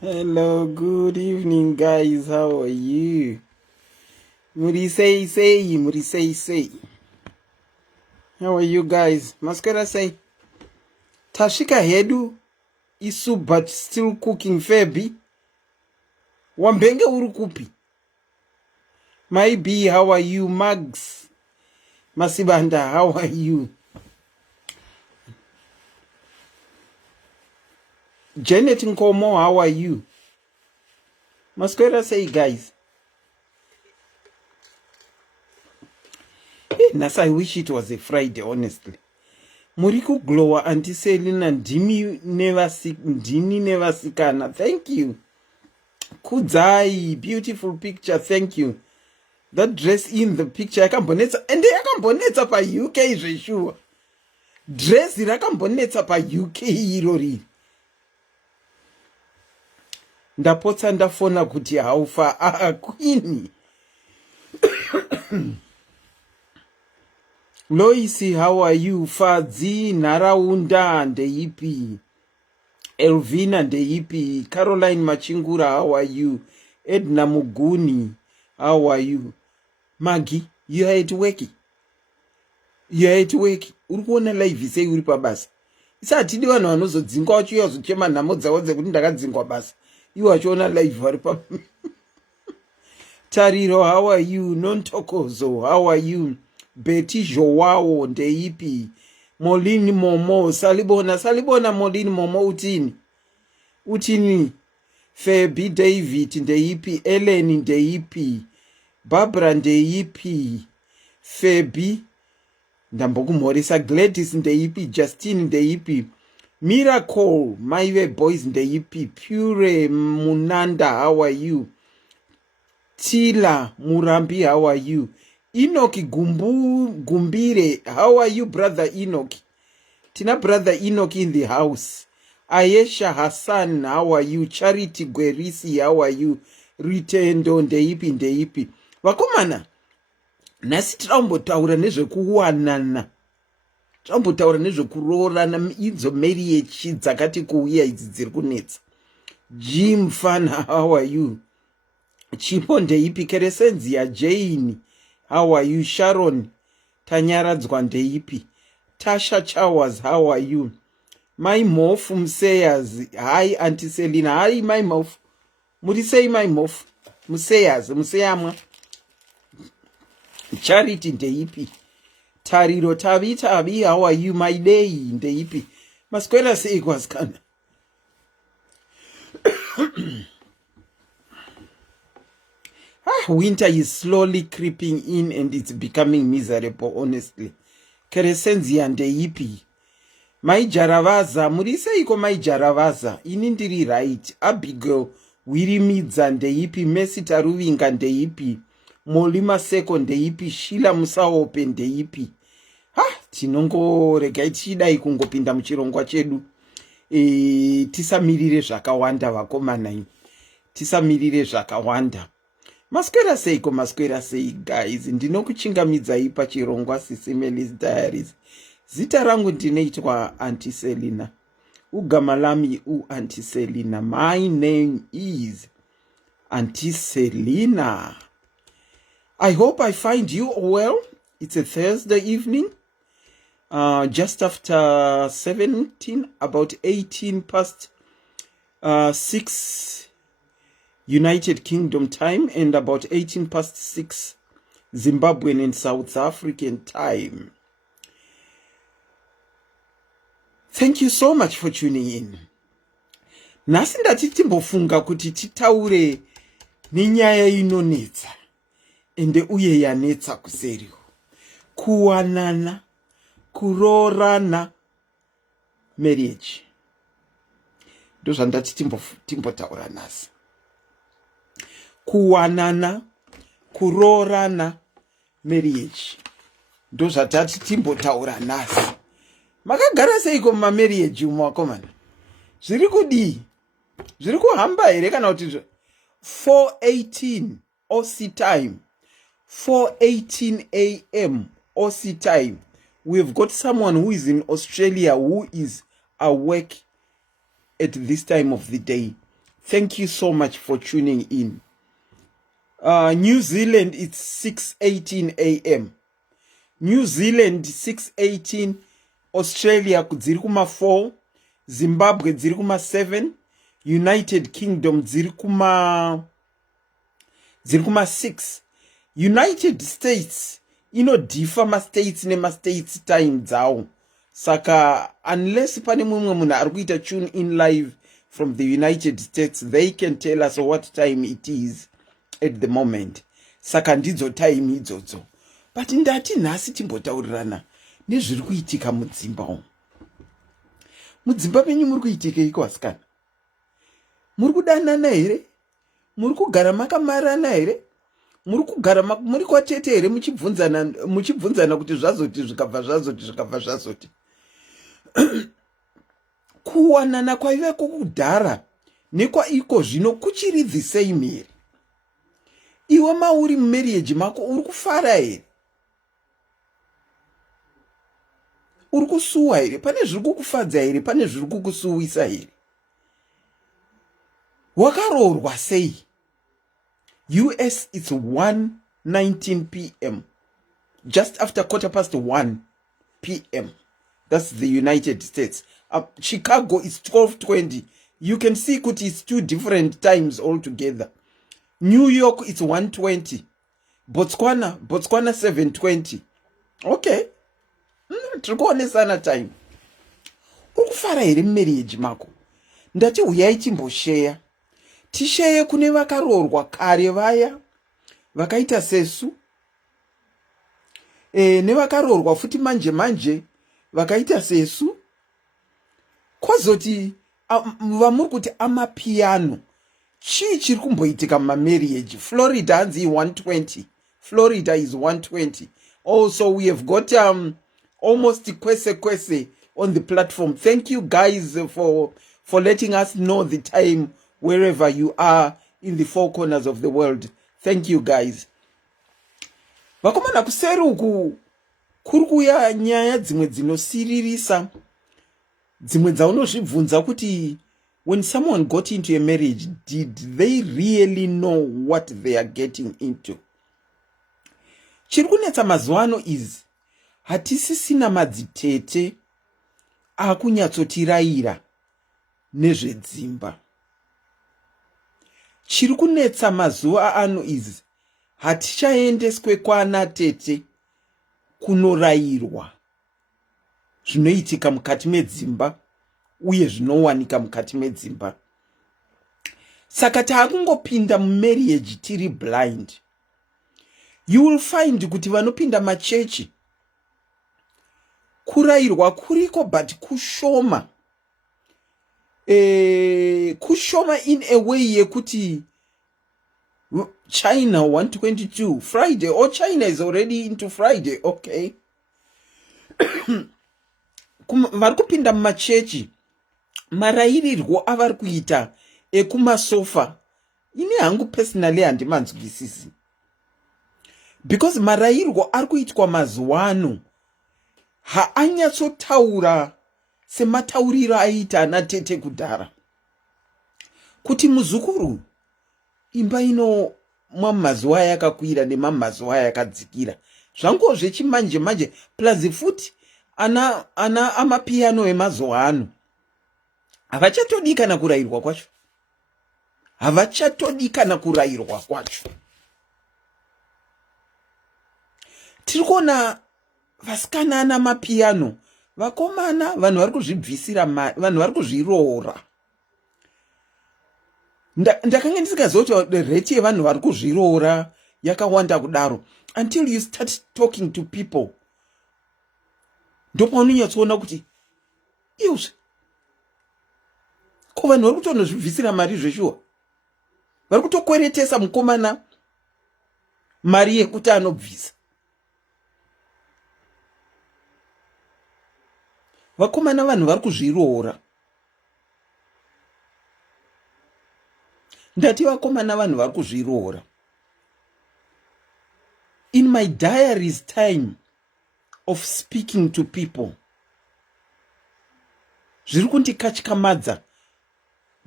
Hello, good evening, guys. How are you? Muri say. How are you guys? Mascara say. Tashika hedu isu but still cooking Febi. Wambenge urukupi. Maybe, how are you? Mags. Masibanda, how are you? Janet Nkomo, how are you? Mascara say, guys. Nasa, I wish it was a Friday, honestly. Muriku glowa Auntie Selina ndimi never sikana. Thank you. Kudzai, beautiful picture. Thank you. That dress in the picture yakambonetsa and yakambonetsa pa UK zveshuwa. Dress rakambonetsa pa UK irori. Ndapotsa ndafona kuti haufa queen. Loisi, how are you? Fadzi, Naraunda, ndeipi. Elvina, ndeipi. Caroline Machingura, how are you? Edna Muguni, how are you? Maggie, you are at work. Urikuona live say uri pabasa. Isa atidi vanhu vanozodzinga vachiuya zochema nhamo dzavo dzekuti ndakadzingwa basa. Ivo vachiona live vari pa. Tariro, how are you? Nontokozo, how are you? Betty Joao ndeipi. Molini Momo salibona Molini Momo utini Febi David ndeipi. Ellen ndeipi. Barbara ndeipi. Febi ndambokumhoresa. Gladys ndeipi. Justine ndeipi. Miracle Maive Boys ndeipi. Pure Munanda, how are you? Tila Murambi, how are you? Enoch Gumbire, how are you, brother Enoch? Tina brother Enoch in the house. Ayesha Hassan, how are you? Charity Gwerisi, how are you? Ritendo ndeipi. Vakomana, nasi tirambotaura nezvekuwanana. Tirambotaura nezvekuroorana idzo marriage dzakati kuuya idzi dziri kunetsa. Jim Fan, how are you? Chipo ndeipi. Keresenzia Jane, how are you? Sharon Tanyaradzwa ndeipi. Tasha Chowers, how are you? My mof Mseyas, hi Auntie Selina. Hi my mof. Muri say my mof. Museyamwa. Charity ndeipi. Tariro Tavi, how are you? My day ndeipi. Maskwela say kwaskana. Winter is slowly creeping in and it's becoming miserable, honestly. Keresenzia ndeipi. Maijaravaza, muriseiko Maijaravaza. Inindiri right. Abigail Wirimidza ndeipi. Messi Taruvinga ndeipi. Molima Seko ndeipi. Shila Musaope ndeipi. Tinongorega tichidai kungopinda muchirongwa chedu. Tisamirire zvakawanda vakomana. Tisamirire zvakawanda. Maskwera sei guys. Ndinokuchingamidzai pachirongwa SIS MELLY's Diaries. Zita rangu ndinoitwa Auntie Selina. Ugama lami Auntie Selina. My name is Auntie Selina. I hope I find you well. It's a Thursday evening. Just after 17, about 18 past 6 United Kingdom time and about 18 past 6 Zimbabwean and South African time. Thank you so much for tuning in. Nasi ndatimbofunga kuti titaure nenyaya inonetsa ende uye yanetsa kuseriho. Kuwanana, kuroorana, marriage. Ndozvandati timbotaura nasi. Kuwanana, kuroorana, marriage. Ndozvatati timbotaura nasi. Makagara seiko mumarriage umo vakomana? Zviri kudii? Zviri kuhamba here kana kuti 4:18 OC time. 4:18 a.m. OC time. We've got someone who is in Australia who is awake at this time of the day. Thank you so much for tuning in. New Zealand, it's 6:18 a.m. New Zealand 6:18, Australia dziri kuma 4, Zimbabwe dziri kuma 7, United Kingdom dziri kuma 6. United States inodhifa ma-states nema-states time dzawo. Saka unless pane mumwe munhu ari kuita tune in live from the United States, they can tell us what time it is at the moment. Saka ndidzo time idzodzo. But ndati nhasi timbotaurirana nezviri kuitika mudzimba umu. Mudzimba penyu muri kuitika iko asikana? Muri kudanana here? Muri kugara makamarana here? Muri kugara muri kwatete here muchibvunzana kuti zvazoti zvikabva zvazoti. Kuwanana kwaiva kukudhara nekwaiko zvino kuchiri the same here. Iwe mauri mumarriage mako uri kufara here? Uri kusuwa here? Pane zviri kukufadza here? Pane zviri kukusuwisa here? Wakaroorwa sei? US, it's 1:19 p.m. Just after 1:15 p.m. That's the United States. Chicago is 12:20. You can see that it's two different times altogether. New York, it's 1:20. Botswana 7:20. Okay. Trikuonesana time. Ukufara here marriage mako. Ndati uyai timboshare. Tishare kune vakaroorwa kare vaya vakaita sesu. Nevakaroorwa futi manje vakaita sesu. Kwazoti vamuri kuti amapiano. Chii chiri kumboitika mumarriage? Florida hanzi 1:20. Florida is 1:20. Also, we have got almost kwese on the platform. Thank you guys for letting us know the time wherever you are in the four corners of the world. Thank you guys. Vakomana kuseri uku kuri kuya nyaya dzimwe dzinosiririsa, dzimwe dzaunozvibvunza kuti when someone got into a marriage, did they really know what they are getting into? Chiri kunetsa mazuva ano is hatisisina madzitete akunyatsotirayira nezvedzimba. Chiri kunetsa mazuva ano is hatichaendeswe kwana tete kunorayirwa zvinoitika mukati medzimba uye zvinowanika mukati medzimba. Saka taakungopinda mumarriage tiri blind. You will find kuti vanopinda machechi kurayirwa kuriko but kushoma. Kushoma in a way yekuti China 1:22 Friday, or China is already into Friday. Okay. Vari kupinda mumachechi, marayirirwo avari kuita ekumasofa ine hangu personally handimanzwisisi. Because marayirwo ari kuitwa mazuva ano haanyatsotaura sematauriro aiita ana tete kudhara. Kuti muzukuru, imba ino mamazuva yakakwira nemamazuva yakadzikira. Zvango zvechimanje plus futi ana amapiano emazuva ano havachatodi kana kurayirwa kwacho. Havachatodi kana kurayirwa kwacho. Tirikuona vasikana ana mapiano, vakomana vanhu vari kuzvibvisira vanhu vari kuzviroora. Ndakanga ndisikazoti rate yevanhu vari kuzviroora yakawanda kudaro until you start talking to people. Ndopaunonyatsoona kuti iuzve ko vanhu vari kutonozvibvisira mari zveshuwa. Vari kutokweretesa mukomana mari yekuti anobvisa. Vakomana vanhu vari kuzviroora. Ndati vakomana vanhu vari kuzviroora. In my diary's time of speaking to people, zviri kundikatyamadza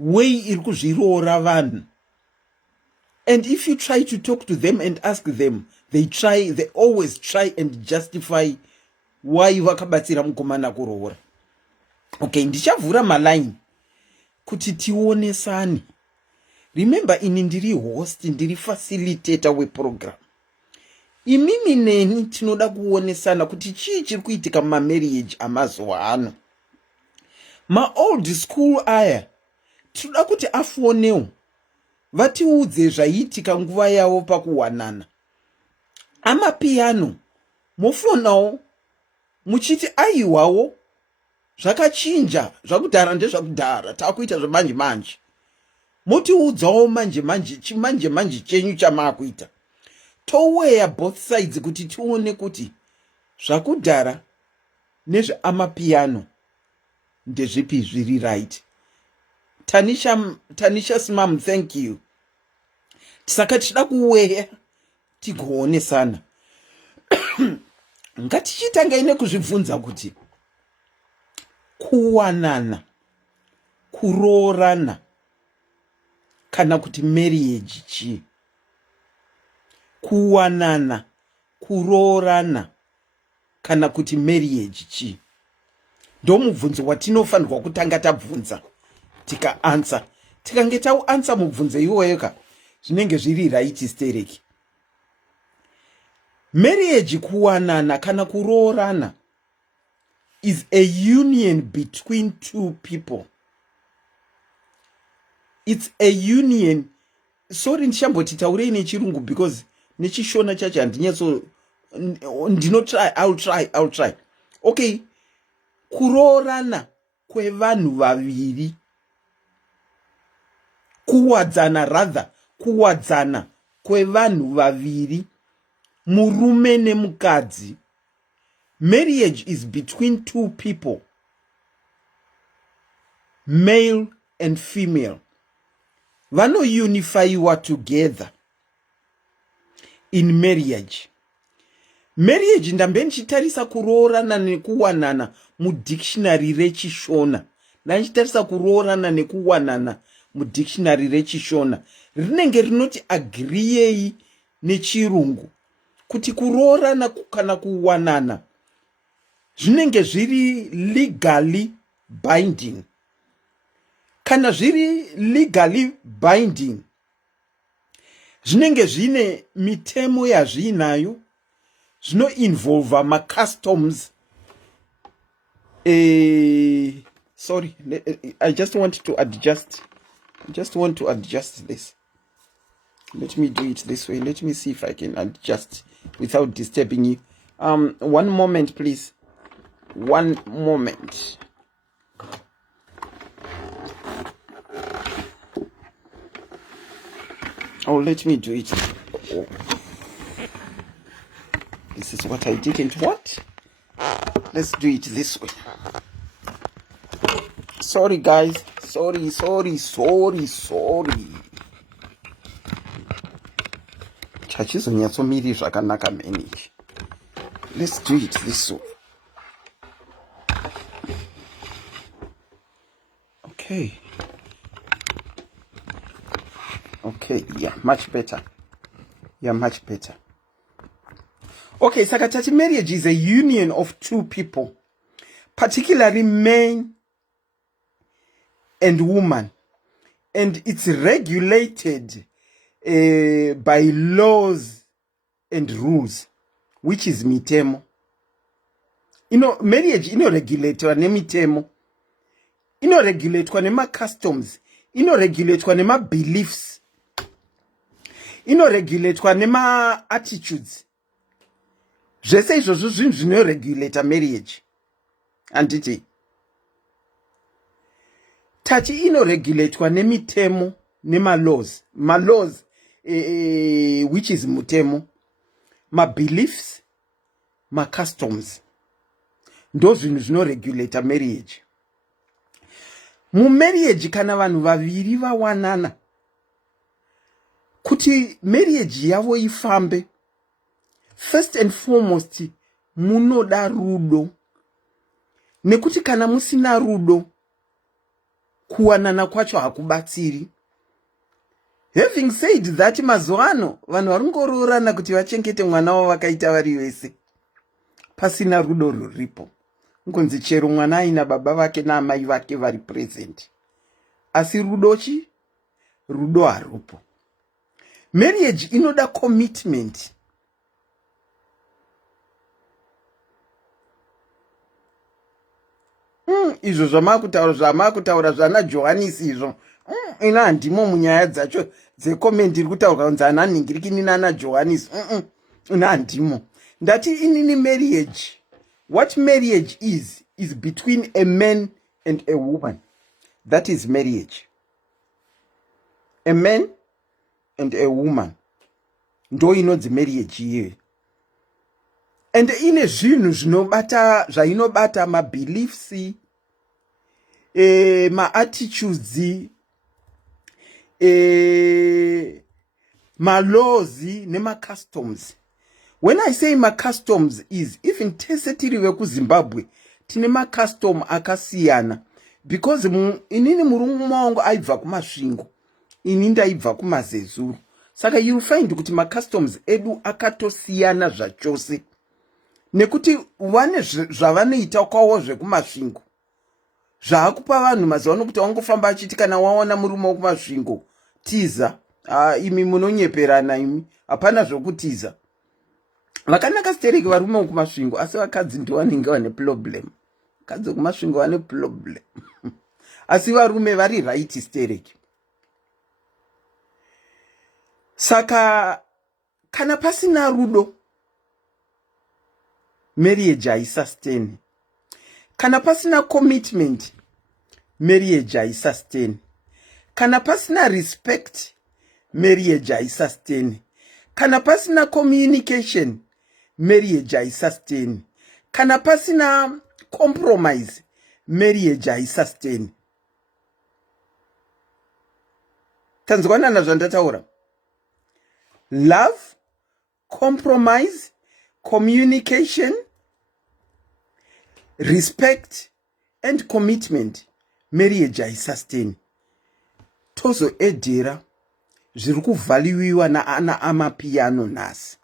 way iri kuzviroora vanhu. And if you try to talk to them and ask them, they always try and justify why vakabatsira mukomana kuroora. Okay, ndichavhura maline kuti tionesane. Remember, ini ndiri host, ndiri facilitator weprogram. Imimi neni tinoda kuonesana kuti chii chiri kuitika mumarriage amazuva ano. Ma-old school aya tinoda kuti afonewo vatiudze zvaiitika nguva yavo pakuwanana. Amapiano mofonawo muchiti aiwawo zvakachinja, zvakudhara ndezvakudhara, taakuita zvamanje manje. Motiudzawo manje manje chenyu chamaakuita. Toweya both sides kuti tione kuti zvakudhara nezveamapiano ndezvipi zviri right. Tanisha Smam, thank you. Saka tichida kuweya tigoonesana. Ngatichitanga ine kuzvibvunza kuti kuwanana, kuroorana kana kuti marriage chi. Kuwanana, kuroorana kana kuti marriage chi. Ndomubvunzo watinofanirwa kutanga tabvunza tika-answer. Tikange tau-answer mubvunzo iwoyoka zvinenge zviri right stereki. Marriage, kuwanana kana kuroorana, is a union between two people. It's a union. Sorry, ndishamboti taurei nechirungu because nechishona chacho handinyatso ndinotry. I'll try. Okay. Kuroorana kwevanhu vaviri. Kuwadzana kwevanhu vaviri. Murume nemukadzi. Marriage is between two people, male and female. Vanounifyiwa together in marriage. Marriage ndambe ndichitarisa kuroorana nekuwanana mudictionary rechishona. Ndichitarisa kuroorana nekuwanana mudictionary rechishona. Rinenge rinoti agreei nechirungu. Kuti kuroorana kana kuwanana zvinenge zviri legally binding. Kana zviri legally binding, zvinenge zvine mitemo yazvinayo, zvino involve ma-customs. Sorry, I just want to adjust. This. Let me do it this way. Let me see if I can adjust without disturbing you. One moment, please. One moment. Oh, let me do it. Oh. This is what I didn't want. Let's do it this way. Sorry, guys. Sorry. Chachizonyatsomirira zvakanaka manage. Let's do it this way. Okay, yeah, much better. Okay, Sakatati, marriage is a union of two people, particularly man and woman, and it's regulated by laws and rules, which is mitemo. Marriage inoregulated nemitemo, inoregulated nema customs, inoregulated nema beliefs, inoregulated nema attitudes. Zvese izvozvo zvinhu zvinoregulate marriage. Anditi tati inoregulated nemitemo nema laws. Ma laws which is mutemo, ma beliefs, ma customs. Ndo zvinhu zvinoregulate marriage. Mu marriage kana vanhu vaviri vawanana, kuti marriage yavo ifambe, first and foremost munoda rudo. Nekuti kana musina rudo, kuwanana kwacho hakubatsiri. Having said that, mazuano vanhu vari kungoroorana kuti vachengete mwana wavo vakaita vari vese pasina rudo ruripo. Ngonzi chero mwana aina baba vake naamai vake vari present, asi rudochi, rudo harupo. Marriage inoda commitment. Izvo zvamakutaura zvana Johannes izvo ina handimo munyaya dzacho dzekomenti iri kutaurwa kunzi ana nhingirikini nana Johannes. Ina handimo. Ndati inini marriage, what marriage is between a man and a woman. That is marriage. A man and a woman. Ndo inodzi marriage iye. And ine zvinhu zvainobata mabeliefs, ma-attitudes, ma-laws, nema-customs. When I say ma-customs is, even tese tiri vekuZimbabwe, tine ma-custom akasiyana. Because inini murungu wangu aibva kumasvingo, ini ndaibva kumazezuru. Saka you find kuti ma-customs edu akatosiyana zvachose. Nekuti vane zvavanoita kwawo zvekumasvingo zvaakupa vanhu mazuva kuti wangofamba achiti kana waona murume wekumasvingo tiza, imi munonyeperana, imi hapana zvokutiza. Vakanaka stereki varume wekumasvingo, asi vakadzi ndivo vanenge vane problem. Vakadzi wekumasvingo vane problem. Asi varume vari right stereki. Saka kana pasina rudo, marriage haisustain. Kana pasina commitment, marriage haisustain. Kana pasina respect, marriage haisustain. Kana pasina communication, marriage haisustain. Kana pasina compromise, marriage haisustain. Tanzwanana zvandataura. Love, compromise, communication, respect, and commitment, marriage haisustain. Tozo edera zviri kuvhaliwiwa naana amapiano nhasi.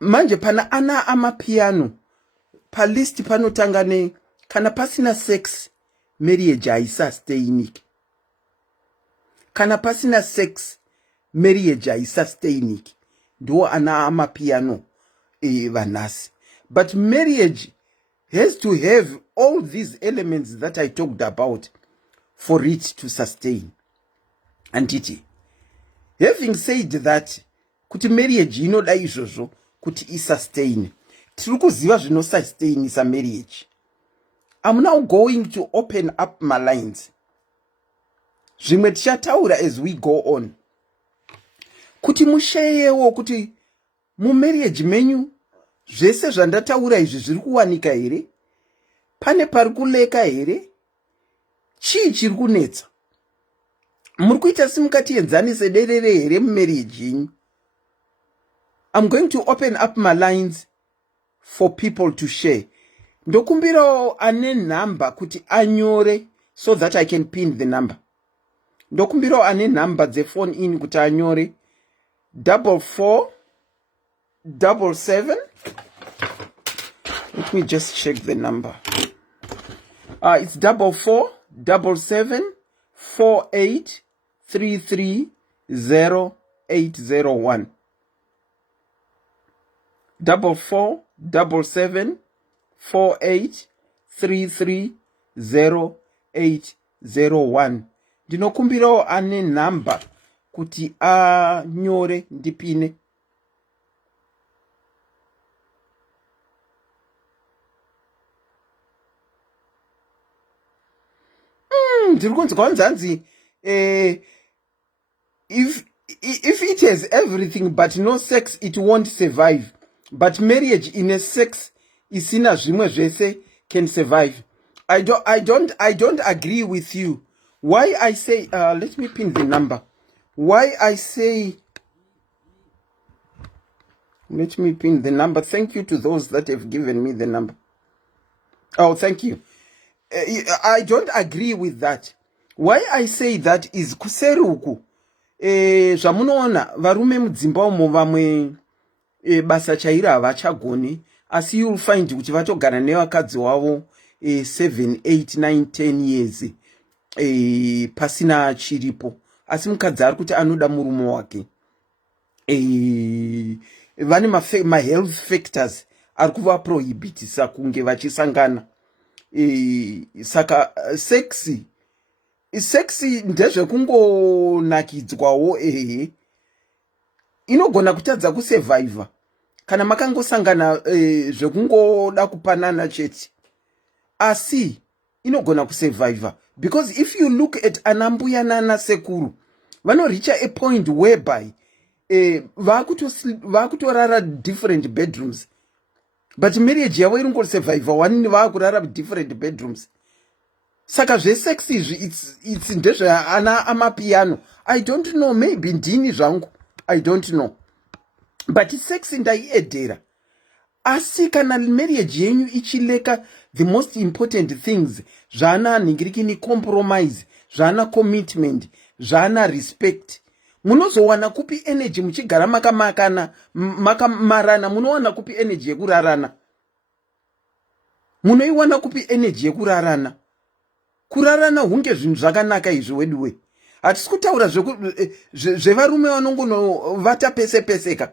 Manje pana ana amapiano palist panotanga kana pasina sex, marriage haisustain. Kana pasina sex, marriage haisustain. Ndo ana amapiano vanhasi. But marriage has to have all these elements that I talked about for it to sustain. And it, having said that, kuti marriage inoda izvozvo kuti isustain. Tiri kuziva zvinosustainisa marriage. I'm now going to open up my lines. Zvimwe tichataura as we go on. Kuti musheyewo kuti mu marriage menyu zvese zvandataura izvi zviri kuwanika here? Pane pari kuleka here? Chii chiri kunetsa? Muri kuita simukatienzanise derere here mu marriage yenyu? I'm going to open up my lines for people to share. Ndokumbirawo ane number kuti anyore so that I can pin the number. Ndokumbirawo ane number dze phone in kuti anyore 4477. Let me just check the number. It's 447748330801. 447748330801. Ndinokumbirawo ane number kuti anyore ndipine. Ndiri kunzwa nzanzi if it has everything but no sex it won't survive, but marriage in a sex isina zvimwe zvese can survive. I don't agree with you. Why I say let me pin the number. Why I say let me pin the number. Thank you to those that have given me the number. Oh, thank you. I don't agree with that. Why I say that is kuseri uku zvamunoona varume mudzimba umo vamwe basa chairo havachagoni, asi you'll find kuti vatogara nevakadzi wavo 7, 8, 9, 10 years pasina chiripo, asi mukadzi ari kuti anoda murume wake. Vane ma-health factors ari kuvaprohibitisa kunge vachisangana. Saka sexi ndezvekungonakidzwawo inogona kutadza kusurvivor kana makangosangana zvekungoda kupanana chete, asi inogona kusurvivor, because if you look at anambuya nana sekuru vanoricha a point whereby vakutorara different bedrooms, but marriage yavo iringosurvivor one vakurara different bedrooms. Saka zvesex izvi it's ndezveana amapiano. I don't know, maybe ndini zvangu, I don't know, but sex ndaiedera. Asi kana marriage yenyu ichileka the most important things, zvana ningirikini compromise, zvana commitment, zvana respect, munozowana kupi energy muchigara makamarana? Munowana kupi energy yekurarana? Munoiwana kupi energy yekurarana? Kurarana hunge zvinhu zvakanaka izvi weduwe. Hatisi kutaura zvevarume vanongovata pese peseka,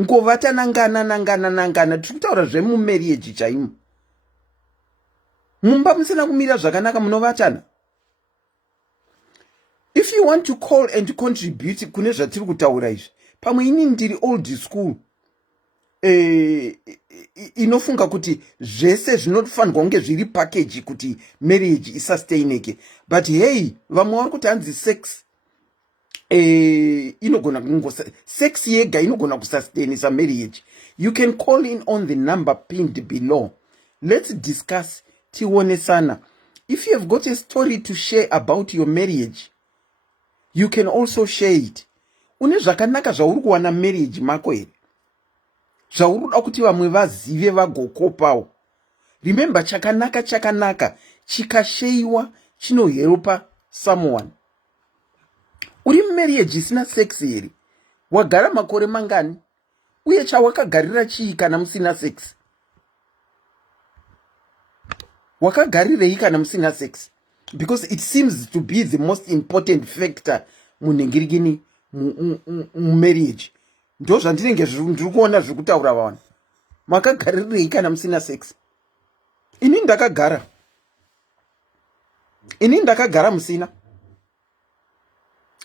ngovata nangana. Tiri kutaura zvemumarriage chaimo. Mumba musina kumira zvakanaka munovatana. If you want to call and contribute kune zvatiri kutaura izvi, pamwe ini ndiri old school inofunga kuti zvese zvinofanirwa kunge zviri package kuti marriage isastaineke. But hey, vamwe vari kuti hanzi sex inogona sex yega inogona kusustainisa marriage. You can call in on the number pinned below. Let's discuss, tionesana. If you have got a story to share about your marriage, you can also share it. Une zvakanaka zvauri kuwana marriage mako here, zvauri kuda kuti vamwe vazive vagokopawo. Remember, chakanaka chikashayiwa chinohelpa someone. Uri marriage isina sex here, wagara makore mangani, uye chawakagarira chii kana musina sex? Wakagarirei kana musina sex? Because it seems to be the most important factor munengirigini marriage. Ndo zvandinenge ndiri kuona zviri kutaura vanhu. Makagarirei kana musina sex? Ini ndakagara musina.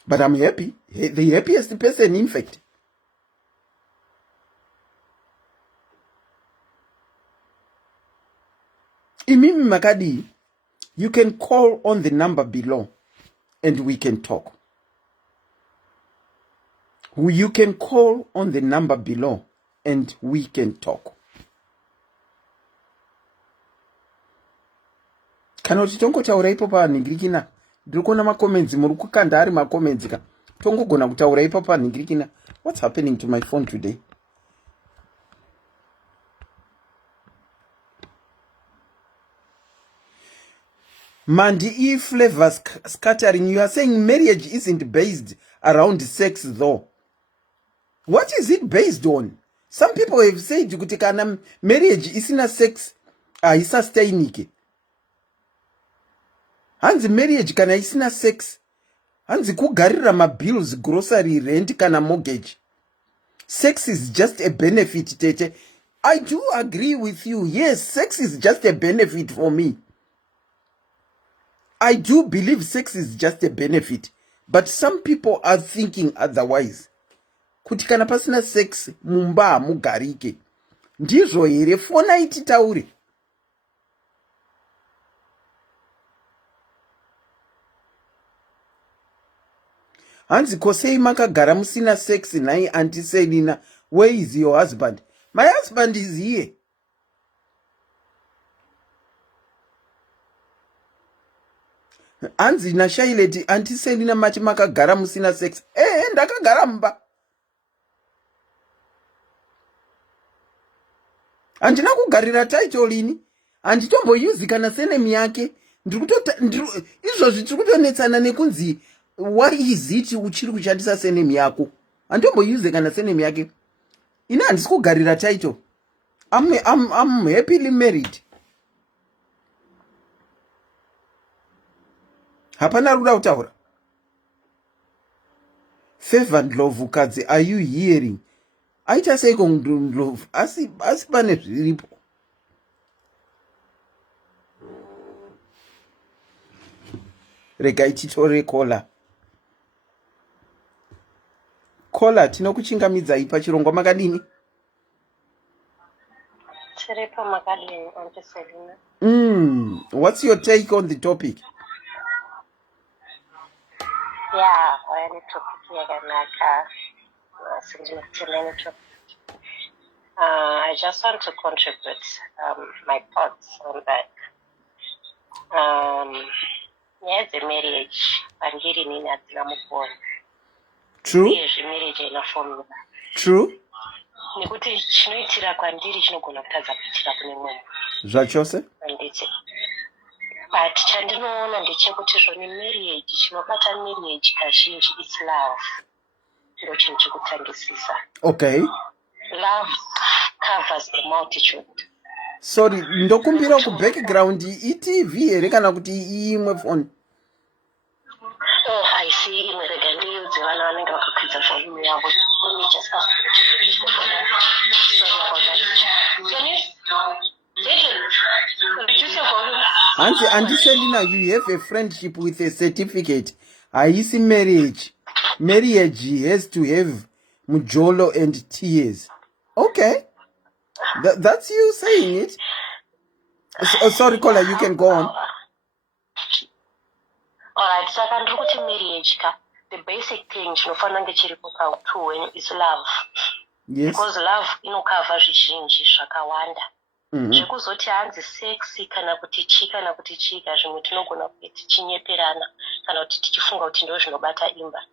But I'm happy. The happiest person, in fact. Imimi makadi, you can call on the number below and we can talk. You can call on the number below and we can talk. Kana kuti tongotaura ipo panhingirikina, ndiri kuona makomenzi muri kukanda ari makomenzi ka. Tongogona kutaura ipo panhingirikina. What's happening to my phone today? Mandi E flavors scattering. You are saying marriage isn't based around sex though. What is it based on? Some people have said kuti kana marriage isina sex aisastainike. Hanzi marriage kana isina sex, hanzi kugarira bills, grocery, rent kana mortgage. Sex is just a benefit, tete. I do agree with you. Yes, sex is just a benefit for me. I do believe sex is just a benefit. But some people are thinking otherwise. Kuti kana pasina sex mumba mugarike. Ndizvo here fona iti tauri. Hanzi kosei makagara musina sex nai Auntie Selina. Where is your husband? My husband is here. Hanzi na Shaileti Auntie Selina machi makagara musina sex. Ndakagara mba. Handina kugarira title ini. handitomboyuzi kana senemi yake. Izvozvi tiri kutonetsana nekunzi why is it uchiri kushandisa senemi yako. Handitomboyuze kana senemi yake. Ini handisi kugarira title. I'm happily married. Hapana ruda kutaura. Fervent love kadzi, are you hearing? Aita seiko love asi pane zviripo. Regai titore kola. Kola tinokuchingamidzai pachirongwa makadini? Tiripa makadini, Auntie Selina. What's your take on the topic? Yeah, I need to I just want to contribute my thoughts on that. Yeah, the marriage, pandiri nini atina mukoni. True. Marriage ina formula. True. Nikuti chinoitira kwandiri chinogona kutadza kuitira kune mumwe. Zvachose? Anditi. But chandinoona ndechekuti zvoni marriage chinobata marriage kazhinji it's love. Ndiro chinhu chekutangisisa. Okay. Love covers a multitude. Sorry, ndokumbira ku background iTV here kana kuti imwe phone. Oh, I see. Imwe rega ndiyudze vana vanenge vakakwidza volume yavo. Auntie Selina, you have a friendship with a certificate. Haisi marriage. Marriage has to have mujolo and tears. Okay. That's you saying it. Sorry, Kola, you can go on. Alright, saka ndiri kuti marriage ka, the basic thing chinofana kunge chiripo pa2 is love. Yes. Because love inokava zvizhinji zvakawanda. Zvekuzoti hanzi sexy kana kuti chika zvimwe tinogona kuti tichinyeperana kana kuti tichifunga kuti ndo zvinobata imba.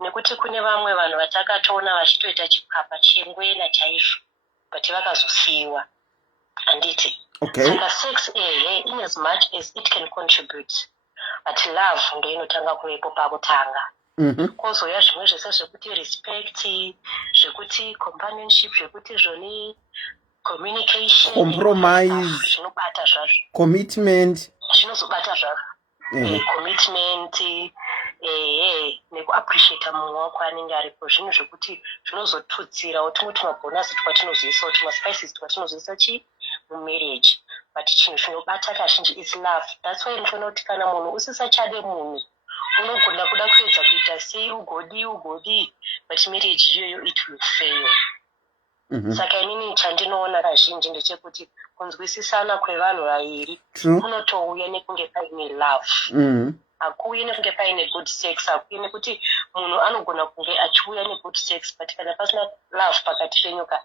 Nekuti kune vamwe vanhu vatakatoona vachitoita chikapa chengwena chaizvo but vakazosiyiwa. Handiti. Okay. Saka sex in as much as it can contribute, but love ndo inotanga kuvepo pakutanga. Kozoya zvimwe zvese zvekuti respect, zvekuti companionship, zvekuti zvoni communication, compromise, zvinobata zvazvo, commitment, zvinozobata zvazvo, commitment, nekuappreciate mumwe wako anenge aripo, zvinhu zvekuti zvinozotutsira uti mabhonasi twatinozoisa uti maspices twatinozoisa mumarriage, but chinhu chinobata kazhinji is love. That's why ndinoona kuti kana munhu usisachade munhu unogona kuda kuedza kuita sei ugodi, but marriage iyoyo it will fail. Saka inini chandinoona kazhinji ndechekuti kunzwisisana kwevanhu vaviri kunotouya nekunge paine love. Hakuuye nekunge paine good sex, hakuuye nekuti munhu anogona kunge achiuya negood sex, but kana pasina love pakati penyuka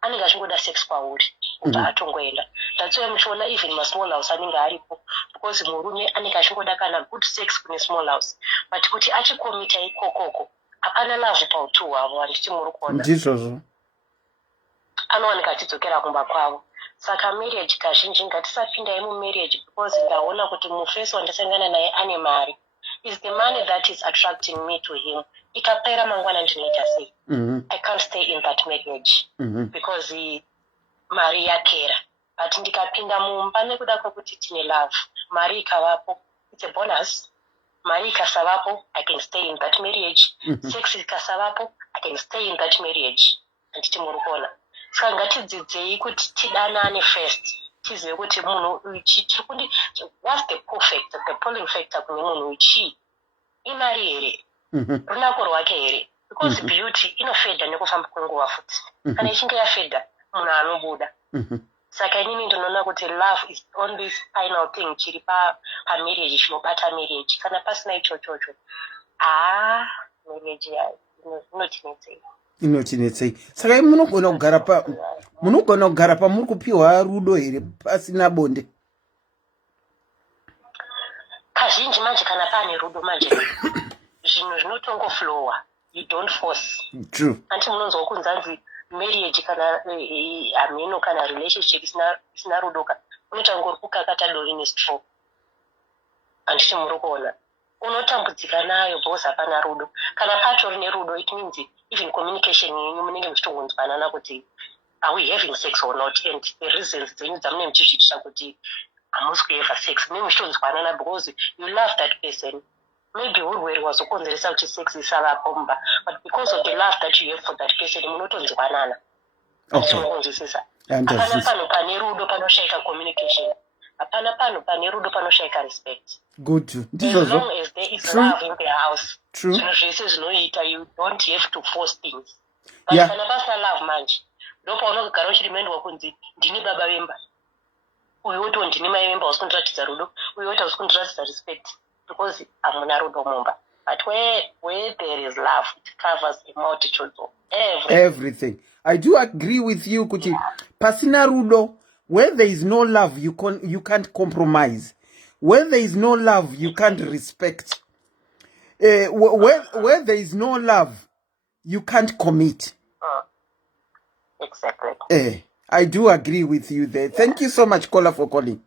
anenge achingoda sex kwauri kubva atongoenda. That's why muchiona even masmall house anenge aripo, because murume anenge achingoda kana good sex kune small house, but kuti achikomita ikokoko hapana love pautu hwavo. Handiti muri kuona ndizvozvo anowanika achidzokera kumba kwavo. Saka marriage kazhinji ngatisapindai mumarriage because ndaona kuti mufesi wandasangana naye ane mari. Is the money that is attracting me to him. Ikapera mangwana ndinoita sei? I can't stay in that marriage because mari yapera. But ndikapinda mumba nekuda kwekuti tine love, mari ikavapo, it's a bonus. Mari ikasavapo, I can stay in that marriage. Sex ikasavapo, I can stay in that marriage. Handiti muri kuona. Saka ngatidzidzei kuti tidanane first. Tizive kuti munhu chirikundi what's the polling factor kune munhu uchi imari here, runako rwake here, because beauty inofedha nekufamba kwenguva futi. Kana ichinge yafedha munhu anobuda. Saka inini ndinoona kuti love is on this final thing chiri pamarriage chinobata marriage. Kana pasina ichochocho marriage inotinetsei. Saka munogona kugara pa muri kupiwa rudo here pasina bonde. Kazhinji manje kana pane rudo manje zvinhu zvinotongoflowa, you don't force. True. Anti munonzwa kunzanzi marriage kana ameno kana relationship isina rudo unotangori kukakata dori nestraw. Handiti muri kuona. Unotambudzika nayo because hapana rudo. Kana patori rudo, it means even communication yenyu munenge muchitongonzwanana kuti are we having sex or not, and the reasons dzenyu dzamunenge muchizviitira kuti hamusi kuhava sex munenge muchitonzwanana because you love that person. Maybe urwere hwazokonzeresa kuti sex isavapo mumba, but because of the love that you have for that person munotonzwanana. Munotonzwisisa. Hapana pano pane rudo panoshayika communication. Hapana pano pane rudo panoshayika respect. Good. As long as there is love in the house. True. You don't have to force things. But kana basa love manje. Ndopa unogara uchirimendwa kunzi ndini baba vemba. Uyu woto ndini mai vemba usikundiratidza rudo. Uyu woto usikundiratidza respect. Because hamuna rudo mumba. But where there is love, it covers a multitude of everything. I do agree with you, Kuti. Pasina rudo, where there is no love, you can't compromise. Where there is no love, you can't respect. Where there is no love, you can't commit. Exactly. I do agree with you there. Thank you so much, Kola, for calling.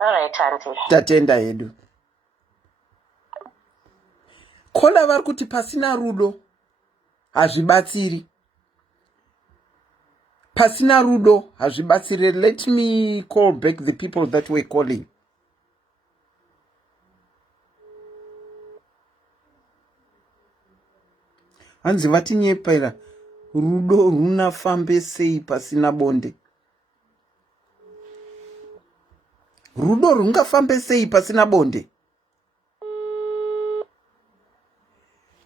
All right, Auntie. Tatenda edu. Kola vari kuti pasina rudo hazvibatsiri. Pasina rudo hazvibatsiri. Let me call back the people that were calling. Hanzi vatinyepaira rudo runafambe sei pasina bonde. Rudo rungafambe sei pasina bonde.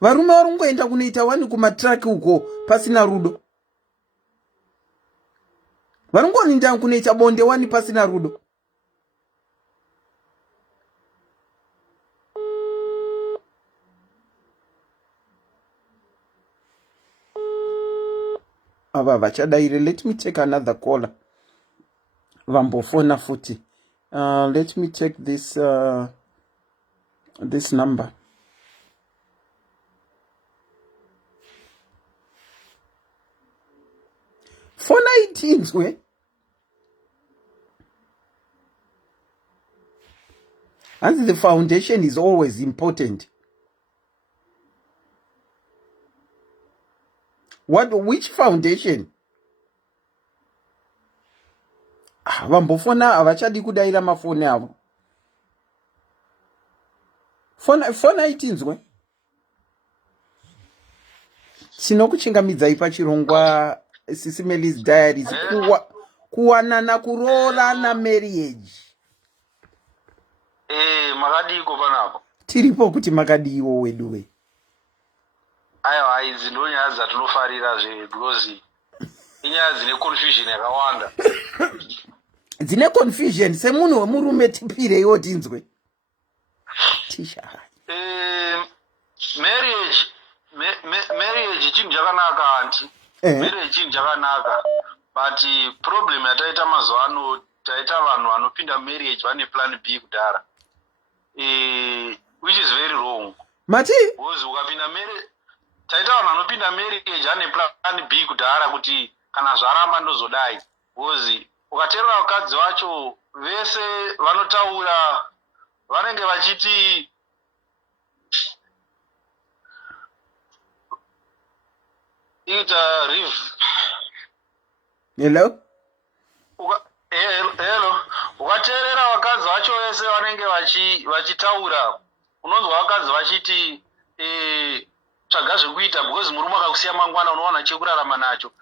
Varume varungoenda kunoita wani kumatraki uko pasina rudo. Varungoenda kunoita bonde wani pasina rudo. Ava vachadaire. Let me take another caller. Vambofona futi. Let me take this number. For 19s, we. And the foundation is always important. Which foundation? Vambofona avachadi kudaira mafoni avo. For 19s, we. Sinokuchingamidza pachirongwa SIS MELLY's diaries. Kuwanana, Kuroorana marriage. Makadiko panapo. Tiripo kuti makadiwo weduwe. Aiwa idzi ndo nyaya dzatinofarira zve because inyaya dzine confusion yakawanda. Dzine confusion semunhu wemurume tipire iwo tinzwe. Tisha. Marriage chinhu chakanaka anti. Marriage chinhu chakanaka. But problem yataita mazuva ano taita vanhu vanopinda marriage vane plan B kudhara. Which is very wrong. Mati? Because ukapinda marriage taita vanhu vanopinda marriage vane plan B kudhara kuti kana zvaramba ndozodai. Because ukateerera vakadzi vacho vese vanotaura vanenge vachiti Hello? Hello. Ukateerera vakadzi vacho vese vanenge vachitaura unonzwa vakadzi vachiti tsvaga zvekuita because murume akakusiya mangwana unowana chekurarama nacho.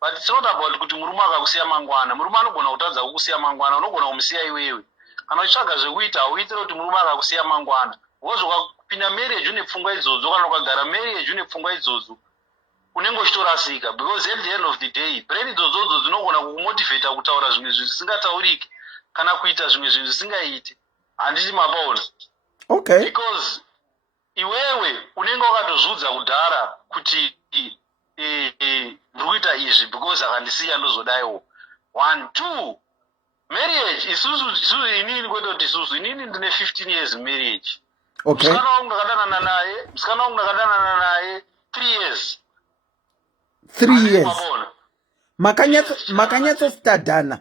But it's not about kuti murume akakusiya mangwana. Murume anogona kutadza kukusiya mangwana, unogona kumusiya iwewe. Kana uchitsvaga zvekuita uitire kuti murume akakusiya mangwana. Because ukapinda marriage une pfungwa idzodzo, kana ukagara marriage une pfungwa idzodzo, unenge uchitorasika. Because at the end of the day, brain idzodzo dzinogona kukumotivate kutaura zvimwe zvinhu zvisingatauriki kana kuita zvimwe zvinhu zvisingaiti. Handiti mapaona. Okay. Because iwewe unenge wakatozvudza kudhara kuti ndikuita izvi because akandisiya ndozodaiwo. 1 2 marriage isusu inini kwetoti isusu inini ndine 15 years marriage. Okay. Musikana wangu ndakadanana naye 3 years. 3 years. Makanyatso stadana.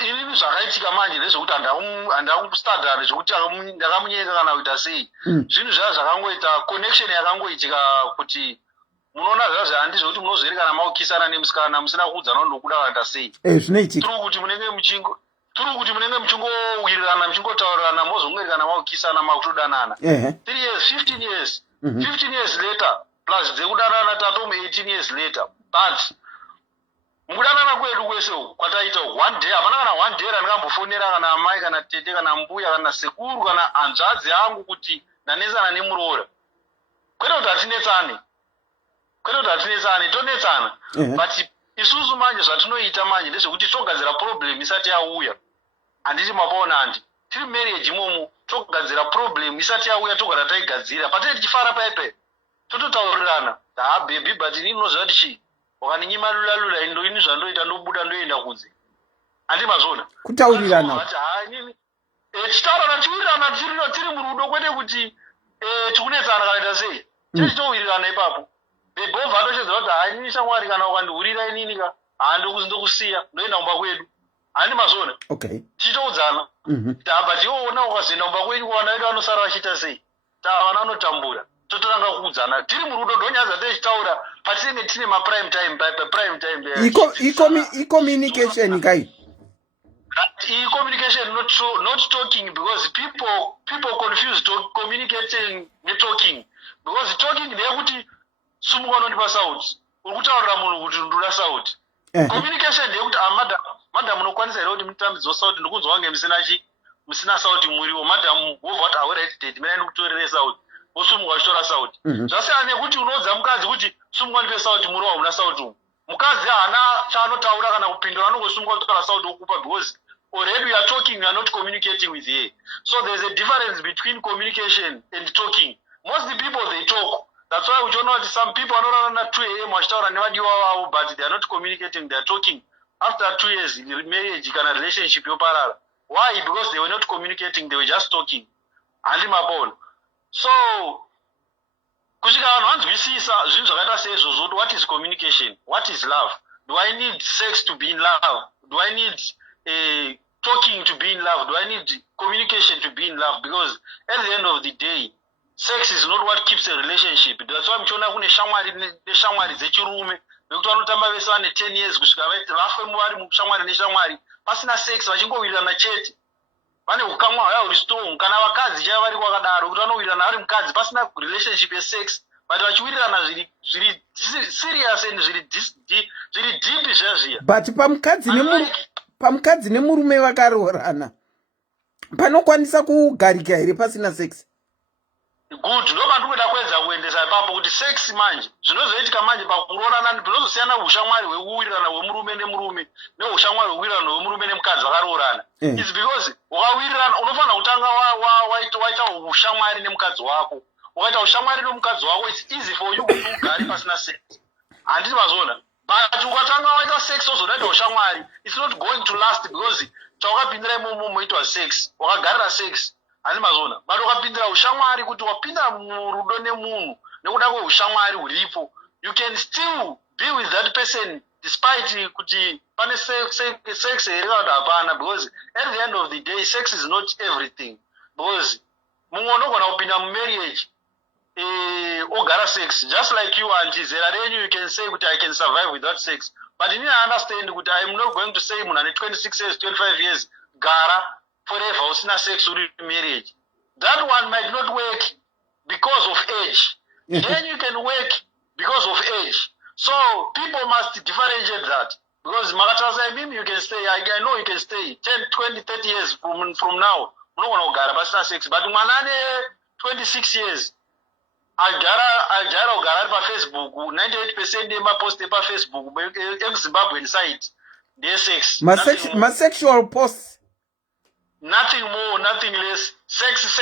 inini zvakaitika manje ndezvekuti handakustandard zvekuti ndakamunyeka kana kuita sei. Zvinhu zvaa zvakangoita connection yakangoitika kuti munoona zvazvo handizvo kuti munozveri kana maukisana nemusikana musina kuudzana nokuda kuita sei. Zvinoitika. Turi kuti munenge muchingowirirana muchingotaurirana mozongeri kana maukisana makutodanana. 3 years, 15 years. 15 years later plus dzekudanana tatomu 18 years later. But mukudanana kwedu kwese kwataita one day, hapana kana one day randikambofonera kana amai kana tete kana mbuya kana sekuru kana hanzvadzi angu kuti ndanesana nemuroora. Kwete kuti hatinetsane, tonetsana. But isusu manje zvatinoita manje ndezvekuti togadzira problem isati yauya. Handiti mapaona handi. Tiri marriage imomo togadzira problem isati yauya togara taigadzira. Patete tichifara paipe. Tototaurirana. Baby but inini unoziva kuti chii. Wakaninyima lula indo ini zvandoita ndobuda ndoenda kunze. Handi mazona. Kutaurirana. Tichitaurana tiwirirana tiri murudo kwete kuti tikunetsana kana ita sei. Tichitowirirana ipapo. Bebhovha atochedzera kuti inini shamwari kana ukandihurira inini ka ndokusiya ndoenda kumba kwedu. Handi mazona. Tichitoudzana. But iwo ona ukazoenda kumba kwedu vana vedu vanosara vachiita sei. Vana vanotambura. Totanga kuudzana tiri murudo ndonyaza tichitaura patinenge tine prime time communication kai. Communication not talking, because people confuse communicating with talking, because talking ndeyekuti sumuka unondipa sauti uri kutaurira munhu kuti ndura sauti. Communication ndeyekuti madam unokwanisa here kuti mutambidzo sauti ndikunzwa kunge musina sauti muriwo. Madam wobva kuti awereded mina ndikutorere sauti usumuka uchitora sauti. Zvasiyana nekuti unoudza mukadzi kuti sumuka ndipe sauti muri hauna sauti. Mukadzi haana chaanotaura kana kupindura, anongosumuka kutora sauti okupa, because already we are talking, we are not communicating with her. So there is a difference between communication and talking. Most of the people, they talk. That's why we don't know that some people are not at 2 a.m. but they are not communicating, they are talking. After 2 years, in marriage, kind of relationship, why? Because they were not communicating, they were just talking. So, once we see what is communication? What is love? Do I need sex to be in love? Do I need talking to be in love? Do I need communication to be in love? Because at the end of the day, sex is not what keeps a relationship. That's why I'm trying to shamwari zechirume. Because vanotamba vese vane 10 years kusvika vafe muvari mushamwari neshamwari pasina sex vachingowirirana chete. Vane ukamwa hwaya huri strong. Kana vakadzi chaiva vari kwakadaro kuti vanowirirana vari mukadzi pasina relationship yesex, but vachiwirirana zviri serious and zviri deep zvezviya. But pamukadzi nemurume vakaroorana panokwanisa kugarika here pasina sex? Good, ndoba ndikuda kwedza kuendesa ipapo kuti sex manje zvinozoitika manje pakuroorana ndinozosiyana ushamwari hwekuwirirana hwemurume nemurume neushamwari hwekuwirirana hwemurume nemukadzi vakaroorana. It's because ukawirirana unofanira kutanga waita ushamwari nemukadzi wako. Ukaita ushamwari nemukadzi wako, it's easy for you kuti ugare pasina sex. Handiti mazona. But ukatanga waita sex ozodaita ushamwari, it's not going to last, because chaukapindira imomo moitwa sex, wakagarira sex. Handi mazona. But ukapindira ushamwari kuti wapinda murudo nemunhu nekuda kweushamwari huripo, you can still be with that person despite kuti pane sex here kana kuti hapana, because at the end of the day sex is not everything. Because mumwe unogona kupinda mumarriage ogara sex, just like you and zera renyu, you can say kuti I can survive without sex. But you need to understand kuti I am not going to say munhu ane 26 years 25 years gara forever usina sex uri marriage. That one might not work because of age. Then you can work because of age. So people must differentiate that. Because Makataza Mim, you can stay, I know you can stay 10, 20, 30 years from now. No one will gara pasina sex. But manane 26 years. Aljara ugara pa Facebook, 98% ema post pa Facebook, Zimbabwe site. Their sex. My sexual posts. Nothing more, nothing less. Sex.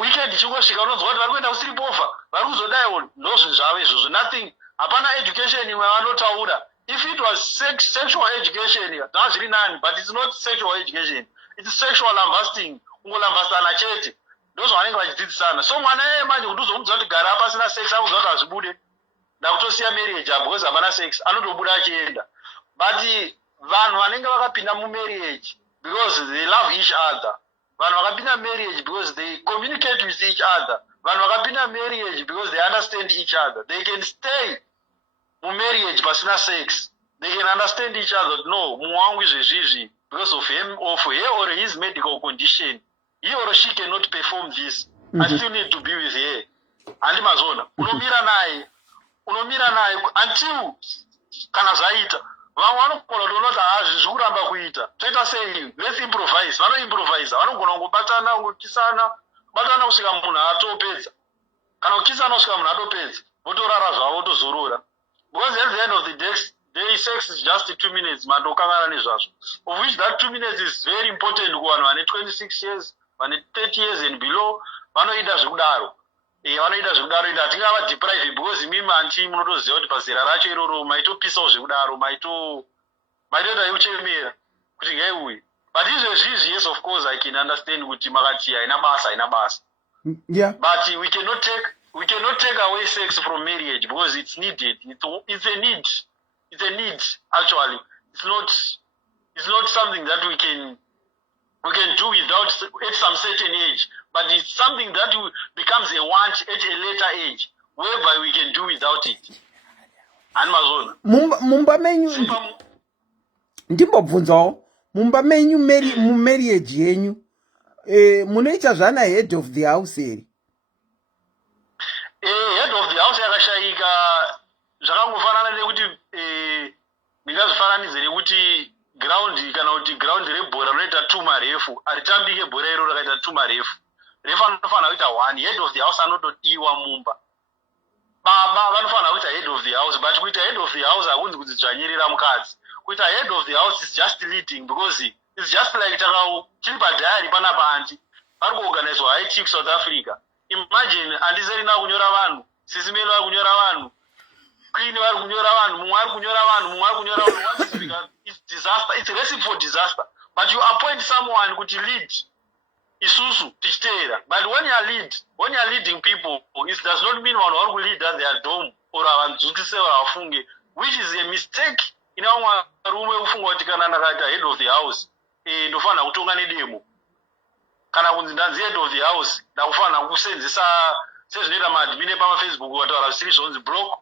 Weekend chingosvika unonzwa kuti vari kuenda kusleep over. Vari kuzodaiwo ndozvinhu zvavo izvozvo. Nothing. Hapana education imwe vanotaura. If it was sexual education, that's really none, but it's not sexual education. It's sexual lambasting. Ungolambasana chete. Ndozvo vanenge vachidzidzisana. So mwana manje kuti uzomuudza kuti gara pasina sex akuudza kuti hazvibude. Ndakutosiya marriage because hapana sex. Anotobuda achienda. But vanhu vanenge vakapinda mumarriage because they love each other, vanhu vakapinda marriage because they communicate with each other, vanhu vakapinda marriage because they understand each other, they can stay mumarriage pasina sex, they can understand each other. No, mumwe wangu izvezvizvi because of her or his medical condition, he or she cannot perform this. I still need to be with her. Handi mazona unomira naye until kana zvaita vamwe vanogona kutonoti hazvi zvikuramba kuita toita sei, let's improvise. Vanoimprovisa, vanogona kungobatana kungokisana kubatana kusvika munhu atopedza, kana kukisana kusvika munhu atopedza votorara zvavo votozorora, because at the end of the day sex is just 2 minutes mandokangana nezvazvo, of which that 2 minutes is very important kuvanhu vane 26 years vane 30 years and below. Vanoita zvekudaro vanoita zvekudaro ende hatingava deprive because imimi anti munotoziva kuti pazera racho iroro maitopisawo zvekudaro maitoita uchemera kuti ngaiuye. But izvezvizvi, yes, of course I can understand kuti makati haina basa. Yeah. But we cannot take away sex from marriage because it's needed. It's a need. It's a need actually. It's not something that we can do without at some certain age, but it's something that becomes a want at a later age, whereby we can do without it. And mazona mumba menyu ndimbobvunzawo mumba menyu mumarriage yenyu munoita zvana head of the house here? Head of the house yakashayika zvakangofanana nekuti ndingazvifananidze nekuti ground kana kuti ground rebhora rinoita 2 marefu aritambike bhora iro rakaita 2 marefu, refu anofanira kuita 1. Head of the house anotodiwa mumba, baba vanofanira kuita head of the house, but kuita head of the house hakunzi kuti dzvanyirira mukadzi. Kuita head of the house is just leading, because it's just like tiri padhayari panapa anti pari kuorganizwa high chief South Africa. Imagine andiserina kunyora vanhu, SIS MELLY vari kunyora vanhu, Queen vari kunyora vanhu, mumwe ari kunyora vanhu. It's disaster. It's a recipe for disaster. But you appoint someone to lead. Isusu tichiteera. But when you are leading people, it does not mean one will lead at their dome or avanzukise or afunge, which is a mistake. In our room, ufunga kuti kana ndakaita head of the house, ndofana kutonga nedemo. Kana kunzi head of the house, ndakufana kusenzesa sezvinoita madmine pama Facebook wataura zviri zvonzi block.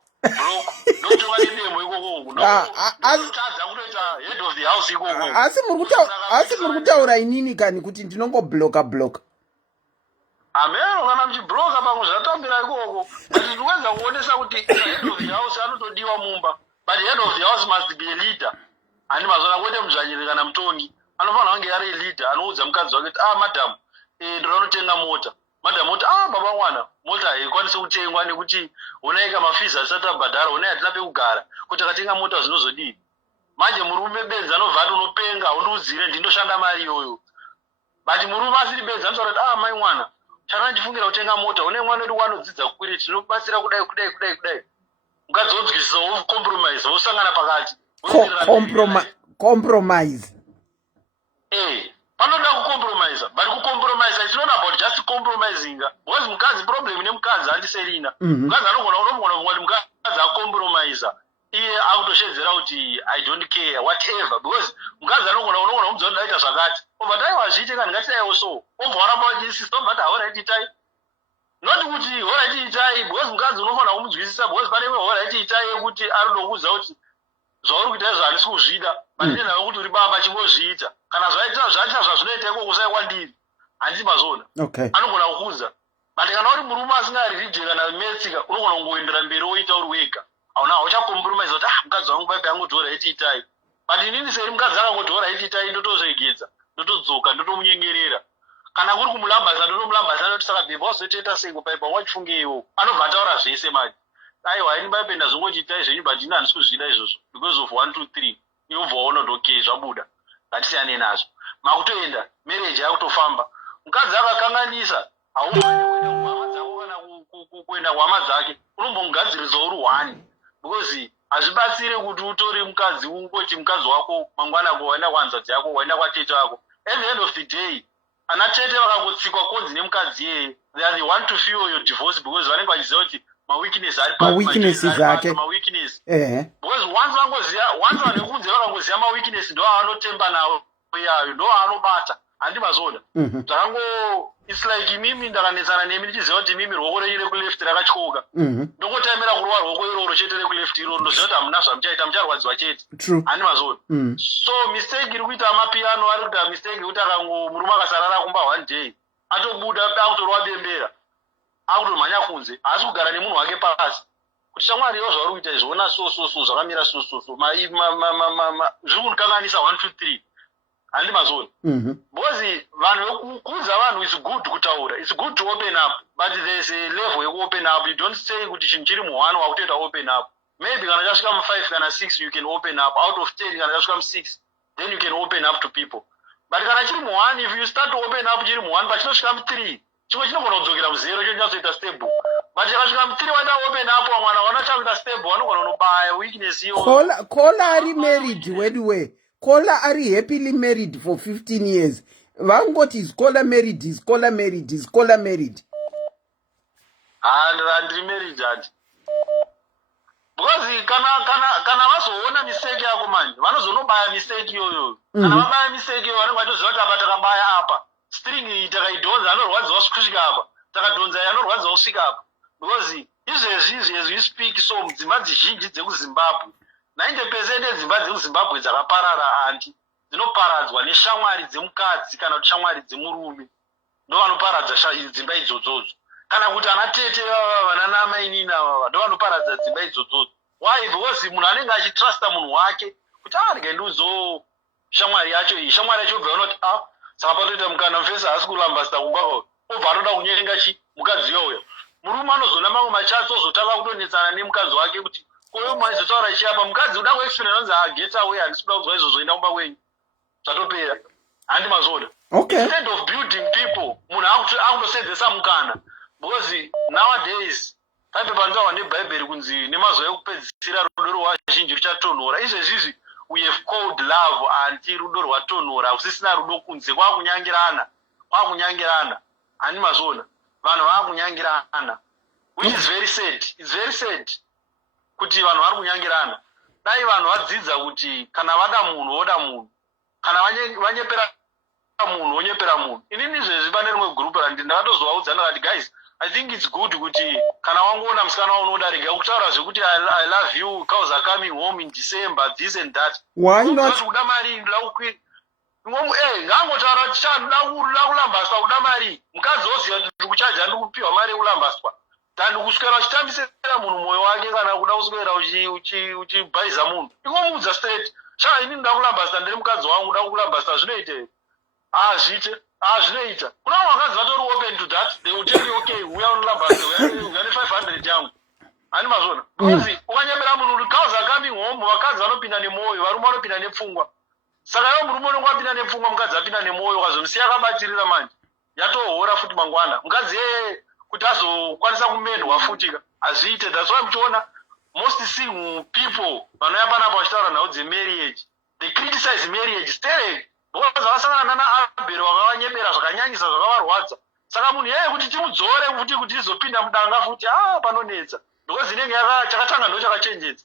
Asi muri kutaura inini kani kuti ndinongobloka ameno kana muchibloka pamwe zvatambira ikoko, but ndikuedza kuonesa kuti head of the house anotodiwa mumba, but head of the house must be a leader. Handi mazona kwete muzvanyiri kana mutongi anofanira kunge ari leader, anoudza mukadzi wake kuti madam ndoda kunotenga mota. Madam oti baba mwana mota haikwanisi kutengwa nekuti unaika mafizi asati abhadhara, unai hatina pekugara, kuti akatenga mota zvinozodii. Manje murume benzi anobva ati unopenga undiudzire ndindoshanda mari iyoyo, but murume asiri benzi anotaura kuti mai mwana chana ndifungira kutenga mota, une mwana wedu wanodzidza kukwiri tinobatsira kudai. Mukadzi onzwisisa wocompromise, wosangana pakati compromise. Panoda kucompromise, but kucompromise it's not about just compromising. Because mukadzi problem nemukadzi handiserina. Mukadzi anogona kuti mukadzi acompromise iye akutoshedzera kuti I don't care whatever, because mukadzi unogona kumudza kuti ndaita zvakati, obva taiwazviite kana ngatidaiwo so, obva waramba wachisisa, obva alright itai. Not kuti alright itai, because mukadzi unofanira kumudzwisisa, because pane alright itai yekuti anokuudza kuti zvauri kuita zvahandisi kuzvida, but ndinawo kuti uri baba chingozviita. Kana zvaita zvazvinoita iko kusai kwandiri handisi mazona. Anogona kukuudza, but kana uri murume asingari ridhe kana metsika unogona kungoendera mberi woita uri wega, hauchakompromise kuti mukadzi wangu baibai angodhora iti itai, but inini seri mukadzi akangodhora iti itai ndotozvegedza, ndotodzoka, ndotomunyengerera. Kana kuri kumulambasa ndotomulambasa, ndoti saka bhebha wazotoita sei baibai wachifungeiwo, anobva ataura zvese manje. Aiwa ini baibai ndazongochiitai zvenyu, but ini handisi kuzvida izvozvo because of 1 2 3 iobva waona kuti okay zvabuda, ngatisiyane nazvo. Makutoenda marriage yakutofamba, mukadzi akakanganisa haufaniri kuenda kuhama dzako kana kuenda kuhama dzake, unombomugadzirisa uri 1, because hazvibatsire kuti utori mukadzi ungoti mukadzi wako mangwana waenda kuhanzvadzi yako, waenda kwatete wako. At the end of the day ana tete vakangotsikwa konzi nemukadzi iyeye, they want to feel your divorce because vanenge vachiziva kuti maweakness ari maweaknesses ake maweakness because once vanekunze vakangoziva maweakness ndo avanotemba nawo yayo ndo aanobata handi mazoda zvakango it's like imimi ndakanetsana nemi ndichiziva kuti imimi ruoko renyu rekuleft rakatyoka ndongotaimira kurova ruoko iroro chete rekuleft iroro ndoziva kuti hamuna zvamuchaita mucharwadziwa chete handi mazoda so mistake iri kuita amapiano ari kuita mistake yekuti murume akasarara kumba one day atobuda akutorwa bembera akutomhanya kunze asi kugara nemunhu wake pasi kuti shamwari yo zvauri kuita izvona so zvakamira so zviri kundikanganisa 1 2 3 handi mazoni because vanhu vekuudza vanhu is good kutaura, it's good to open up, but there's a level yeku open up. You don't say kuti chinhu chiri mu1 wakutoita open up. Maybe kana chasvika mu5 kana 6 you can open up. Out of 10 kana chasvika mu6 then you can open up to people. But kana chiri mu1, if you start to open up chiri mu1 but chinosvika mu3 chimwe chinogona kudzokera mu0 chonyazoita stable. But chikasvika mu3 wada open up vamwana vanochakuita stable vanogona kunobaya weakness iyo. Kola ari married wedwe. Kola ari happily married for 15 years. Vangoti is Kola married, is Kola married, is Kola married. And married that. Because kana vazoona mistake yako manje vanozonobaya mistake iyoyo. Kana vabaya mistake iyoyo vanongatoziva kuti apa takabaya apa. String iyi takaidhonza anorwadziwa kusvika apa. Takadhonza anorwadziwa kusvika apa. Because izvezvi as we speak so dzimba dzizhinji dzekuZimbabwe 90% edzimba dzekuZimbabwe dzakaparara anti dzinoparadzwa neshamwari dzemukadzi kana kuti shamwari dzemurume ndo vanoparadza dzimba idzodzodzo, kana kuti anatete vananamainini ava ndo vanoparadza dzimba idzodzodzo. Why? Because munhu anenge achitrusta munhu wake kuti rega shamwari yacho iyi, shamwari yacho obva anoti saka patoita mukana mufesa asi kulambasta kumba obva anoda kunyenga mukadzi yoyo. Murume anozona mamwe machatsi ozotanga kutonetsana nemukadzi wake kuti koyo maizotaura ichiapa mukadzi uda kuexplain anzi get away handisi kuda kuzwa izvo zvoenda kumba kwenyu zvatopera handi mazoda. Okay. Instead of building people munhu akundosedzesa mukana, because nowadays paipe panzawa nebhaibheri kunzi nemazuva ekupedzisira rudo rwazhinji ruchatonhora. Izvezvizvi we have called love anti rudo rwatonhora kusisina rudo kunze kwakunyangirana handi mazoda. Vanhu vakunyangirana which is very sad. It's very sad kuti vanhu vari kunyangirana. Dai vanhu vadzidza kuti kana vada munhu voda munhu, kana vanyepera munhu vonyepera munhu. Inini izvezvi pane rimwe gurupu ndakatozovaudza ndakati guys, I think it's good kuti kana wangoona musikana waunoda rega kutaura zvekuti I love you cows are coming home in December this and that. Why not? Kuda mari ngangotaura tichada kulambaswa kuda mari. Mukadzi oziva kuti kuchaja ndikupiwa mari yekulambaswa tandi kuswera uchitambisira munhu mwoyo wake kana kuda kuswera uchibhaiza munhu. Ingomuudza straight, ini ndoda kulambasta ndiri mukadzi wangu ndoda kulambasta zvinoita zvite zvinoita. Kuna vakadzi vatori open to that, they will tell you okay uya unolambasta uyane 500 yangu handi mazvona. Because ukanyepera munhu kuti cows are coming home, vakadzi vanopinda nemwoyo, varume vanopinda nepfungwa. Saka iwo murume unenge wapinda nepfungwa mukadzi apinda nemwoyo ukazomisiya akabatirira manje yatohora futi mangwana mukadzi kuti azokwanisa kumendwa futika hazviite. That's why muchiona most single people vanouya panapa vachitaura nhau dzemarriage, they criticize marriage stereke because vakasangana naAbheri vakavanyepera zvakanyanyisa zvakavarwadza. Saka munhu kuti timudzore futi kuti izopinda mudanga futi panonetsa because inenge chakatanga ndo chakachenjedza,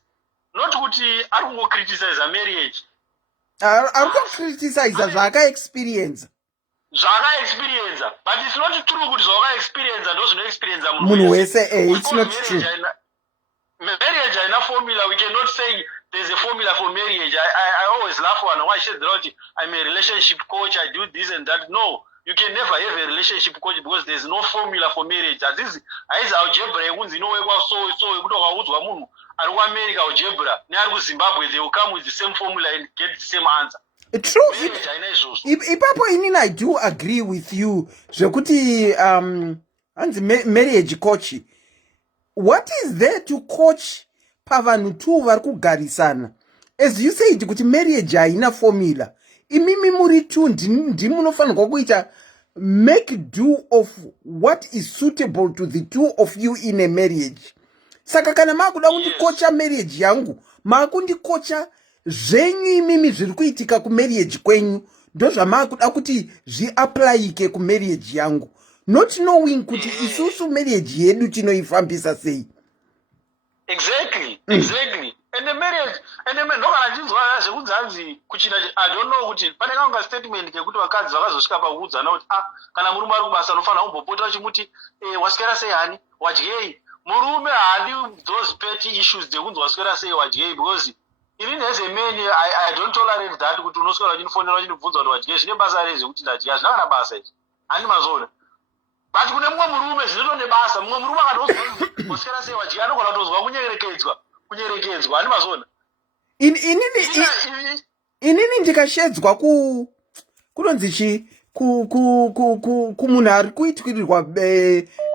not kuti ari kungocriticize marriage. Ari kungocriticize zvakaexperience, but it's not true kuti zvawakaexperience ndo zvinoexperience munhu wese. It's not true. Marriage haina formula. We cannot say there's a formula for marriage. I always laugh when I say that I'm a relationship coach, I do this and that. No, you can never have a relationship coach because there's no formula for marriage. Aizi algebra yekunzi inowekwa so yekuti wakaudzwa munhu ari kuAmerica algebra neari kuZimbabwe, they will come with the same formula and get the same answer. True. Ipapo inini I do agree with you zvekuti hanzi marriage coach. What is there to coach pavanhu tu vari kugarisana? As you said kuti marriage haina formula. Imimi muri tu ndimunofanirwa kuita make do of what is suitable to the two of you in a marriage. Saka kana makuda kundikocha marriage yangu, makundikocha zvenyu imimi zviri kuitika kumarriage kwenyu ndo zvamakuda kuti zviapplyike kumarriage yangu, not knowing kuti isusu marriage yedu tinoifambisa sei. Exactly. And the marriage, ndokana ndinzwa zvekunzi kuchina I don't know kuti pane kanga statement kekuti vakadzi vakazosvika pakuudzana kuti kana murume ari kubasa anofanira kumbopota vachimuti waswera sei hani wadyei. Murume haadi those petty issues dzekunzi waswera sei wadyei, because inini as a man I don't tolerate that kuti unoswera uchinifonera uchinibvunza kuti wadyei. Zvine basa rezi kuti ndadya, zvina kana basa ichi handi mazona. But kune mumwe murume zvinotonde basa. Mumwe murume akatozwa waswera sei wadyei anogona kutozwa kunyerekedzwa handi mazona. Inini ndikashedzwa kunonzi chi kumunhu ari kuitwirirwa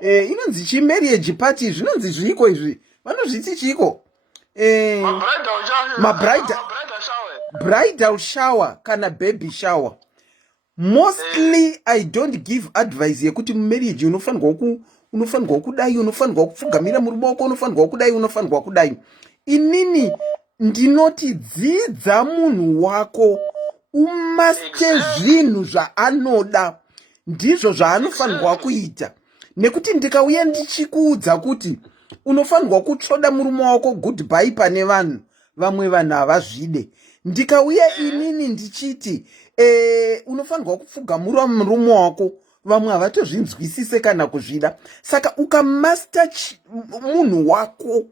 inonzi chi marriage party, zvinonzi zviko izvi vanozviti chiko bridal shower kana baby shower. Mostly I don't give advice yekuti mumarriage unofanirwa kudai, unofanirwa kupfugamira muruoko, unofanirwa kudai, unofanirwa kudai. Inini ndinoti dzidza munhu wako, umaste zvinhu zvaanoda, ndizvo zvaanofanirwa kuita. Nekuti ndikauya ndichikuudza kuti unofanirwa kutsvoda murume wako goodbye pane vanhu, vamwe vanhu havazvide. Ndikauya inini ndichiti unofanirwa kupfugamira murume wako, vamwe havatozvinzwisise kana kuzvida. Saka ukamasta munhu wako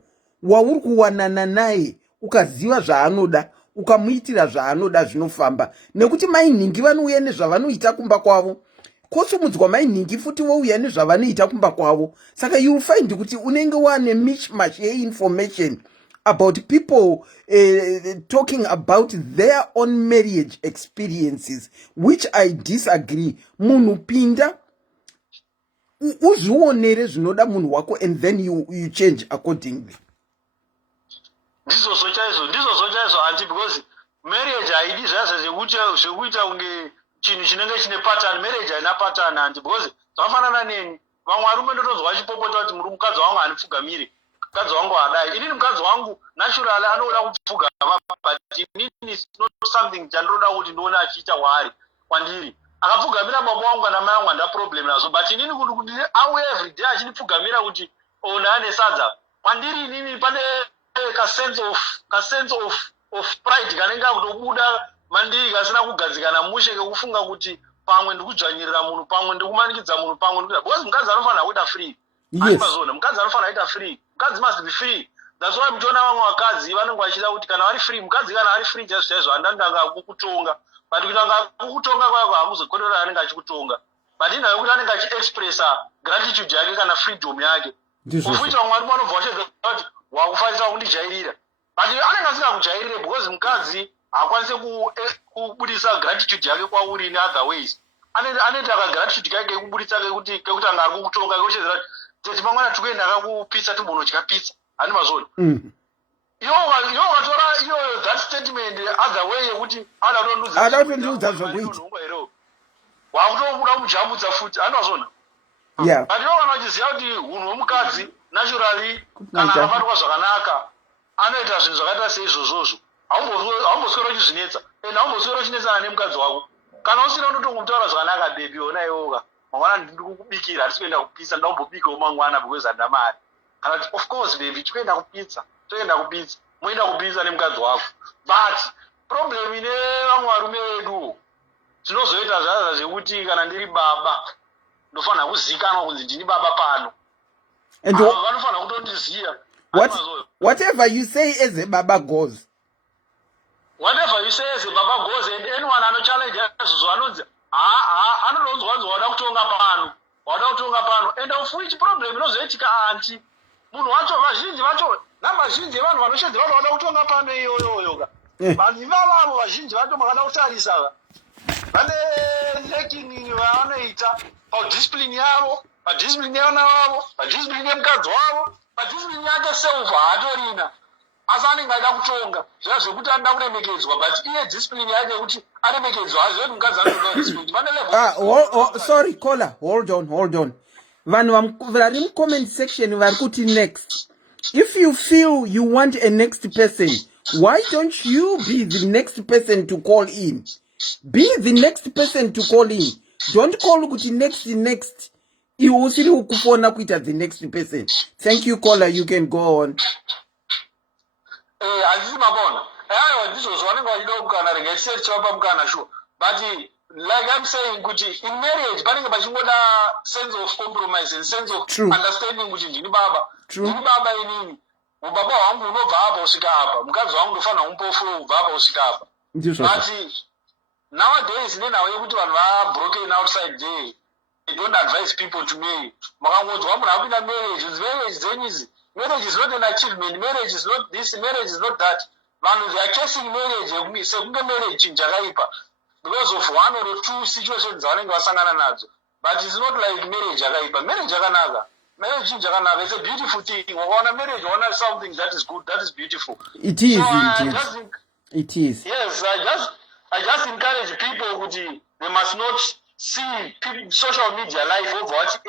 wauri kuwanana naye, ukaziva zvaanoda, ukamuitira zvaanoda, zvinofamba. Nekuti mainhingi vanouya nezvavanoita kumba kwavo, kosumudzwa mainhingi futi vouya nezvavanoita kumba kwavo. Saka you find kuti unenge wane mishmash information about people talking about their own marriage experiences, which I disagree. Munhu pinda uzvionere zvinoda munhu wako, and then you change accordingly. Ndizoso chaizvo anti, because marriage haidi zvekuita kunge chinhu chinenge chine pattern. Marriage haina pattern anti, because zvakafanana neni. Vamwe varume ndotozwa vachipopota kuti mukadzi wangu handipfugamire, mukadzi wangu hadai. Inini mukadzi wangu naturally anoda kupfugama, but inini it's not something chandinoda kuti ndione achiita kwandiri. Akapfugamira baba wangu kana mai wangu handa problem nazo, but inini kuti auye every day achinipfugamira kuti ona ane sadza, kwandiri inini pane ka sense of pride kanenge kutobuda mandiri kasina kugadzikana mushe kekufunga kuti pamwe ndikudzvanyirira munhu, pamwe ndikumanikidza munhu, pamwe ndikuita, because mukadzi anofanira kuita free. Yes. Mukadzi anofanira kuita free. Mukadzi must be free. That's why mtoona vamwe vakadzi vanenge vachida kuti kana vari free, mukadzi kana ari free chaizvo handandanga kukutonga, but kutanga kukutonga kwako hamuzokorera anenge achikutonga, but inhayo kuti anenge achiexpressa gratitude yake kana freedom yake. Kufuita vamwe varume vanobva vachedza kuti wakufanisa kundijairira, but anenge asingakujairire because mukadzi haakwanise kubudisa gratitude yake kwauri in other ways. Anoita gratitude yake kubudisa kekuti anga ari kukutonga, kekuchedzera kuti mangwana tikuenda akakupisa timbonodya pizza handi mazoni. Iwo watora iyo that statement other way yekuti adatondiudza zvokuita wakutobuda mujambudza futi handi mazona. But iwo kana uchiziva kuti unhu hwemukadzi naturally kana akabatwa zvakanaka anoita zvinhu zvakaita seizvozvozvo, haumboswera uchizvinetsa, and haumboswera uchinetsana nemukadzi wako. Kana usina unotongomutaura zvakanaka, baby ona iwoka mangwana ndiri kukubikira, hatisi kuenda kupizza, ndaumbobikawo mangwana because handina mari. Kana kuti of course baby toenda kupizza, moenda kupizza nemukadzi wako. But problem ine vamwe varume vedu tinozoita zvaza zvekuti kana ndiri baba ndofanira kuzikanwa kunzi ndini baba pano, and vanofanira kutondiziya. Whatever you say as a baba goes. Whatever you say as a baba goes, and anyone challenge izvozvo anonzi anodonzwanzi wada kutonga pano, and of which problem inozoitika anti munhu wacho vazhinji vacho namba zhinji yevanhu vanoshedza vanhu vada kutonga pano iyoyoyoka. Vanhu ivavavo vazhinji vacho makada kutarisa vane lacking vaanoita padiscipline yavo, padiscipline yavana vavo, padiscipline yemukadzi wavo, padiscipline yake self haatorina, asi anenge aida kutonga zviya zvekuti anoda kuremekedzwa, but iye discipline yake kuti aremekedzwa hazive kuti mukadzi anoda discipline. Vane level. Sorry caller, hold on. Vanhu vari mucomment section vari kuti next. If you feel you want a next person, why don't you be the next person to call in? Be the next person to call in. Don't call kuti next. Iwe usiri kufona kuita the next person. Thank you caller, you can go on. Hazisi mabona. Aiwa ndizvo zvavanenge vachida mukana rega tisati chavapa mukana sure. But like I'm saying kuti in marriage panenge pachingoda sense of compromise and sense of understanding kuti ndini baba. Ndini baba inini. Ubaba wangu unobva apa usvika apa. Mukadzi wangu ndofana umupofu ubva apa usvika apa. But nowadays nenawo yekuti vanhu broken outside there. They don't advise people to marry. Makangodzwa munhu akupinda marriage. Marriage dzenyu idzi. Marriage is not an achievement. Marriage is not this. Marriage is not that. Vanhu they are chasing marriage. Sekunge marriage chinhu chakaipa because of one or two situations dzavanenge vasangana nadzo. But it's not like marriage yakaipa. Marriage yakanaka. Marriage chinhu chakanaka. It's a beautiful thing. Wakaona marriage, wakaona something that is good, that is beautiful. It is. So it is. Yes, I just encourage people kuti they must not see social media life over what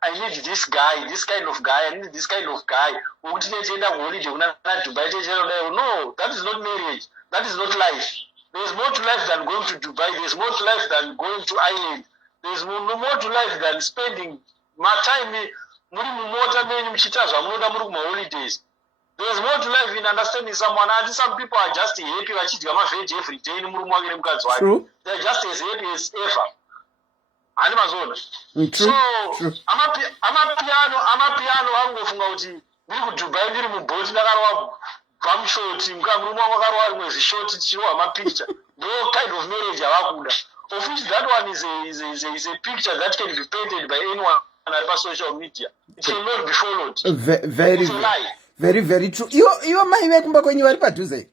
I need this guy, this kind of guy, I need this kind of guy. No, that is not marriage. That is not life. There is more to life than going to Dubai. There is more to life than going to Ireland. There is more to life than spending my time holidays. There is more to life in understanding someone. And some people are just happy every day. True. They are just as happy as ever. True. So amapiano angofunga kuti ndiri kuDubai ndiri mubhoti ndakarwa pamshoti mukamurume wakarwa ari mwezi shoti tichiwa mapicture. No kind of marriage yavakuda. Of which that one is a picture that can be painted by anyone on social media. It will not be followed. Very, very true. Iwo mai vekumba kwenyu vari padhuze?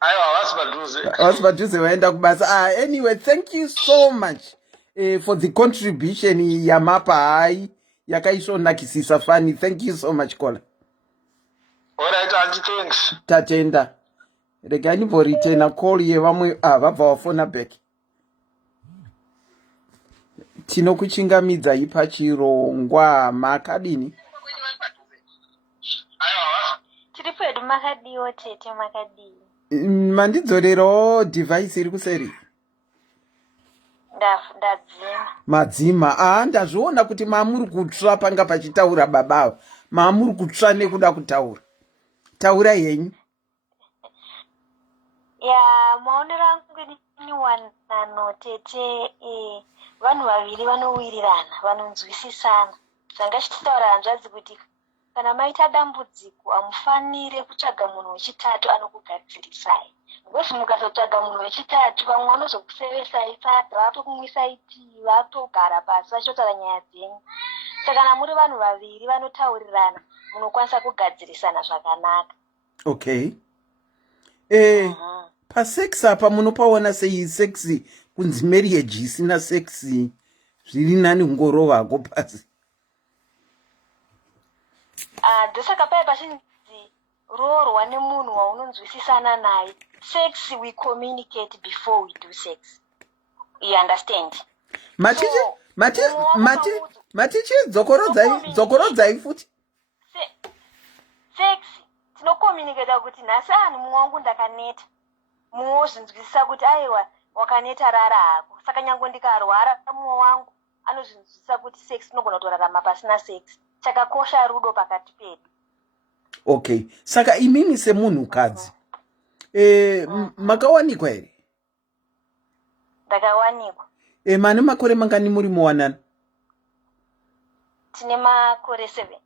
Aiwa, havasi padhuze vaenda kubasa. Anyway, thank you so much for the contribution yamapa hai yakaisvonakisisa fani. Thank you so much, Kola. Alright, Auntie, thanks. Tatenda. Regani voritena call yevamwe vabva wafona back. Tinokuchingamidzai pachirongwa makadini. Tiripedu makadiwo tete makadini. Mandidzorero device iri kuseri. Ndadzima. Madzima. Ndazviona kuti maamuri kutsva panga pachitaura babavo. Maamuri kutsva nekuda kutaura. Taura yenyu. Ya, maonero angu ni wanano tete vanhu vaviri vanowirirana, vanonzwisisana. Zvanga chitaura hanzvadzi kuti kana maita dambudziko amufanire kutsvaga munhu wechitatu anokugadzirisai. Ngozi mukazotsvaga munhu wechitatu vamwe vanozokusevesai sadza, vatokumwisai tii, vatogara pasi vachizotaura nyaya dzenyu. Saka kana muri vanhu vaviri vanotaurirana, munokwanisa kugadzirisana zvakanaka. Okay. Pasex apa munopaona sei sex kunzi marriage isina sex zviri nani kungorovako pasi? Ndosaka paya pachinzi roorwa nemunhu waunonzwisisana naye. Sex we communicate before we do sex. You understand? Matiche dzokorodzai futi. Sex tinokomunicate kuti nhasi mumwe wangu ndakaneta. Munozvinzwisisa kuti aiwa wakaneta rara hako. Saka nyange ndikarwara mumwe wangu anozvinzwisisa kuti sex inogona kutorarama pasina sex. Chakakosha rudo pakati pedu. Okay. Saka imimi semunhukadzi makawanikwa here? Ndakawanikwa. Mane makore mangani muri muwanana? Tine makore 7.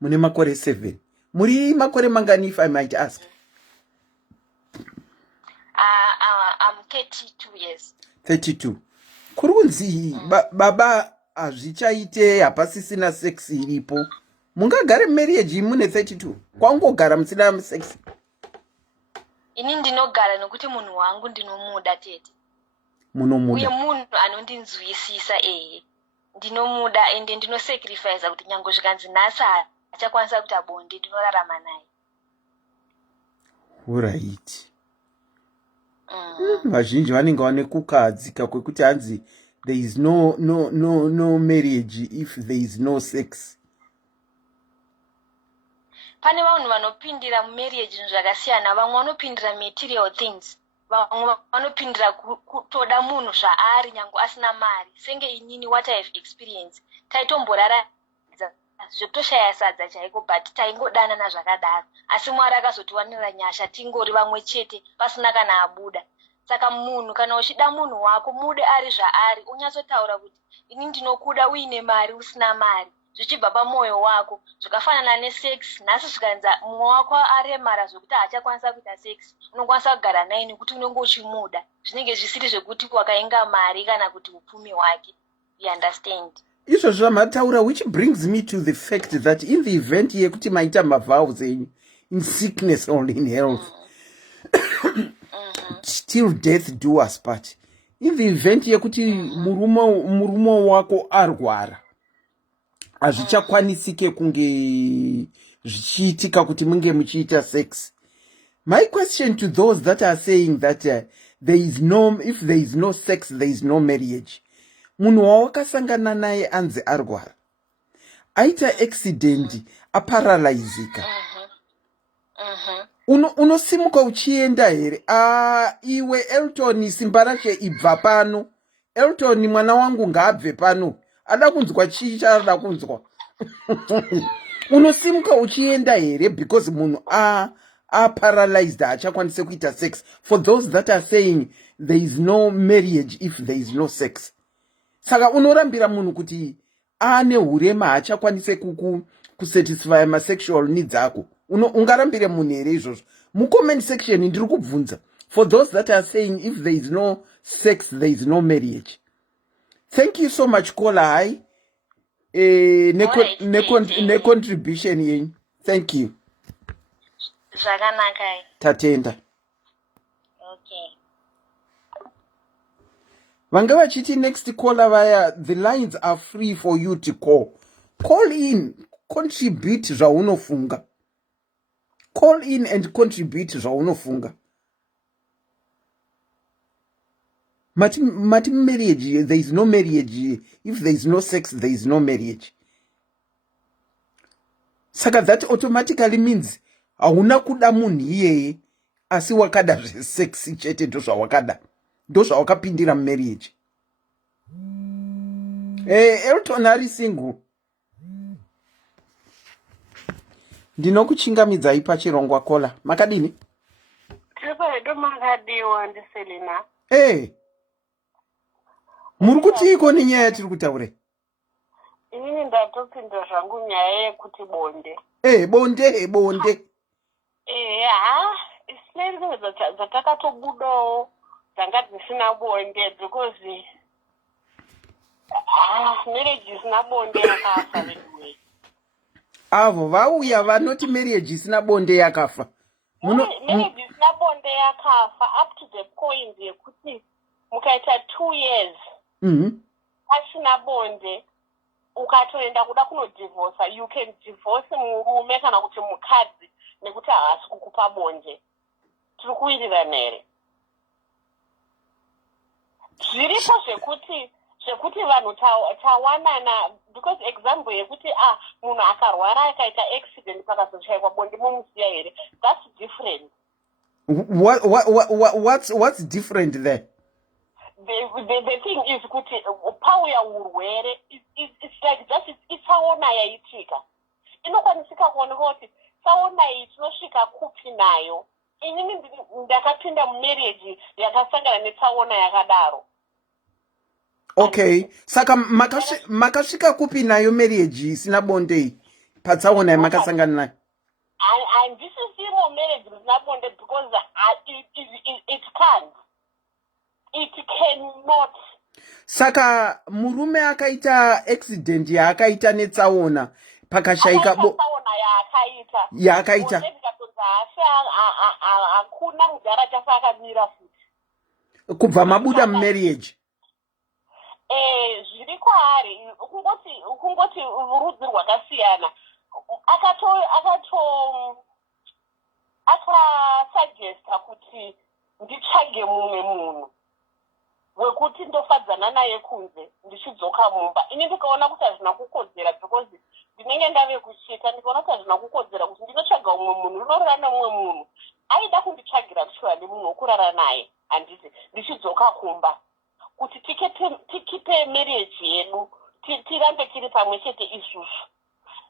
Mune makore 7. Muri makore mangani if I might ask? I'm 32 years. 32. Kurunzi baba hazvichaite hapasisina sex iripo. Mungagare marriage mune 32. Kwangogara musina sex. Ini ndinogara nokuti munhu wangu ndinomuda tete. Munomuda. Uye munhu anondinzwisisa ndinomuda ende ndinosacrifice kuti nyange zvikanzi nhasi achakwanisa kuita bonde ndinorarama naye. Alright. Vazhinji vanenge vane kukadzika kwekuti hanzi there is no marriage if there is no sex. Pane vanhu vanopindira mumarriage zvakasiyana, vamwe vanopindira material things, vamwe vanopindira kutoda munhu zvaari nyange asina mari. Senge inini what I have experienced, taitomboraradza zvokutoshaya sadza chaiko but taingodanana zvakadaro asi Mwari akazotiwanira nyasha tingori vamwe chete pasina kana abuda. Saka munhu kana uchida munhu wako mude ari zvaari unyatsotaura kuti ini ndinokuda uine mari usina mari zvichibva pamoyo wako zvakafanana nesex. Nhasi zvikanza mumwe wako aremara zvokuti haachakwanisa kuita sex unokwanisa kugara naye nekuti unenge uchimuda zvinenge zvisiri zvekuti wakainga mari kana kuti upfumi hwake. You understand? Izvo zvamataura, which brings me to the fact that in the event yekuti maita mavows enyu in sickness or in health till death do us part, in the event yekuti murume wako arwara hazvichakwanisike kunge zvichiitika kuti munge muchiita sex. My question to those that are saying that if there is no sex there is no marriage, munhu wawakasangana naye anzi arwara aita accident aparalyzika, unosimuka uchienda here? Iwe Elton, simba rashe ibva pano. Elton, mwana wangu ngaabve pano, ada kunzwa chii chaada kunzwa. Unosimuka uchienda here because munhu paralyzed haachakwanise kuita sex. For those that are saying there is no marriage if there is no sex, saka unorambira munhu kuti ane hurema haachakwanise kusatisfy masexual needs ako, ungarambire munhu here izvozvo? Mucomment section ndiri kubvunza. For those that are saying if there is no sex there is no marriage. Thank you so much caller. Hai contribution yenyu. Thank you. Zvakanaka. Tatenda. Okay. Vanga vachiti next caller vaya, the lines are free for you to call. Call in, contribute zvaunofunga. Call in and contribute zvaunofunga. Mati marriage, there is no marriage. If there is no sex, there is no marriage. Saka that automatically means hauna kuda munhu iyeye asi wakada sex chete ndo zvawakapindira marriage. Elton ari single. Ndinokuchingamidzai pachirongwa kola. Makadini? Tiripaedo makadiwa ndiselina. Muri kuti iko nenyaya yatiri kutaure? Inini ndatopinda zvangu nyaya yekuti bonde. Bonde. Isine dzatakatobudawo dzanga dzisina bonde because marriage isina bonde yakafa anyway. Avo vauya vanoti marriage isina bonde yakafa. Marriage isina bonde yakafa up to the point yekuti mukaita 2 years asina bonde ukatoenda kuda kunodivorce, you can divorce murume kana kuti mukadzi nekuti haasi kukupa bonde. Tiri kuwirirana here? Zviripo zvekuti vanhu tawanana, because example yekuti munhu akarwara akaita accident pakazochayikwa bonde mumusiya here, that's different. What's different there? The thing is kuti pauya urwere, it's like just itsaona yaitika. Inokwanisika kuoneka kuti tsaona iyi tinosvika kupi nayo. Inini ndakapinda mumarriage yakasangana netsaona yakadaro. Okay, saka makasvika kupi nayo marriage isina bonde patsaona yamakasangana nayo? Handisisimo marriage isina bonde because it can't. It cannot. Saka murume akaita accident yaakaita netsaona pakashaika tsaona yaakaita hakuna mugara chafa akamira futi kubva mabuda mumarriage. Zviri kwaari kungoti rudzi rwakasiyana. Akasuggesta kuti nditsvage mumwe munhu wekuti ndofadzana naye kunze ndichidzoka mumba. Ini ndikaona kuti hazvina kukodzera because ndinenge ndave kucheka, ndikaona kuti hazvina kukodzera kuti ndinotsvaga umwe munhu, rinorara nemumwe munhu aida kunditsvagira actually munhu wokurara naye, handiti ndichidzoka kumba kuti tikipe marriage yedu tirambe tiri pamwe chete isusu.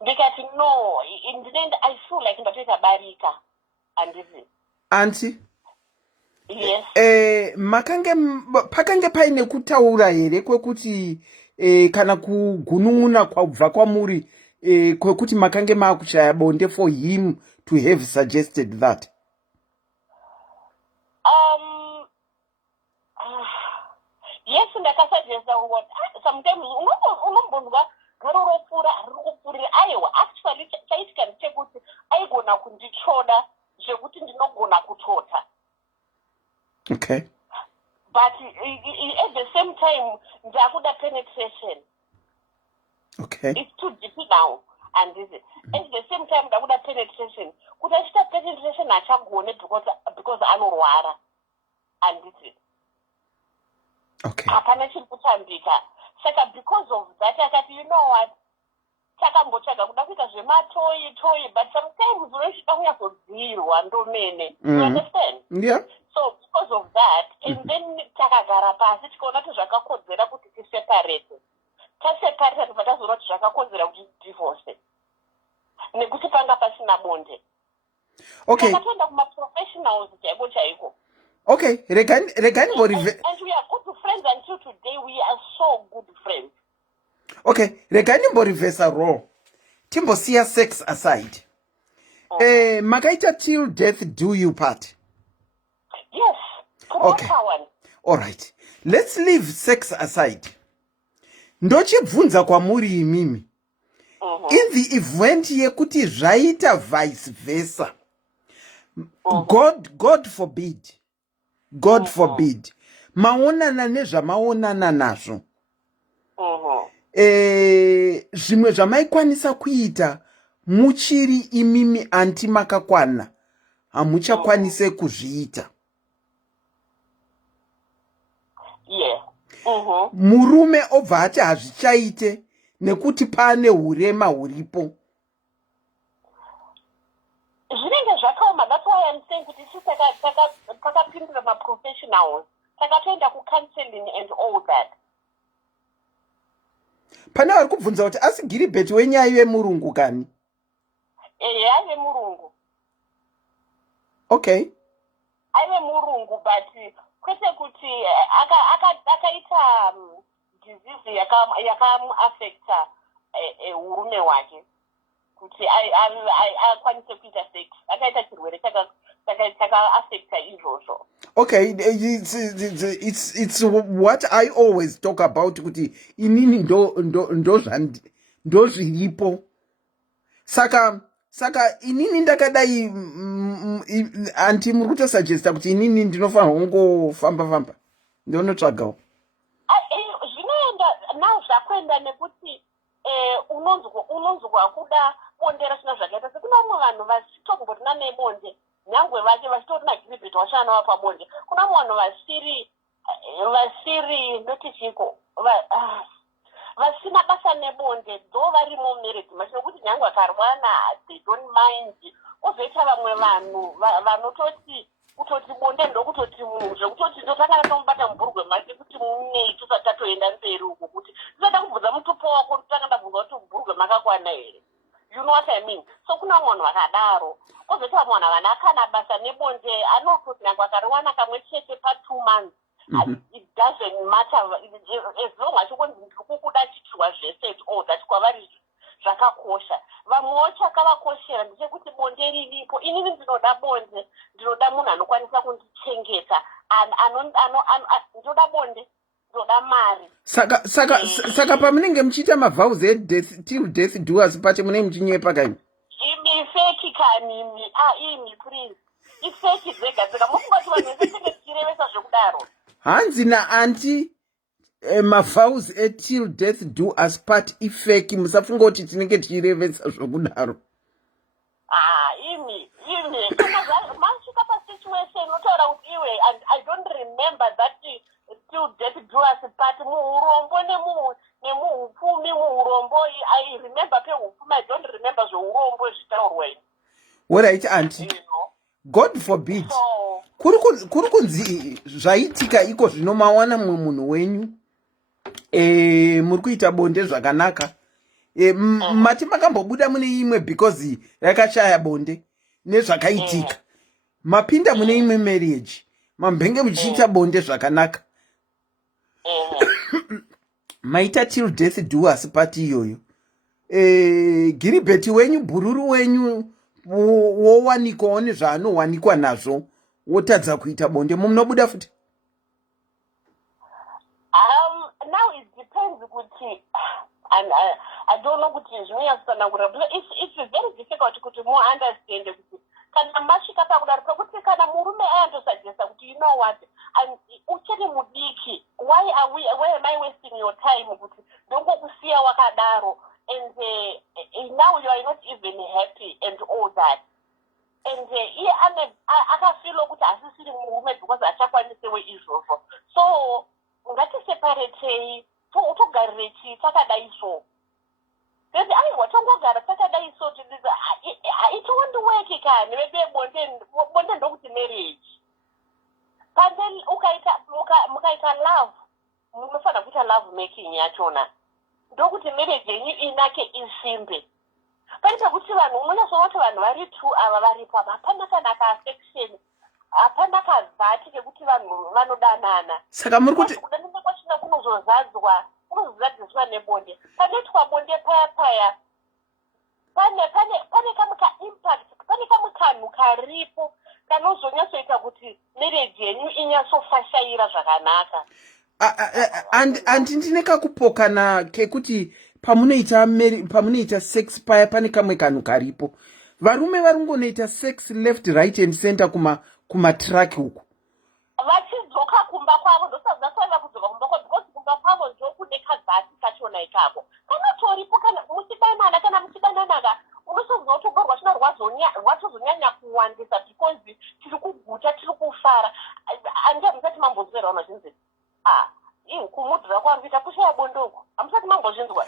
ndikati no I feel like ndatoita barika handiti anti yes pakange paine kutaura here kwekuti kana kugunun'una kwabva kwamuri kwekuti makange maakushaya bonde for him to have suggested that? Yes, ndakasuggesta kuti sometimes unombonzwa garo ropfuura ririkupfuurira aiwa actually chaitika ndechekuti aigona kunditsvoda zvekuti ndinogona kutota. Okay. But at the same time ndakuda penetration. Okay. It's too deep now and at the same time ndakuda penetration. Kuti achita penetration achagone because anorwara and okay. hapana chiri kutambika. Saka because of that akati you know what takambotsvaga kuda kuita zvematoi but sometimes unochida kunyazodzirwa ndomene. You understand? Yeah. So because of that and then takagara pasi tikaona kuti zvakakodzera kuti tiseparate. Taseparate ndipo tazoona kuti zvakakodzera kuti divorce. Nekuti panga pasina bonde. Okay. Takatoenda kuma-professionals chaiko. Okay, regani and we are good friends until today. We are so good friends. Okay, regani mborivesa role. Timbosiya sex aside. Makaita till death do you part. Yes. Okay. All right. Let's leave sex aside. Ndochibvunza kwamuri imimi. In the event yekuti zvaita vice versa. God forbid. God forbid. Maonana nezvamaonana nazvo. Zvimwe zvamaikwanisa kuita muchiri imimi anti makakwana hamuchakwanise kuzviita. Yeah. Murume obva ati hazvichaite nekuti pane hurema huripo. Zvinenge zvakaoma. That's why I'm saying kuti isi takapindura ma-professionals. Takatoenda ku-counseling and all that. Pana vari kubvunza kuti asi Gilbert wenyaya yemurungu kani? Aive murungu. Okay. Aive murungu but kwete kuti akaita disease yakamuaffecta urume hwake kuti akwanise kuita sex. Akaita chirwere chakaaffecta izvozvo. Okay, it's what I always talk about kuti inini ndo zviripo. Saka inini ndakadai anti muri kutosuggesta kuti inini ndinofanirwa kungofamba ndonotsvagawo. Zvinoenda now zvakuenda nekuti unonzwa kuda bonde rasina zvakaita sekuna vamwe vanhu vasitomborina nebonde nyangwe vache vachitorina Gilbert washana wapa bonde. Kuna vanhu vasiri ndotichiko vasina basa nebonde dho varimo marriage machine kuti nyangwe akarwana they don't mind. Kozoita vamwe vanhu vanototi kutoti bonde ndokutoti munhu zvekutoti ndotanga tomubata mubhurugwe make kuti munei tusati tatoenda mberi uko kuti tisada kubvunza mutupo wako totanga ndabvunza kuti mubhurugwe makakwana here. You know what I mean? So kuna vanhu vakadaro. Kozoita vamwe vanhu vana akana basa nebonde anototi nyangwe akariwana kamwe chete pa2 months. It doesn't matter as long as ukonzi ndikukuda chichwa zvese at all that kwavari zvakakosha. Vamwewo chakavakoshera ndechekuti bonde riripo. Inini ndinoda bonde, ndinoda munhu anokwanisa kundichengeta, ndinoda bonde, ndinoda mari. Saka pamunenge muchiita ma-vows till death do us part munenge muchinyepa kani? Imi feki kanimi. Imi please. Ifeki dzega dzega. Mufungati vanhu vese tichirevesa zvekudaro. Hanzi naanti ma-vows till death do us part ifeki, musafunga kuti tinenge tichirevesa zvekudaro. Imi masvika pasituation unotaura kuti iwe and I don't remember that till death do us part muurombo nemuhupfumi muurombo. I remember pehupfumi. I don't remember zveurombo zvitaurwa ini. Alright auntie. God forbid. Kuri kunzi zvaitika iko zvino mawana mumwe munhu wenyu muri kuita bonde zvakanaka mati makambobuda mune imwe because rakashaya bonde nezvakaitika mapinda mune imwe marriage mambenge muchiita bonde zvakanaka maita till death do us pati iyoyo Gilbert wenyu bhururu wenyu wowanikwawo nezvaanowanikwa nazvo wotadza kuita bonde munobuda futi. Now it depends kuti I don't know kuti zvinonyatsanangura because it's very difficult kuti mu understand kuti kana masvika pakudaro pakuti kana murume ayandosajesa kuti you know what uchiri mudiki why am I wasting your time kuti ndongokusiya wakadaro and now you are not even happy and all that and iye akafilo kuti asisiri murume because achakwanisewo izvozvo so ngatiseparatei utogarire chii takadai so kuti aiwa tongogara takadai so it won't work kani bonde ndokuti marriage but then mukaita love munofanira kuita love making yachona ndokuti marriage yenyu inake isimbe pane pekuti vanhu unonyasovati vanhu vari two ava varipo hapana kana kaaffection hapana kazati kekuti vanhu vanodanana saka muri kuti kudanana kwachina kunozozadziswa nebonde panoitwa bonde paya pane kamwe kaimpact pane kamwe kanhu karipo kanozonyatsoita kuti marriage yenyu inyatsofashaira zvakanaka andi ndine kakupokana kekuti pamunoita sex paya pane kamwe kanhu karipo varume vari ngonoita sex left right and center kumatrack uku vachidzoka kumba kwavo ndosazvasaira kudzoka kumba kwavo because kumba kwavo ndokune kazasi kachona ikako kanotoripo kana muchidanana kana muchidananaka unosozwa kuti ugo rwachina rwatozonyanya kuwandisa because tiri kuguta tiri kufara andia musati mambozvera unozvinzi kumudhira kwari kuita kushaya bondoko hamusati mambozvinzwa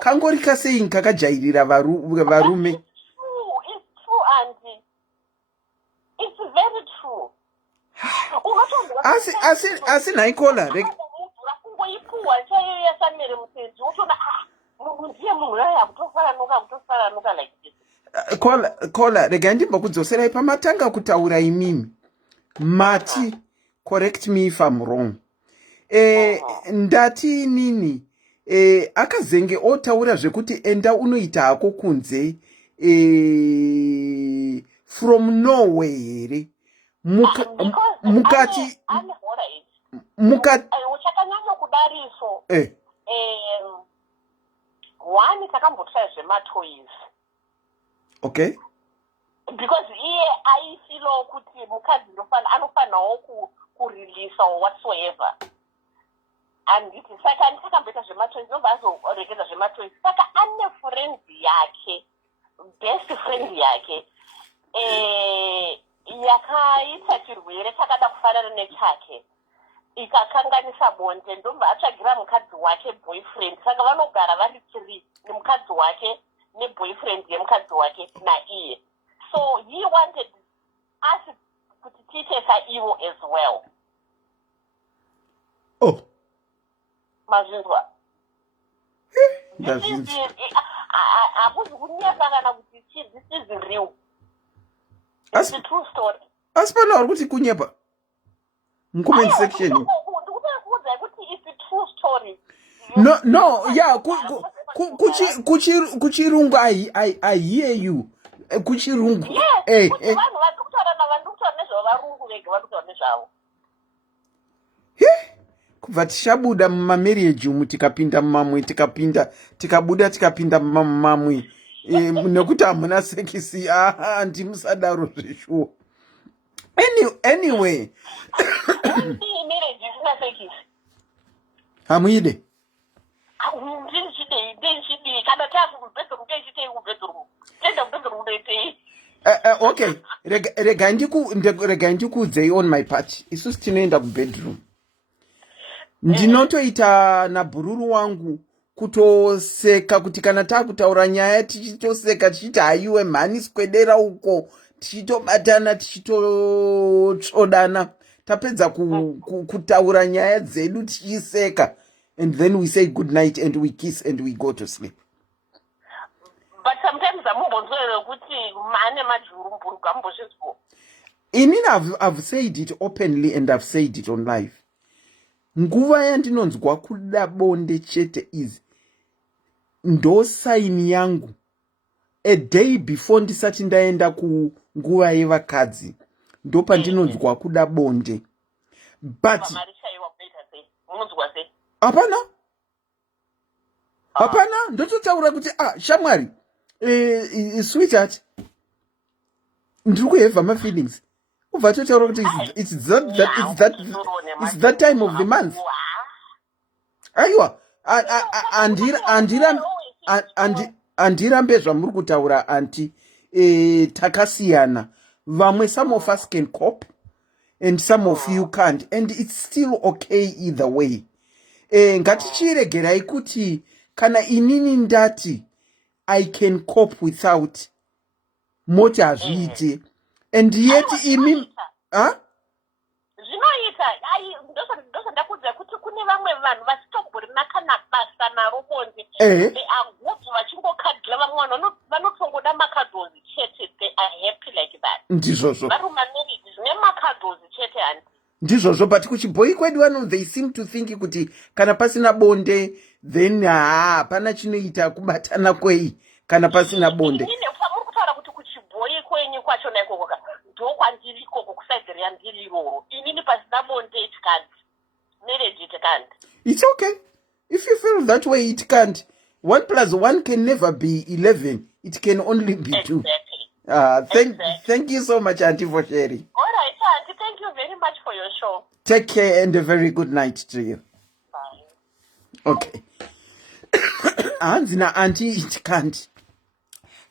kangorika sei kakajairira varume. It's true auntie. It's very true. asi nhaikola kungoipuwa chaiyo yasamere musedzi wotona ndiye munhu yaya kutofaranuka like this. kola regai ndimbokudzoserai pamatanga kutaura imimi mati correct me if I'm wrong ndati nini akazenge otaura zvekuti enda unoita hako kunze from nowhere here mukati uchakanyanya kudariso one takambotrai zvematoys okay because iye aifilo kuti mukadzi anofanirawo kureleasa or whatsoever anditi saka nditakamboita zvematoys ndobva azoregedza zvematoys saka ane friend yake best friend yake yakaita chirwere chakada kufanana nechake ikakanganisa bonde ndobva atsvagira mukadzi wake boyfriend saka vanogara vari three nemukadzi wake neboyfriend yemukadzi wake naiye so he wanted us kuti tiite saivo as well. Mazvinzwa hakuzi kunyepa kana kuti this is real. It's a true story. Asi pano vari kuti kunyepa mcomment section ndikukuudza kuti it's a true story. No, yeah, kuchirungu I hear you. Kuchirungu. Yes, vanhu vari kutaura navanhu kutaura nezvavarungu vega vari kutaura nezvavo. Kubva tishabuda mumamarriage umu tikapinda mumamwe tikapinda mumamwe nekuti hamuna sekisi ndimusadaro zveshuwa. Anyway. Marriage isina sekisi. Hamuide. Kana tafu kubedroom teitei kubedroom. Tenda kubedroom teitei. Okay, regai ndikuudzei on my part. Isusu tinoenda kubedroom. Ndinotoita nabhururu wangu kutoseka kuti kana takutaura nyaya tichitoseka tichiti haiwe mhani swedera uko tichitobatana tichitotsvodana tapedza kutaura nyaya dzedu tichiseka and then we say good night and we kiss and we go to sleep. But sometimes I'm I've said it openly and I've said it on live. Nguva yandinonzwa kuda bonde chete is ndo sign yangu a day before ndisati ndaenda kunguva yevakadzi ndo pandinonzwa kuda bonde. But hapana ndototaura kuti shamwari sweetheart ndiri kuheva my feelings ubva totaura kuti it's that time of the month. Aiwa andirambe zvamuri kutaura anti takasiyana. Vamwe, some of us can cope and some of you can't, and it's still okay either way. Ngatichiregerai kuti kana inini ndati I can cope without moti hazviite, and yet imi zvinoita ndosandakudza kuti kune vamwe vanhu vasitogorina kana basa naro bonde agudzi vachingokadhila vamwe vanhu vanotongoda makadhozi chete. They are happy like that. Ndizvozvo varumaneridi zvine makadhozi chete handi ndizvozvo, but kuchibhoyi kwedu vano they seem to think kuti kana pasina bonde then hapana chinoita kubatana kwei kana pasina bonde. Inini muri kutaura kuti kuchibhoyi kwenyu kwachona ikoko ndo kwandiri ikoko kusaidhiri yandiri iroro. Inini pasina bonde it can't. Marriage it can't. It's okay. If you feel that way, it can't. 1 + 1 can never be 11. It can only be 2. Exactly. Thank you so much, Auntie, for sharing. All right, Auntie. Thank you very much for your show. Take care and a very good night to you. Bye. Okay. Hanzi na Auntie, it can't.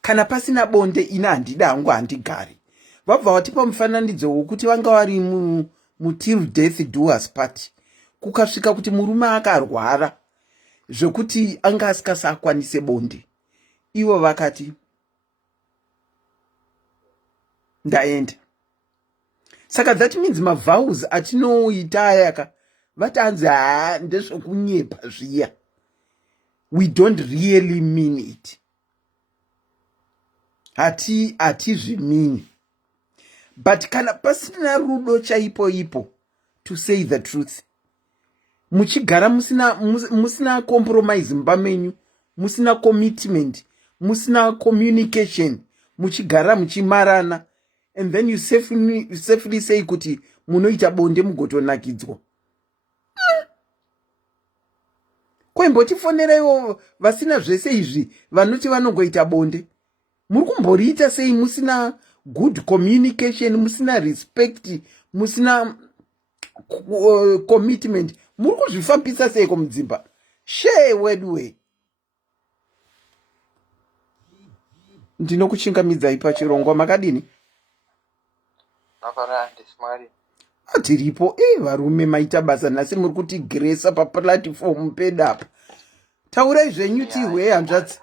Kana pasina bonde ina handida hangu handigari. Vabva vatipa mufananidzo wokuti vanga vari till death do us part. Kukasvika kuti murume akarwara zvekuti anga asikasakwanise bonde, ivo vakati ndaenda. Saka that means vows atinoita ayaka vatanzi ndezvokunyepa zviya. We don't really mean it. Hatizvimini. But kana pasina rudo chaipo ipo, to say the truth, muchigara musina compromise mumba menyu, musina commitment, musina communication, muchigara muchimarana, and then you safely say kuti munoita bonde mugotonakidzwa. Kwembotifoneraiwo vasina zvese izvi vanoti vanongoita bonde. Muri kumboriita sei musina good communication, musina respect, musina commitment? Muri kuzvifambisa sei kumudzimba? Share wedwe. Ndinokuchingamidzai pachirongwa makadini? Tiripo varume maita basa nhasi muri kuti gresa paplatform pedapa. Taurai zvenyu tihwe hanzvadzi.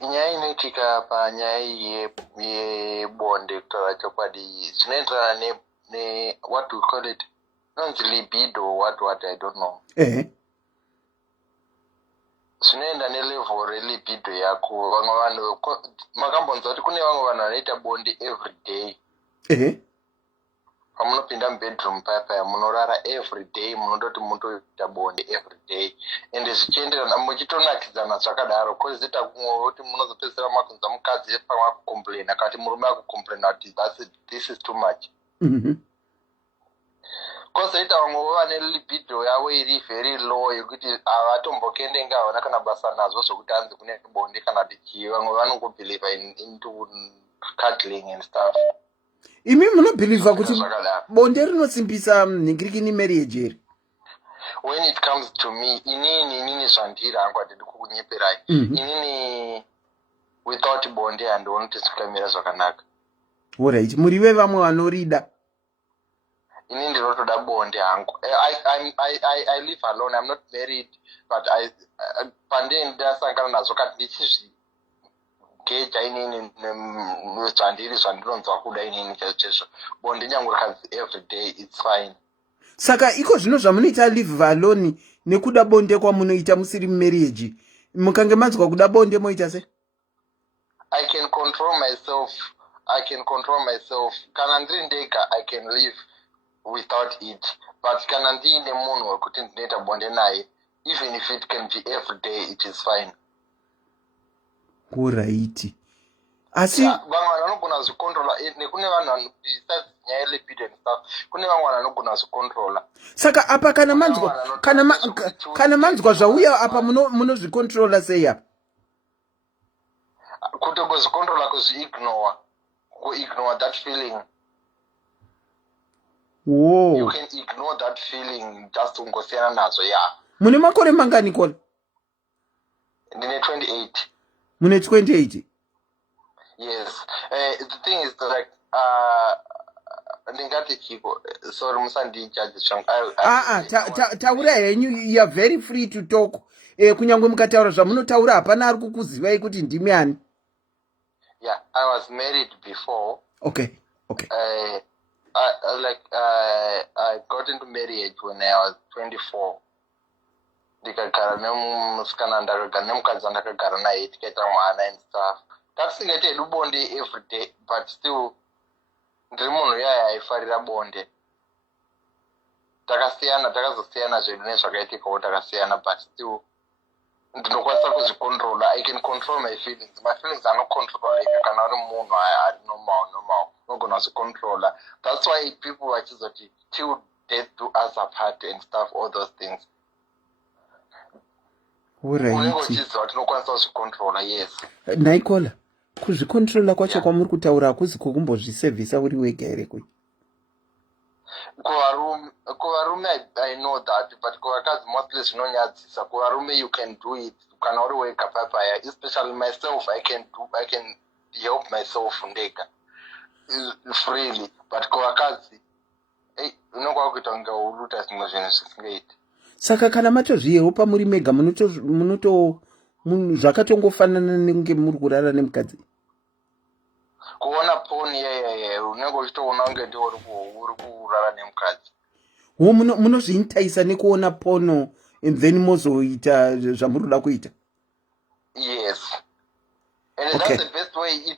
Nyaya inoitika panyaya yebonde kutaura chokwadi zvinoenderana ne what we call it, nonzi libido, what I don't know. Zvinoenda nelevel relibido yako. Vamwe vanhu makambonzwa kuti kune vamwe vanhu vanoita bonde every day. Pamunopinda mubedroom paya munorara every day, munondoti munoita bonde every day, ende zvichienderana muchitonakidzana zvakadaro. Kozita kumwe kuti munozopedzera makunza mukadzi pamwe akucomplaina kati murume akucomplaina kuti this is too much. Kozoita vamwe vane libido yavo iri very low yekuti avatombokendenga havana kana basa nazvo zvokuti hanzi kune bonde kana kuti chii. Vamwe vanongobelieve into cuddling and stuff. Imi munobelieve kuti bonde rinosimbisa nhingirikini marriage here? When it comes to me, inini zvandiri hangu handidi kukunyeperai. Inini without bonde handioni kuti zvikamira zvakanaka. Alright, muri vevamwe vanorida? Inini ndinotoda bonde hangu. I live alone, I'm not married, but pande ndasangana nazvo kati ndichizvi geja inini zvandiri zvandinonzwa kuda inini chezvo bonde nyangu rakazi every day, it's fine. Saka iko zvino zvamunoita live alone nekuda bonde kwamunoita musiri marriage. Mukange manzwa kuda bonde moita se? I can control myself. Kana ndiri ndega, I can live without it. But kana ndiine munhu wekuti ndinoita bonde naye, even if it can be every day, it is fine. Alright. Asi vamwe vanhu vanogona zvikontrola nekune vanhu besides nyaya yelibido and stuff, kune vamwe vanhu vanogona zvikontrola. Saka apa kana manzwa zvauya apa munozvikontrola sei apa? Kutongozvikontrola kuignore that feeling. Whoa. You can ignore that feeling just ungosiyana nazo. Yeah. Mune makore mangani kona? Ndine 28. Mune 28? Yes. The thing is like ndingati chiko, sorry musandijudge strong. Taura henyu, you are very free to talk. Kunyangwe mukataura zvamunotaura hapana ari kukuzivai kuti ndimi ani. Yeah, I was married before. Okay. I got into marriage when I was 24. Ndikagara nemusikana ndakagara nemukadzi ndakagara naye tikaita mwana and stuff. Tasingaite bonde every day, but still ndiri munhu yaya aifarira bonde. Takazosiyana zvedu nezvakaitikawo takasiyana, but still ndinokwanisa kuzvicontrola. I can control my feelings. My feelings are not controllable kana uri munhu ari normal. Unogona kuzvicontrola. That's why people vachizoti till death do us apart and stuff, all those things. Unenge uchiziva kuti unokwanisa kuzvicontrola, yes. Naikola, kuzvicontrola kwacho kwamuri kutaura hakuzi kukumbozvisevhisa uri wega here kwe? Kuvarume I know that, but kuvakadzi mostly zvinonyadzisa. Kuvarume you can do it kana uri wega papaya, especially myself. I can help myself ndega freely, but kuvakadzi unokwa kuita kunge uluta zvimwe zvinhu zvisingaiti. Saka kana matozviyeropa muri mega zvakatongofanana nenge muri kurara nemukadzi. Kuona poni unenge uchitoona kunge ndiwo uri kurara nemukadzi. Munozviintaisa nekuona pono and then mozoita zvamuroda kuita? Yes. And okay. That's the best way.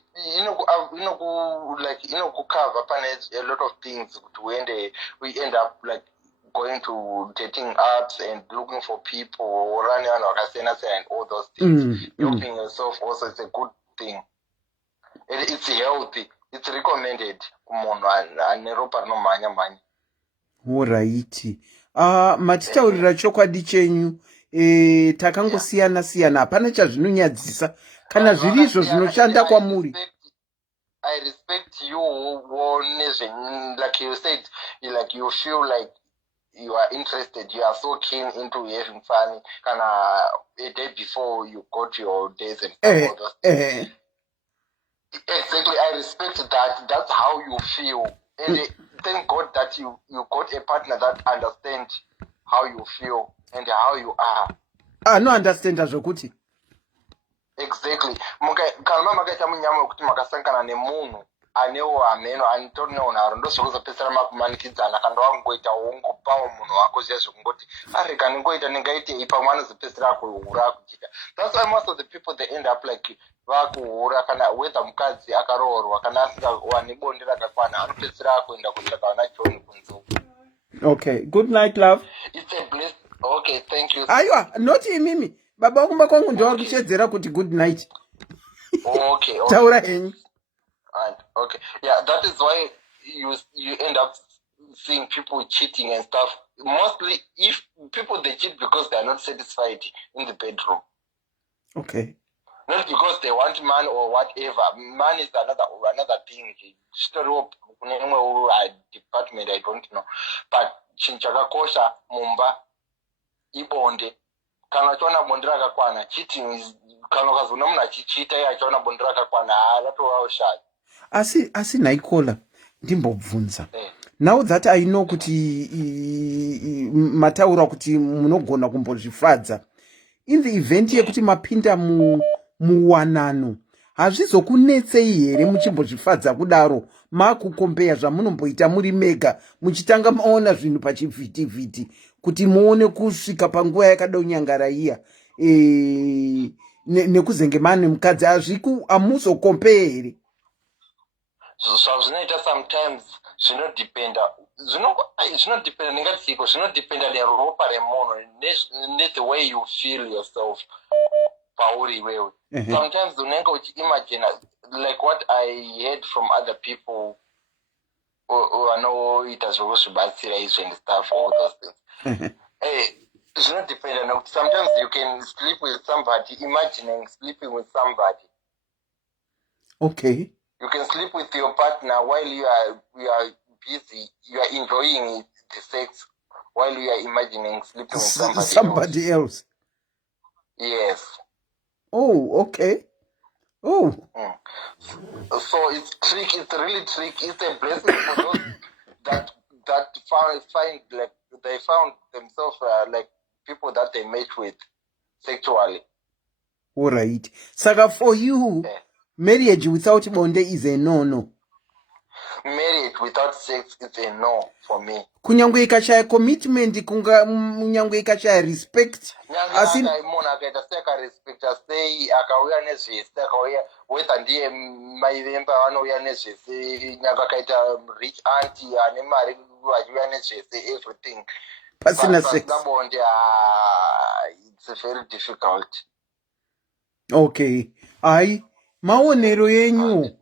Cover a lot of things. We end up like going to dating apps and looking for people, running and all those things. Helping yourself also is a good thing. It's healthy. It's recommended. Alright. Matitaurira chokwadi chenyu. Takangosiyana hapana chazvinonyadzisa kana zvirizvo zvinoshanda kwamuri. I respect you, like you said, like you feel like you are interested, you are so keen into having fun. A day before you got your days and all those things. Exactly, I respect that. That's how you feel, and thank God that you got a partner that understands how you feel and how you are. No understand zvokuti. Exactly. Kana makaita munyama wekuti makasangana nemunhu anewo hameno anitorinewo nharo ndozvokuzopedzisira makumanikidzana kana wangoita wongopawo munhu wako zviya zvekungoti arega ningoita ningaitei pamwe anozopedzisira akuhura akuchita. That's why most of the people they end up like vakuhura kana whether mukadzi akaroorwa kana asingawani bonde rakakwana anopedzisira akuenda kutsvaka vana John kunze. Okay, good night love. It's a bliss. Okay, thank you. Aiwa, not imimi. Baba kumba kwangu ndo wakushedzera kuti good night. Okay. Taura henyu. Okay. Yeah, that is why you end up seeing people cheating and stuff. Mostly if people they cheat because they are not satisfied in the bedroom. Okay. Not because they want man or whatever. Man is another thing. Department I don't know. But chinchakakosha mumba ibonde. Kana chona bonde rakakwana, cheating is kana ukazona munhu achichita iye achiona bonde rakakwana aratovawo shayi. Asi Naikola ndimbobvunza. Now that I know kuti mataura kuti munogona kumbozvifadza, in the event yekuti mapinda muwanano hazvizokunetsei here muchimbozvifadza kudaro makukompeya zvamunomboita muri mega muchitanga maona zvinhu pachivhitivhiti kuti muone kusvika panguva yakadonyangara iya nekuzenge mane mukadzi amuzokompeya here zvazvinoita sometimes zvinodependa ndingatisiko zvinodependa neropa remunhu the way you feel yourself pauri iwewe. Sometimes unenge uchiimagine like what I heard from other people vanoita zvokuzvibatsira izvi and stuff, all those things. Zvinodependa nokuti sometimes you can sleep with somebody imagining sleeping with somebody. Okay. You can sleep with your partner while you are busy, you are enjoying the sex while you are imagining sleeping with somebody else. Yes. Oh, okay. Oh. So it's tricky. It's really tricky. It's a blessing for those that find like they found themselves like people that they met with sexually. All right. Saka, for you, marriage without bonde is a no. Marriage without sex is a no for me. Kunyangwe ikashaya commitment, kunyangwe ikashaya respect. Asi munhu akaita seka respect sei akauya nezvese akauya whether ndiye mai vemba vanouya nezvese nyaka akaita rich auntie ane mari vachiuya nezvese everything pasina sex bonde it's very difficult. Okay. Ai maonero yenyu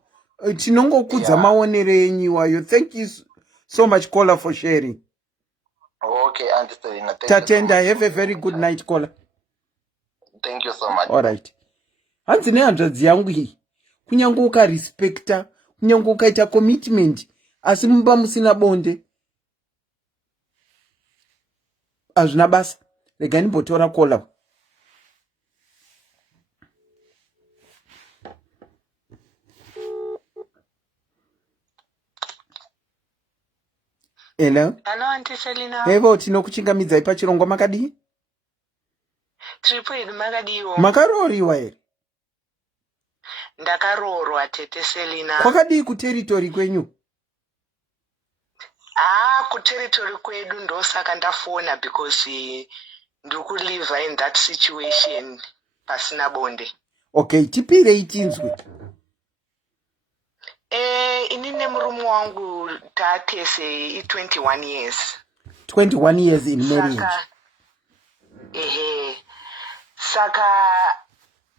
tinongokudza maonero yenyu iwayo. Thank you so much, caller, for sharing. Okay, understand. Tatenda, have a very good night, caller. Thank you so much. All right. Hanzi nehanzvadzi yangu iyi kunyange ukarespecta kunyange ukaita commitment asi mumba musina bonde hazvina basa. Regai ndimbotora caller. Hello. Hello, Auntie Selina. Hevo, tinokuchingamidzai pachirongwa makadii? Tiripo iri makadiwo. Makarooriwa here? Ndakaroorwa tete Selina. Kwakadii kuteritori kwenyu? Kuteritori kwedu ndosaka ndafona because ndiri kulive in that situation pasina bonde. Okay, tipirei tinzwe. Ini nemurume wangu tatese 21 years. 21 years in marriage. Saka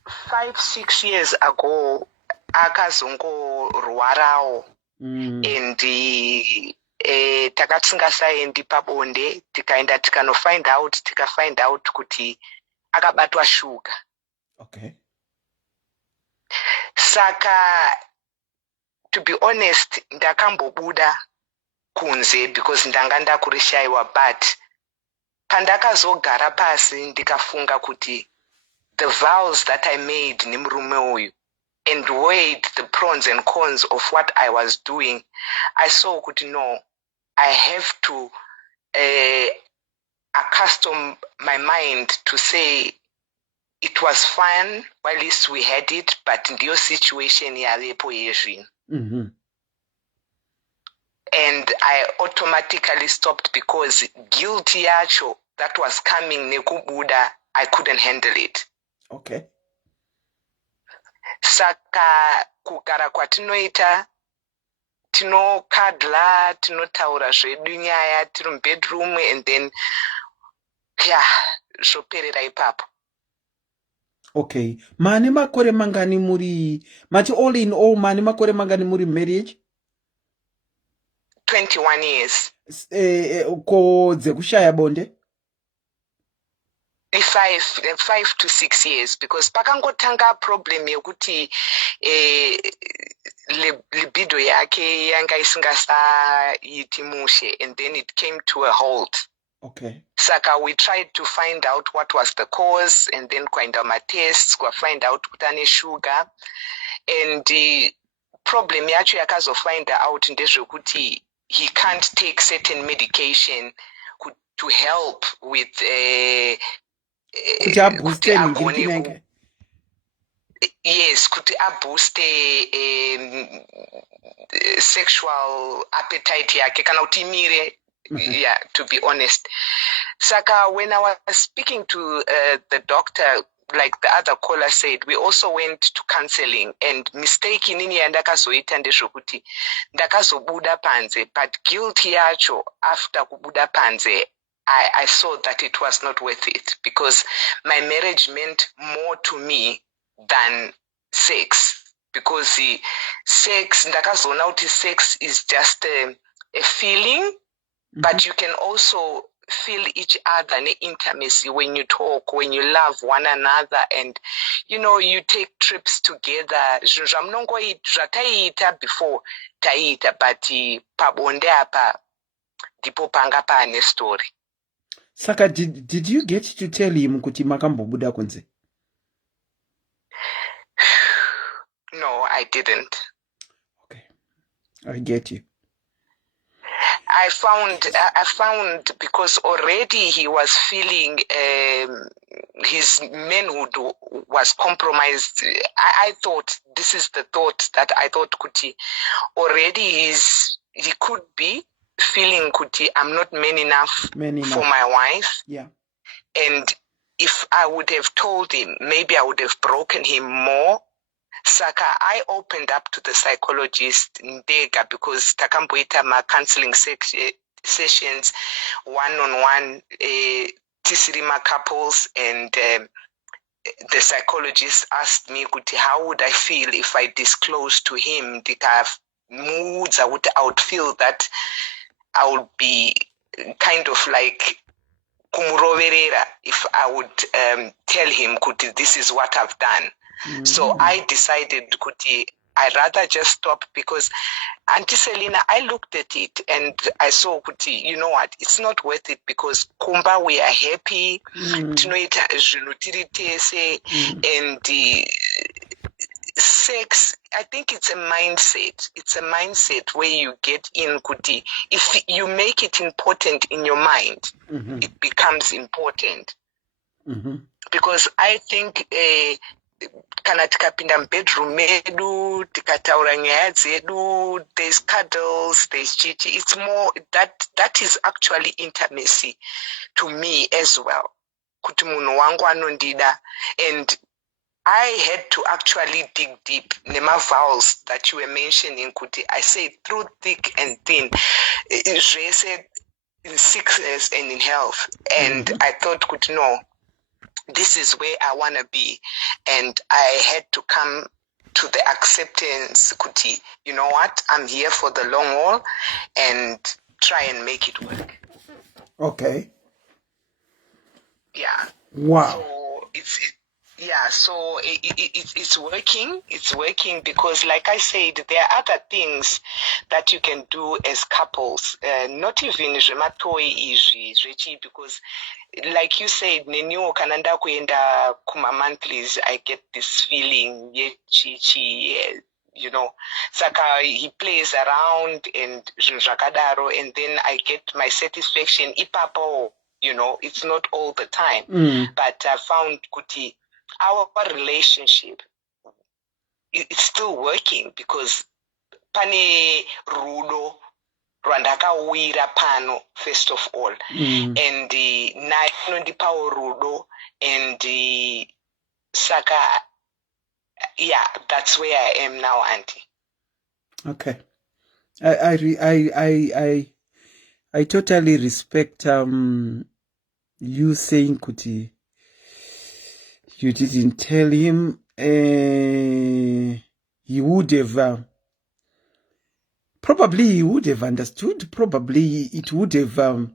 5-6 years ago akazongorwarawo and takati tingasaendi pabonde tikaenda tikanofind out kuti akabatwa shuga. Okay. Saka to be honest ndakambobuda kunze because ndanga ndakurishayiwa, but pandakazogara pasi ndikafunga kuti the vows that I made nemurume uyu and weighed the pros and cons of what I was doing, I saw kuti no, I have to accustom my mind to say it was fun while least we had it, but ndiyo situation yarepo yezvino. And I automatically stopped because guilty yacho that was coming nekubuda, I couldn't handle it. Okay. Saka kugara kwatinoita tinokadla tinotaura zvedu nyaya tiri mubedroom and then zvoperera ipapo. Okay. Mane makore mangani muri mati all in all mane makore mangani muri marriage? 21 years. Ko dzekushaya bonde? 5 to 6 years because pakangotanga problem yekuti libido yake yanga isingasaiti mushe and then it came to a halt. Okay. Saka we tried to find out what was the cause and then kwaenda matests find out kuti ane sugar and the problem yacho yakazofind out ndezvekuti he can't take certain medication to help with yes, kuti aboost sexual appetite yake kana kuti imire. Yeah, to be honest. Saka, when I was speaking to the doctor, like the other caller said, we also went to counseling, and mistake inini yandakazoita ndezvokuti ndakazobuda panze, but guilt yacho after kubuda panze, I saw that it was not worth it, because my marriage meant more to me than sex, because sex, ndakazoona kuti sex is just a feeling, but you can also feel each other in intimacy when you talk, when you love one another, and you take trips together. Zvataiita before taita, but pabonde apa ndipo panga pane story. Saka, did you get to tell him kuti makambobuda kunze? No, I didn't. Okay, I get you. I found because already he was feeling his manhood was compromised. I thought, this is the thought that I thought, kuti, already he could be feeling, kuti, I'm not man enough for my wife. Yeah. And if I would have told him, maybe I would have broken him more. Saka, I opened up to the psychologist Ndega, because takamboita ma counseling sessions, one-on-one, tisirima couples, and the psychologist asked me, kuti, how would I feel if I disclosed to him the kind of moods I would feel that I would be kind of like kumuroverera if I would tell him, kuti, this is what I've done. So I decided, kuti, I'd rather just stop, because Auntie Selina, I looked at it and I saw, kuti, you know what, it's not worth it, because kumba, we are happy, tinoita zvinhu tiri tese, and sex, I think it's a mindset. It's a mindset where you get in, kuti, if you make it important in your mind, it becomes important. Because I think kana tikapinda mubedroom medu tikataura nyaya dzedu, there's cuddles, there's chichi, it's more that is actually intimacy to me as well, kuti munhu wangu anondida. And I had to actually dig deep. Nema vows that you were mentioning, kuti, I said through thick and thin, said in sickness and in health. And I thought, kuti, no, this is where I want to be. And I had to come to the acceptance, kuti, you know what, I'm here for the long haul, and try and make it work. Okay. Yeah. Wow. So it's working. It's working because, like I said, there are other things that you can do as couples. Not even zvematoi izvi zvechi, because, like you said, nenio kananda kuenda kuma monthlies, I get this feeling yechichi, Saka he plays around and zvinhu and then I get my satisfaction ipapo. It's not all the time, but I found, kuti, our relationship, it's still working, because pane rudo rwandakawira pano first of all, and naye anondipawo rudo, and saka, yeah, that's where I am now, Auntie. Okay, I totally respect you saying, kuti, you didn't tell him. He would have probably he would have understood. Probably it would have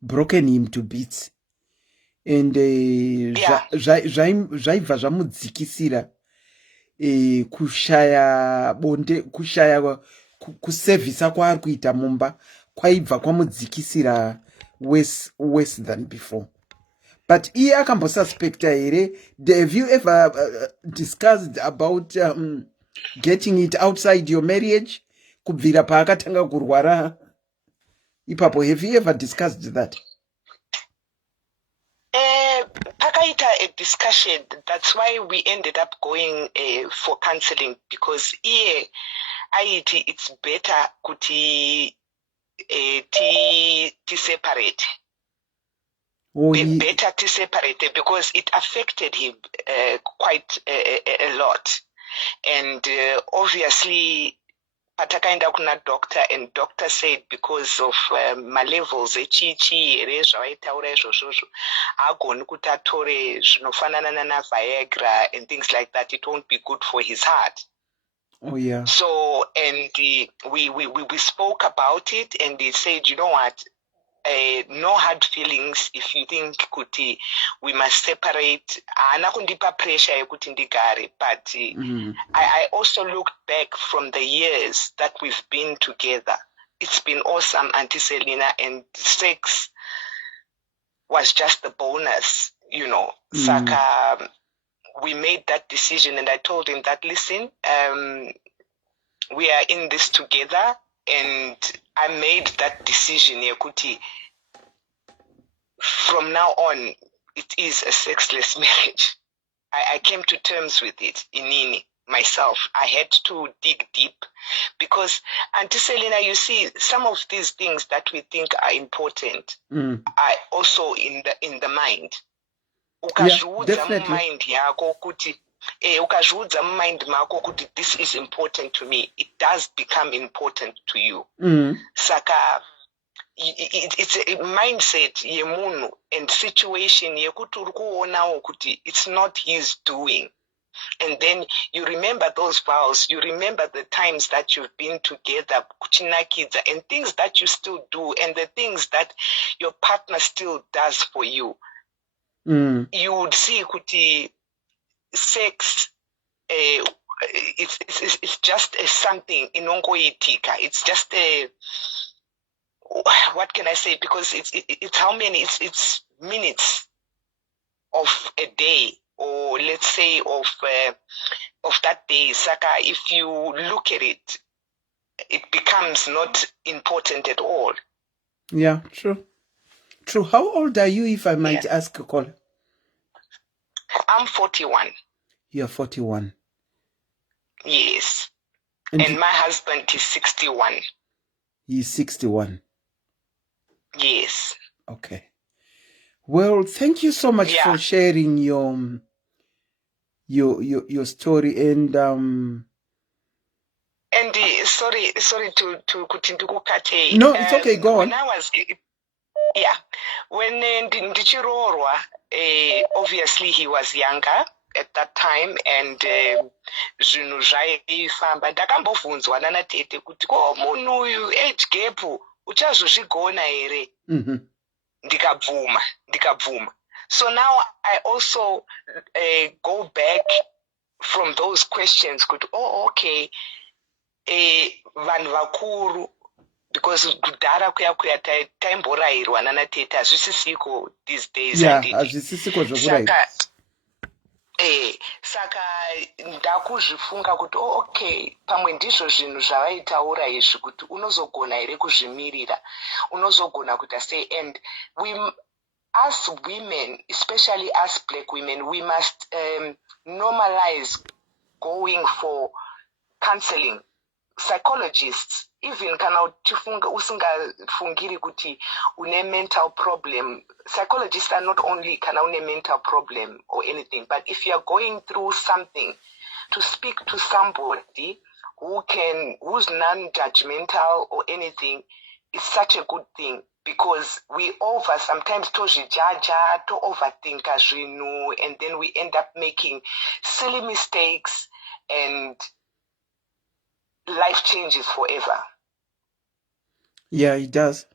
broken him to bits. And zvaibva zvamudzikisira kushaya bonde, kushaya kusevhisa kwaari kuita mumba kwaibva kwamudzikisira worse than before. But iye akambosuspecta here. Have you ever discussed about getting it outside your marriage? Kubvira paakatanga kurwara ipapo, have you ever discussed that? Pakaita a discussion. That's why we ended up going for counseling, because it's better kuti to separate. Better to separate, because it affected him quite a lot. And obviously, patakaenda kuna doctor, and doctor said because of my levels echichi ere zvavaitaura izvozvozvo agoni kuti atore zvinofanana na Viagra and things like that. It won't be good for his heart. Oh yeah. So, and we spoke about it, and he said, you know what, no hard feelings if you think kuti we must separate. Ana kundipa pressure yekuti ndigare, but I also looked back from the years that we've been together. It's been awesome, Auntie Selina, and sex was just the bonus, you know. Saka, we made that decision, and I told him that, listen, we are in this together, and I made that decision, Yekuti. From now on, it is a sexless marriage. I came to terms with it, Inini, myself. I had to dig deep, because, Auntie Selina, you see, some of these things that we think are important are also in the mind. Ukazviudza mind yako kuti ukazviudza mind mako kuti this is important to me, it does become important to you. Saka it's a mindset yemunhu and situation yekuti uri kuonawo kuti it's not his doing. And then you remember those vows, you remember the times that you've been together, kuchinakidza, and things that you still do, and the things that your partner still does for you. You would see kuti sex, it's just something inongoitika. It's just what can I say? Because it's how many? It's minutes of a day, or let's say of that day. Saka, if you look at it, it becomes not important at all. Yeah, true. True. How old are you, if I might ask, Cole? I'm 41. You're 41. Yes. And my husband is 61. He's 61. Yes. Okay. Well, thank you so much for sharing your story, and sorry to kuti ndikukate. No, it's okay. Go on. When I was when ndichiroorwa, obviously he was younger at that time, and zvinhu zvaifamba. Ndakambobvunzwa nana tete kuti ko munhu uyu age gap uchazozvigona here? Ndikabvuma. So now I also go back from those questions. Could okay, vanhu vakuru, because kudhara kuya taimborairwa nana tete hazvisisiko these days. Hazvisisiko zvokurairwa. Saka ndakuzvifunga kuti okay, pamwe ndizvo zvinhu zvavaitaura izvi kuti unozogona here kuzvimirira, unozogona kuti say. And we, as women, especially as black women, we must normalize going for counseling. Psychologists, even kana uchifunga usingafungiri kuti une mental problem, psychologists are not only kana une mental problem or anything, but if you are going through something, to speak to somebody who's non-judgmental or anything is such a good thing, because we sometimes tozvijaja, to overthink zvinhu, and then we end up making silly mistakes, and life changes forever. Yeah, it does.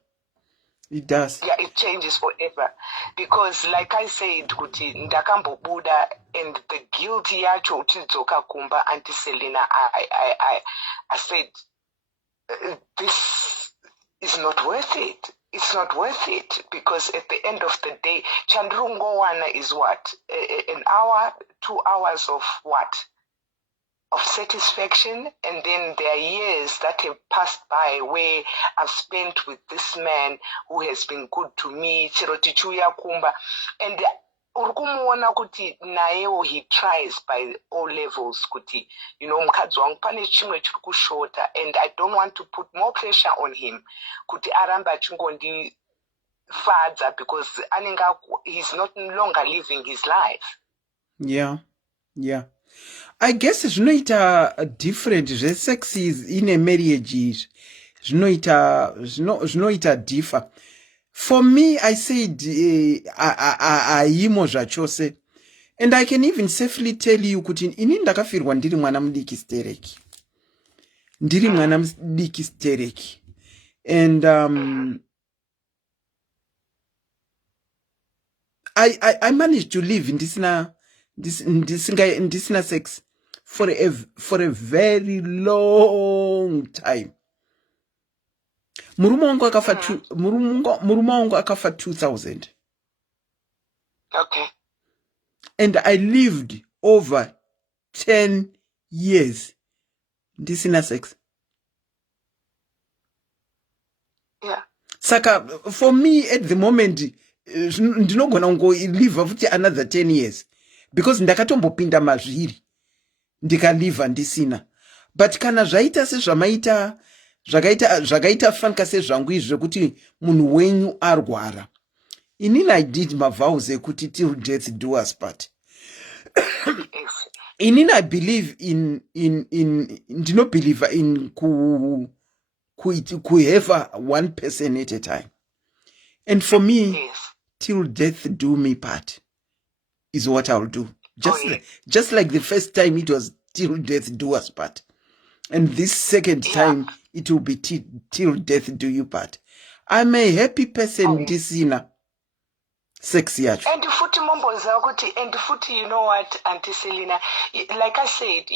It does. Yeah, it changes forever. Because like I said, kuti ndakambobuda, and the guilt yacho uchidzoka kumba, Auntie Selina, I said, this is not worth it. It's not worth it, because at the end of the day, Chandrungowana is what? An hour, 2 hours of what? Of satisfaction. And then there are years that have passed by where I've spent with this man who has been good to me, Chirotichuya Kumba. And urikumuona kuti naewo he tries by all levels kuti mukadzi wangu pane chimwe chiri kushota, and I don't want to put more pressure on him kuti arambe achingondifadza because he's not longer living his life. Yeah. I guess zvinoita different sex is in a marriage zvinoita differ. For me, I said aimo zvachose, and I can even safely tell you kuti ini ndakafirwa ndiri mwana mudiki stereki, and I managed to live ndisina sex for a very long time. Murume wangu akafa 2000. Okay. And I lived over 10 years ndisina sex. Yeah. Saka, for me at the moment, ndinogona live futi another 10 years. Because ndakatombopinda mazviri. Ndikaliva ndisina. But kana zvaita sezvamaita zvakaita fanka sezvangu izvo kuti munhu wenyu arwara. Inini I did my vows ekuti till death do us part. Inini I believe ndinobelieve in kuheva one person at a time. And for me, till death do me part is what I'll do. Just like the first time it was till death do us part. And this second time, it will be till death do you part. I'm a happy person, ndisina sex yacho. And futi mombo zakuti, and futi, you know what, Auntie Selina, like I said,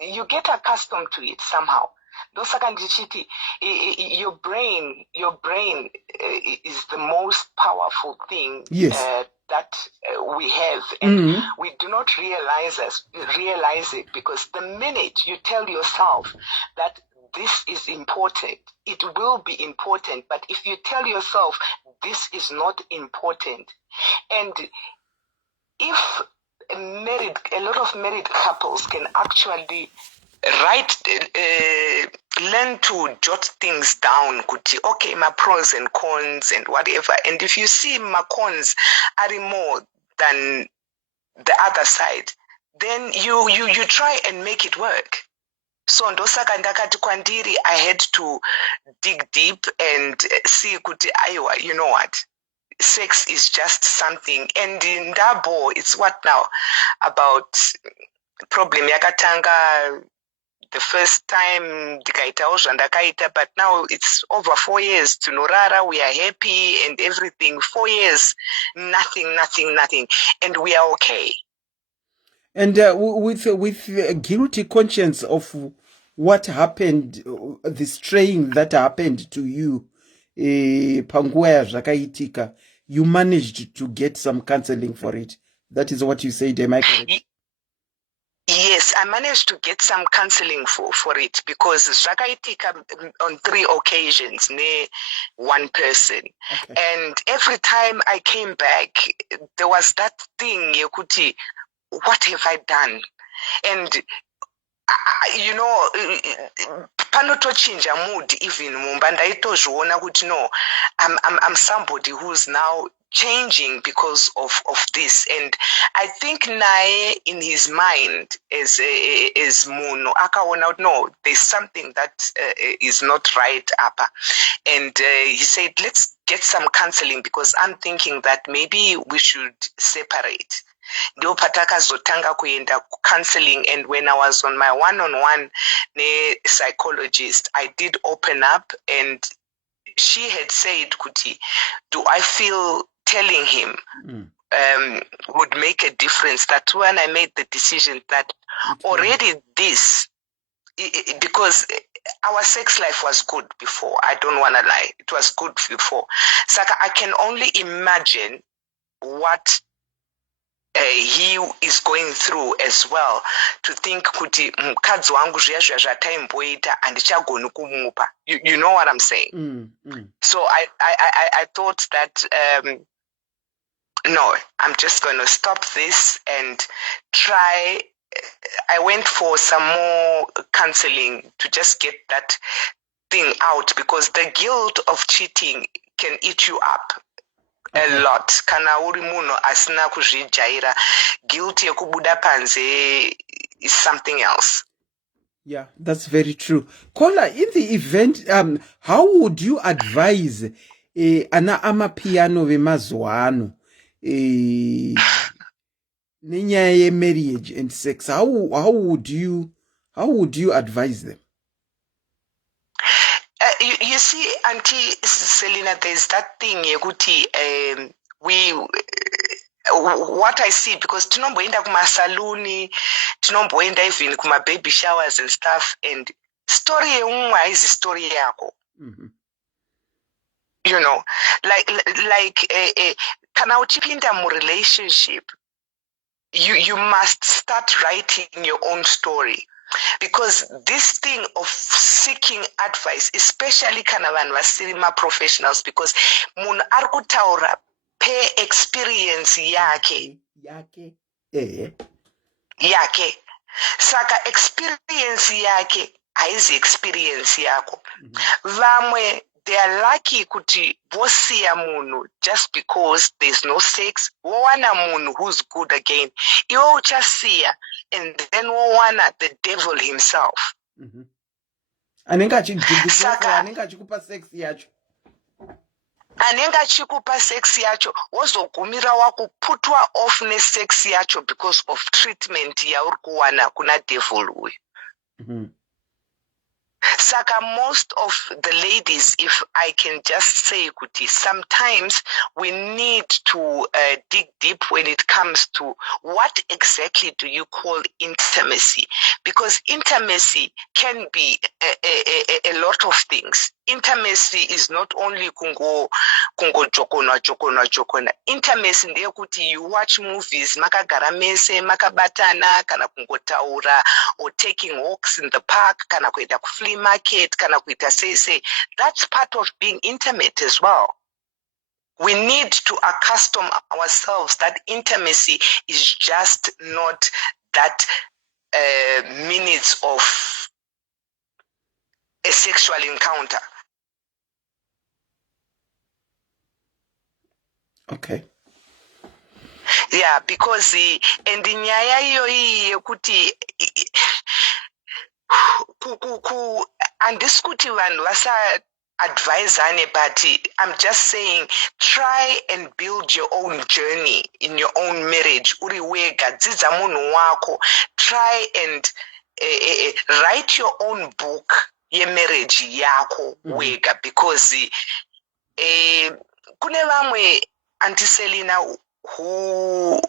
you get accustomed to it somehow. Your brain is the most powerful thing. Yes. That we have, and we do not realize it, because the minute you tell yourself that this is important, it will be important. But if you tell yourself this is not important, and if a lot of married couples can actually learn to jot things down, okay, my pros and cons and whatever. And if you see my cons are more than the other side, then you try and make it work. So ndosaka ndakati kwandiri, I had to dig deep and see kuti aiwa, you know what, sex is just something. And in Dabo, it's what now? About problem yakatanga the first time ndakaita, but now it's over 4 years to Norara. We are happy and everything. 4 years, nothing, and we are okay. And with a guilty conscience of what happened, the straying that happened to you, panguya zvakaitika, you managed to get some counseling for it. That is what you said, am I correct? Yes, I managed to get some counseling for it, because zvakaitika on 3 occasions, one person. Okay. And every time I came back, there was that thing, yekuti, what have I done? And you know, panotochinja mood even mumba ndaitozviona kuti no, I'm somebody who's now changing because of this. And I think nae in his mind as munhu akaona no, there's something that is not right apa, and he said let's get some counseling, because I'm thinking that maybe we should separate. Ndio patakazotanga kuenda counseling, and when I was on my one-on-one ne psychologist, I did open up, and she had said, Kuti, do I feel telling him would make a difference? That's when I made the decision that already this, because our sex life was good before, I don't want to lie, it was good before. Saka, I can only imagine what he is going through as well, to think kuti mukadzi wangu zviya zvataimboita handichagoni kumupa. You know what I'm saying? So I thought that no, I'm just going to stop this and try. I went for some more counseling to just get that thing out, because the guilt of cheating can eat you up a lot. Kana uri munhu asina kuzvijaira, guilt yekubuda panze is something else. Yeah, that's very true. Kola, in the event, how would you advise ana amapiano vemazuva nenyaya ye-marriage and sex? How would you advise them? You see, Auntie Selena, there's that thing yekuti what I see, because tinomboenda kumasaluni, tinomboenda even kuma baby showers and stuff, and story yeumwe haisi story yako. You know, like kana uchipinda mu relationship, you must start writing your own story. Because this thing of seeking advice, especially kana vanhu vasiri ma-professionals, because munhu ari kutaura per experience yake. Saka experience yake haisi experience yako. Vamwe, they are lucky kuti vosiya munhu just because there's no sex. Wowana munhu who's good again. Iwo uchasiya, and then wowana the devil himself. Anenge achikupa sex yacho. Anenge achikupa sex yacho, wozogumira wakuputwa off ne sex yacho because of treatment yauri kuwana kuna devil uyu. Saka, most of the ladies, if I can just say, Kuti, sometimes we need to dig deep when it comes to what exactly do you call intimacy? Because intimacy can be a lot of things. Intimacy is not only kungo jokona. Intimacy ndeye kuti you watch movies, makagara mese, makabatana, kana kungo taura, or taking walks in the park, kana kuenda ku flea market, kana kuita say. That's part of being intimate as well. We need to accustom ourselves that intimacy is just not that minutes of a sexual encounter. Okay. Yeah, because and nyaya iyo yekuti andiskuti vanhu vasa advisane, but I'm just saying, try and build your own journey in your own marriage. Uri wega, dzidza munhu wako. Try and write your own book ye marriage yako wega, because kune vamwe, Auntie Selena, who,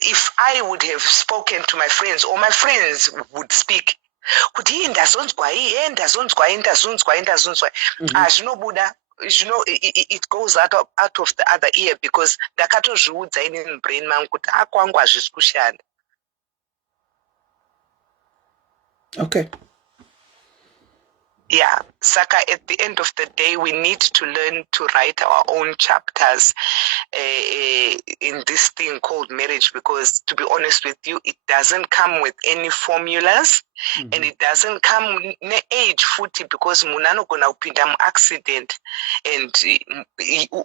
if I would have spoken to my friends, or my friends would speak, kuti ndazonzwa zvinobuda, you know, it goes out of the other ear, because ndakatozviudza in brain mangu kuti akwangu hazvisi kushanda. Okay. Yeah, Saka, at the end of the day, we need to learn to write our own chapters in this thing called marriage, because to be honest with you, it doesn't come with any formulas, and it doesn't come ne age footy, because munano gonna upinda accident and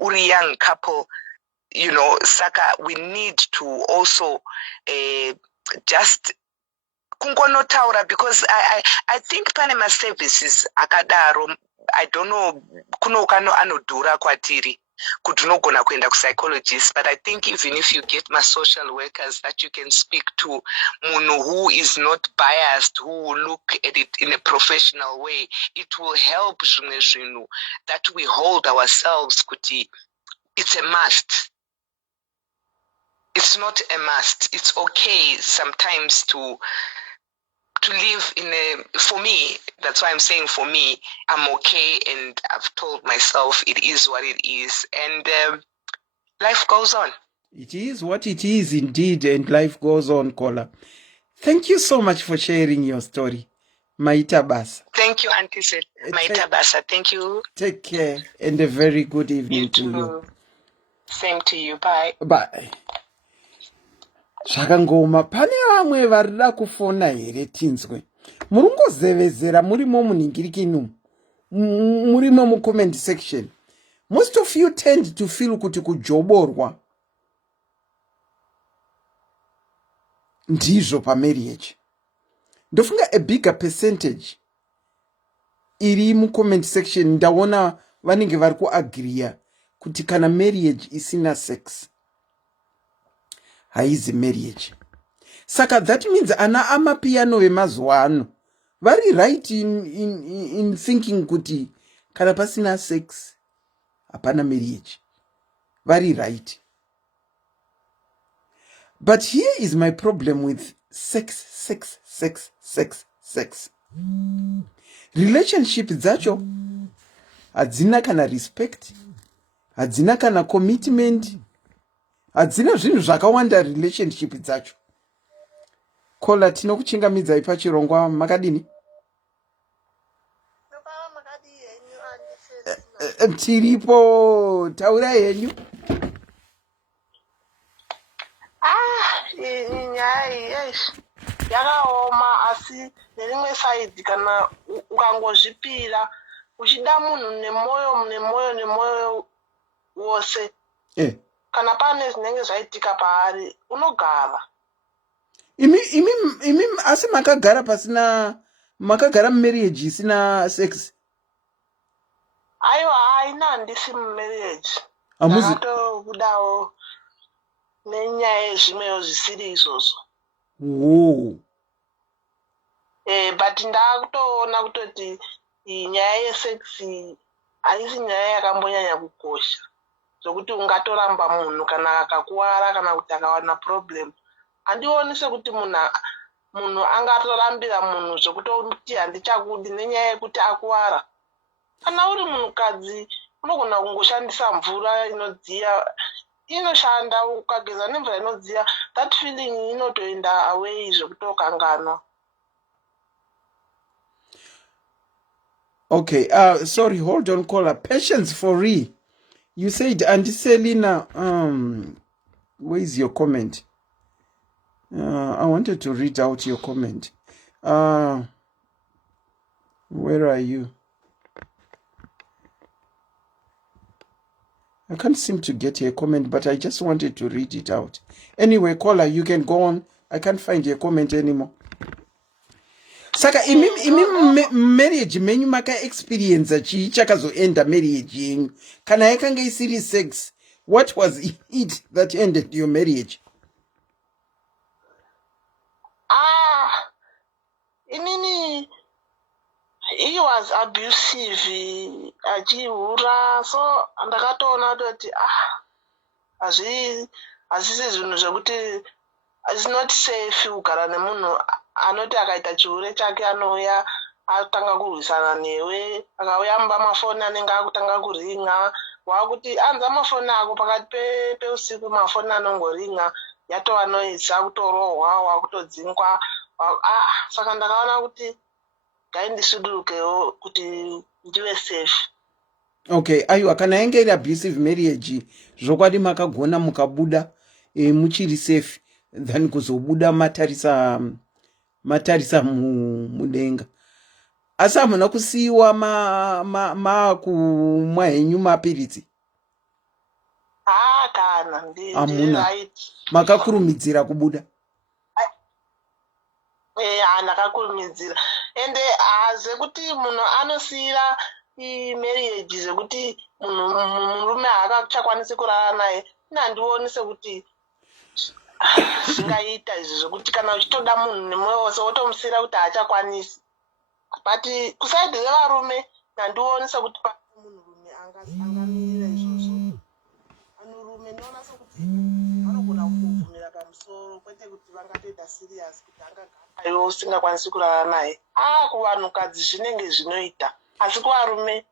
uri young couple, you know. Saka, we need to also just kungonotaura, because I think panema services akadaro, I don't know, kuno kano anodhura kwatiri kuti unogona kuenda psychologist, but I think even if you get my social workers that you can speak to, munhu who is not biased, who will look at it in a professional way, it will help zvimwe zvinhu that we hold ourselves kuti it's a must. It's not a must. It's okay sometimes to live in a, for me, that's why I'm saying for me, I'm okay, and I've told myself it is what it is, and life goes on. It is what it is indeed, and life goes on, Kola. Thank you so much for sharing your story. Maita Basa. Thank you, Auntie Sid. Maita Basa, thank you. Take care, and a very good evening to you. Same to you. Bye. Bye. Zvakangoma. Pane vamwe varida kufona here tinzwe. Murungozevezera murimo munhingirikinu. Murimo mucomment section. Most of you tend to feel kuti kujoborwa ndizvo pamarriage. Ndofunga a bigger percentage iri mucomment section ndaona vanenge vari kuagriya kuti kana marriage isina sex haizi marriage. Saka that means ana amapiano vemazuva ano vari right in thinking kuti kana pasina sex hapana marriage. Very right. But here is my problem with sex. Relationship dzacho hadzina kana respect, hadzina kana commitment, hadzina zvinhu zvakawanda relationship dzacho. Kola tinokuchingamidzai pachirongwa makadini? Tiripo, taurai henyu. Yakaoma asi nerimwe side kana ukangozvipira uchida munhu nemoyo wose kana pane zvinenge zvaitika paari unogara. Imi asi makagara pasina, makagara mumarriage isina sex? Aiwa, haina, handisi mumarriage. Ndakatobudawo nenyaya yezvimwewo zvisiri izvozvo. Whoa. But ndakutoona kutoti nyaya yesex haisi nyaya yakambonyanya kukosha zvokuti ungatoramba munhu kana akakuwara kana kuti akawana problem. Handioni sekuti munhu angatorambira munhu zvokutoti handichakudi nenyaya yekuti akuwara. Kana uri munhukadzi unogona kungoshandisa mvura inodziya, inoshanda, ukageza nemvura inodziya, that feeling inotoenda away zvekutokanganwa. Okay, sorry, hold on, caller. Patience for real. You said, Auntie Selina, where is your comment? I wanted to read out your comment. Where are you? I can't seem to get your comment, but I just wanted to read it out. Anyway, caller, you can go on. I can't find your comment anymore. Saka, marriage menyu maka experience chi chakazoenda marriage yenyu. Kana yakanga isiri sex, what was it that ended your marriage? Inini, he was abusive, achihura, so ndakatoona kuti hazvisi zvinhu zvekuti it's not safe kugara nemunhu anoti akaita chihure chake anouya atanga kurwisana newe, akauya mumba mafoni anenge akutanga kuringa, wakuti anza mafoni ako pakati peusiku mafoni anongoringa, yatova noise, akutorohwa, wakutodzingwa. Saka ndakaona kuti ngaindisudurukewo kuti ndiwe safe. Okay, aiwa, kana yange iri abusive marriage, zvokwadi makagona mukabuda muchiri safe than kuzobuda matarisa mudenga. Asi hamuna kusiyiwa kumwa henyu mapiritsi? Kana hamuna, makakurumidzira kubuda? Ndakakurumidzira. Ende hazvekuti munhu anosiyira marriage zvekuti murume haakachakwanisi kurara naye, handioni sekuti zvingaita izvi zvekuti kana uchitoda munhu nemwoyo wose wotomusiyira kuti haachakwanisi. But kusaidi revarume handioni sekuti munhurume angamirira izvozvo. Vanhurume ndinoona sekuti vanogona kumubvumira pamusoro, kwete kuti vangatoita serious kuti angagara usingakwanisi kurara naye. Kuvanhukadzi zvinenge zvinoita, asi kuvarume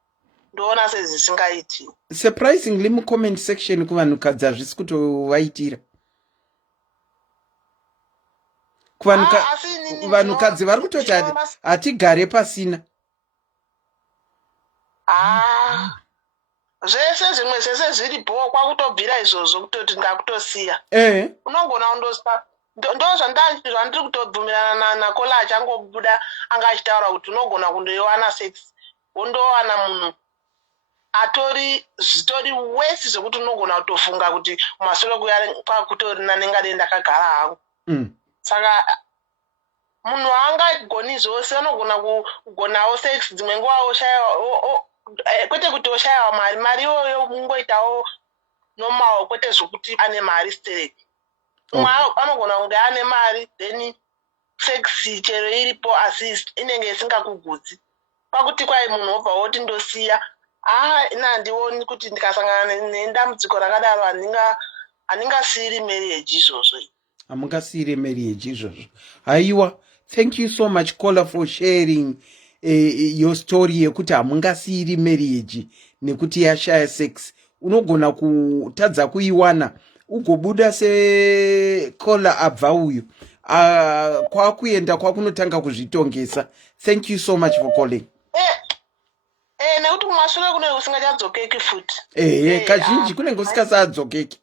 ndoona sezvisingaiti. Surprisingly mucomment section kuvanhukadzi hazvisi kutovaitira. Vanhukadzi vari kutoti hatigare pasina. zvese zvimwe zvese zviripo kwakutobvira izvozvo kutoti ndakutosiya unongona undosa ndo zvandiri kutobvumirana nakola achangobuda anga achitaura kuti unogona kundoiwana sex wondowana munhu zvitori wesi zvekuti unogona kutofunga kuti kumashure kwakutorina nengade ndakagara hangu saka munhu haangagoni zvose anogona kugonawo sex dzimwe nguva oshayiwa kwete kuti oshayiwa mari iyoyo mungoitawo nomawo kwete zvokuti ane mari straight umwe anogona kunge ane mari then sex chero iripo asi inenge isingakugudzi pakuti kwai munhu obva woti ndosiya ina handioni kuti ndikasangana nedambudziko rakadaro handingasiyiri marriage izvozvo. Hamungasiyiri marriage izvozvo. Haiwa, thank you so much caller for sharing your story yekuti hamungasiyiri marriage nekuti yashaya sex. Unogona kutadza kuiwana ugobuda sekola abva uyu kwakuenda kwakunotanga kuzvitongesa. Thank you so much for calling. Nekuti kumashure kune usingachadzokeki futi. Kazhinji kunenge usikasadzokeki.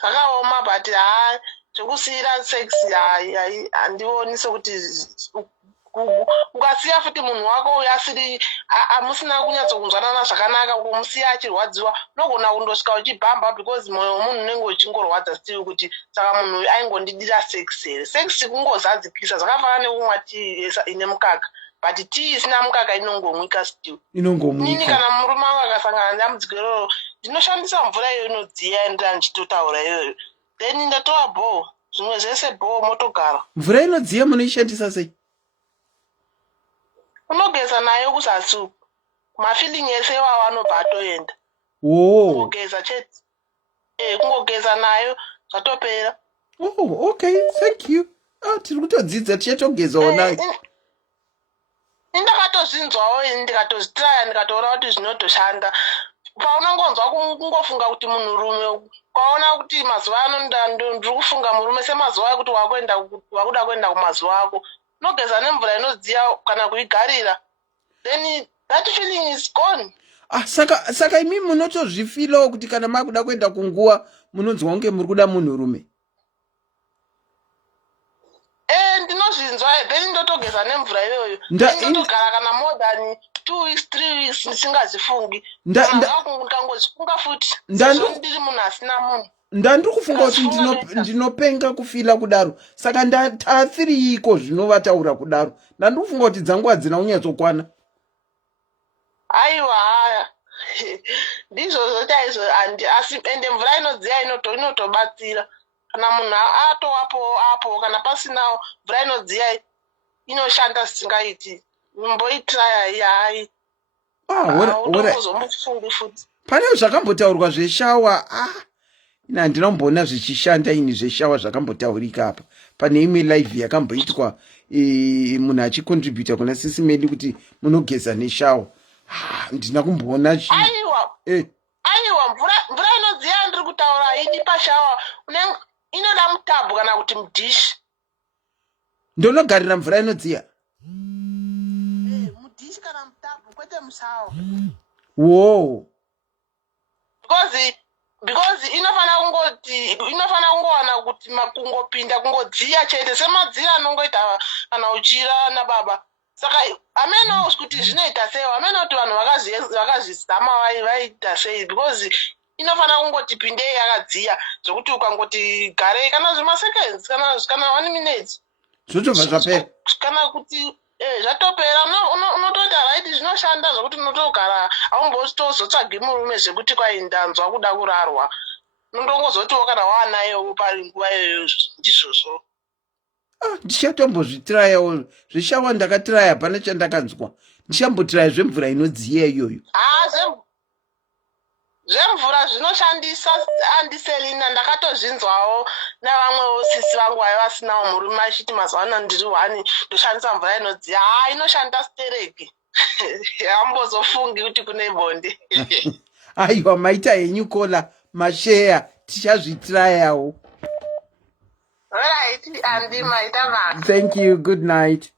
Zvakaoma but zvekusiyira sex handioni sokuti ukasiya futi munhu wako uyo asiri amusina kunyatsokunzwanana zvakanaka kumusiya achirwadziwa unogona kundosvika uchibhamba because mwoyo wemunhu unenge uchingorwadza still kuti saka munhu uyu aingondidira sex here. Sex kungozadzikisa zvakafanana nekumwa tii ine mukaka but tii isina mukaka inongomwika still. Nini kana murume wangu akasangana nedambudziko iroro ndinoshandisa mvura iyo inodziya endera ndichitotaura iyoyo then ndatoa bho zvimwe zvese bho motogara. Mvura inodziya munoishandisa sei? Unogeza nayo kuzasi uku mafeeling ese iwawo anobva atoenda. Kungogeza chete kungogeza nayo zvatopera. Okay, thank you. Tiri kutodzidza tichatogezawo nayo. Ndakatozvinzwawo ndikatozvitraya ndikatoona kuti zvinotoshanda. Paunongonzwa kungofunga kuti munhurume kwaona kuti mazuva ano ndiri kufunga murume semazuva ekuti wakuda kuenda kumazuva ako unogeza nemvura inodziya kana kuigarira then that feeling is gone. Saka imi munotozvifilawo kuti kana makuda kuenda kunguva munonzwa kunge muri kuda munhurume? Ndinozvinzwa then ndotogeza nemvura iyoyo ndotogara kana more than 2 weeks 3 weeks ndisingazvifungi ndikangozvifunga futi ndiri munhu asina munhu. Ndandiri kufunga kuti ndinopenga kufila kudaro saka ndathiriko zvinovataura kudaro ndandiri kufunga kuti dzangu hadzina kunyatsokwana. Aiwa haya ndizvozvo chaizvo asi ende mvura inodziya inotobatsira kana munhu atowapo apo kana pasinawo mvura inodziya inoshanda zvisingaiti mumboitiraya hai utozomufungi futi. Pane zvakambotaurwa zveshawa ina ndinomboona zvichishanda ini zveshawa zvakambotaurika apa pane imwe live yakamboitwa munhu achicontributa kuna SIS MELLY kuti munogeza neshawa. Ndina kumboona aiwa mvura inodziya ndiri kutaura ini pashawa inoda mutabhu kana kuti mudhishi. Ndonogarira mvura inodziya mudhishi kana mutabhu kwete mushawa. Because inofana kungowana kuti kungopinda kungodziya chete semadziya anongoita kana uchira nababa. Saka ameno kuti zvinoita sei ameno kuti vanhu vakazvizama vaita sei because inofana kungoti pindei yakadziya zvokuti ukangoti garei kana zvemaseconds kana 1 minute zvotobva zvapera kana kuti zvatopera unotoita right zvinoshanda zvokuti unotogara haumbotozotsvagi murume zvekuti kwai ndanzwa kuda kurarwa unondongozotiwo kana waanayewo pari nguva iyoyo ndizvozvo. Ndichatombozvitrayawo zveshawa ndakatiraya pane chandakanzwa ndichambotiraya zvemvura inodziya iyoyo. Zvemvura zvinoshandisa handiselina ndakatozvinzwawo navamwewo sisi vangu vaivasinawo murume achiti mazuva ano ndiri 1 ndoshandisa mvura inodziya inoshanda stereki. Hambozofungi kuti kune bonde. Aiwa maita henyu kola masheya tichazvitirayawo. Alright, Andy, maita. Thank you, good night.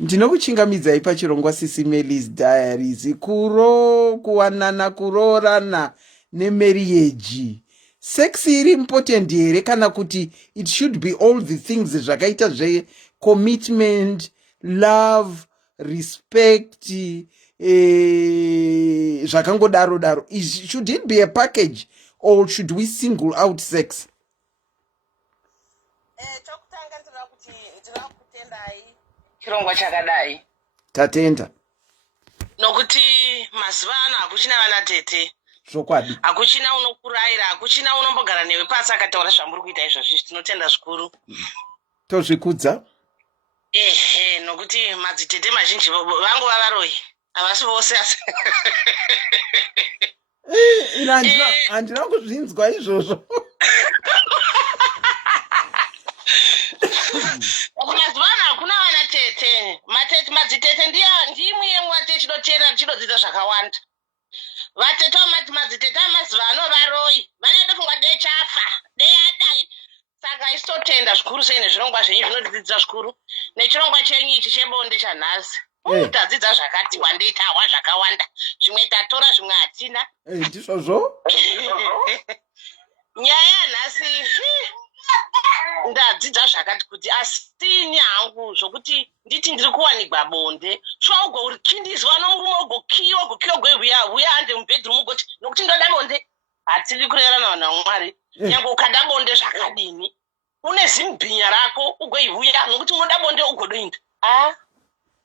Ndinokuchingamidzai pachirongwa SIS MELLY's diaries. Kuwanana, kuroorana nemarriage. Sex iri important here kana kuti it should be all the things zvakaita commitment, love, respect, zvakangodaro daro. Should it be a package or should we single out sex? chirongwa chakadai Tatenda. nokuti mazuva ano hakuchina vana tete, Zvokwadi. hakuchina unokuraira, hakuchina unombogara newe pasi akataura zvamuri kuita izvozvi. Tinotenda zvikuru. Tozvikudza. Ehe, nokuti madzitete mazhinji vangu vavaroi, havasi vose asi handina kuzvinzwa izvozvo. mazuva ano hakuna vana tete. Madzitete ndimwe yemwate chinodzidza zvakawanda. Vatete madzitete amazuva ano varoi, vanoda kungwa dei chafa dei adai. Saka isitotenda zvikuru sei nezvirongwa zvenyu zvinodzidzisa zvikuru nechirongwa chenyu ichi chebonde chanhasi. Tadzidza zvakati wandei, tahwa zvakawanda, zvimwe tatora zvimwe hatina. Ndizvozvo. Nyaya yanhasi ndadzidza zvakati kuti asini hangu zvokuti nditi ndiri kuwanikwa bonde shuwa ugorikindizwa nomurume ugokiwa goihuya ande mubhedroom ugoti nokuti ndoda bonde. Hatiri kurerana vanhu vaMwari. Nyange ukada bonde zvakadini une zimbhinya rako ugoihuya nokuti unoda bonde ugodoinda.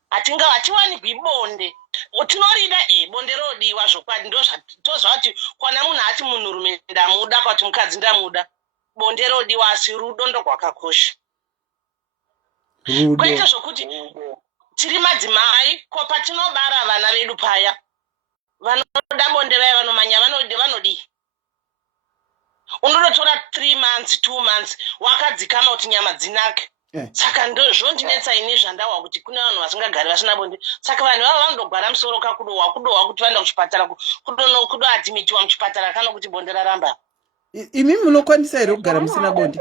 Hatiwanikwi bonde. Tinorida bonde rodiwa zvokwadi. Ndozvatozva kuti kwana munhu ati munhurume ndamuda kwati mukadzi ndamuda. Bonde rodiwa asi rudo ndokwakakosha. Kwete zvokuti tiri madzimai ko patinobara vana vedu paya vanoda bonde vaya vanomanya vanodii. Unototora 3 months 2 months wakadzikama kuti nyama dzinake. Saka ndozvondinetsa ini zvandawa kuti kuna vanhu vasingagari vasina bonde. Saka vanhu vavo vanodogara musoro kakudohwa kuti vaenda kuchipatara kudoadhimitiwa muchipatara kana kuti bonde raramba. Imi munokwanisa here kugara musina bonde?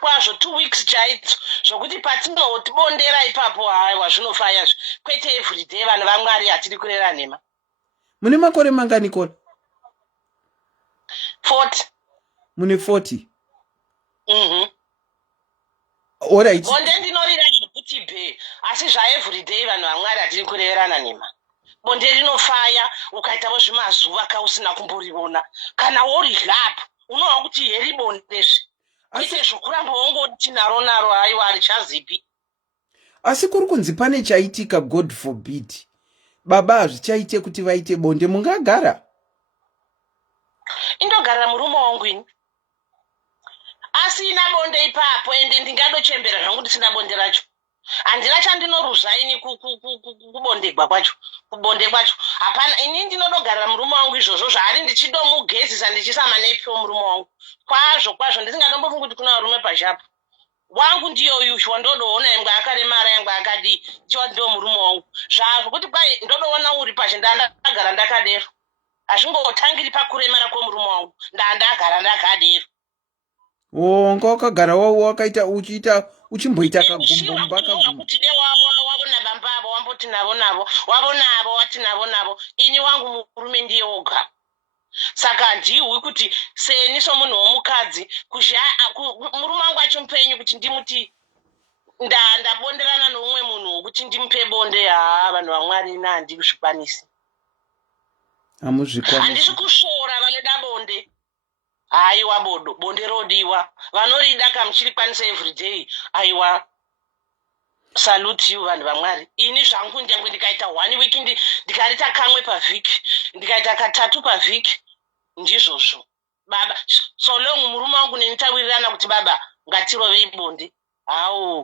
Kwazvo 2 weeks chaidzo zvokuti patinoti bondera ipapo haiwa zvinofaya kwete everyday. Vanhu vaMwari hatiri kurera nhema. Mune makore mangani kona? 40. Mune 40? Alright. Bonde ndinorira zvokuti bhe asi zvaeveryday vanhu vaMwari hatiri kurerana nhema. Bonde rinofaya ukaitavo zvimazuva kausina kumboriona. Kana worilapo unowa kuti heri bondezve. Kwete zvokuramba wongoti naro haiwa harichazipi. Asi kuri kunzi pane chaitika, God forbid, baba hazvichaite kuti vaite bonde, mungagara? Indogarira murume wangu ini. Asina bonde ipapo ende ndingadochembera zvangu ndisina bonde racho. Handina chandinoruza ini kubonde kwacho. Hapana, ini ndinodogarira murume wangu izvozvo zvaari ndichidomugezisa ndichisama nepiwo murume wangu. Kwazvo ndisingatombofungi kuti kuna varume pashapo. Wangu ndiyo uyu wandodoona yangwe akaremara yangwe akadii chiwa ndiwo murume wangu. Zvazvo kuti kwai ndodoona uri pashe ndagara ndakadero. Hazvingotangiri pakuremara kwomurume wangu. Ndagara ndakadero. Nga wakagara wakaita uchimboita kagumbomba kuti wabona bambavo wamboti navo wati navo ini wangu murume ndiye oga. Saka handihwi kuti seni somunhu womukadzi murume wangu achimupenyu kuti ndimuti ndabonderana noumwe munhu wokuti ndimupe bonde. Vanhu vaMwari ina handizvikwanisi. Handisi kushora vanoda bonde. Aiwa bonde rodiwa. Vanorida kamuchirikwanisa everyday. Aiwa. Salute you vanhu vaMwari. Ini zvangu nyange ndikaita 1 week ndikarita kamwe pavhiki, ndikaita katatu pavhiki, ndizvozvo. Baba, so long murume wangu nenitawirirana kuti baba ngatirovei bonde.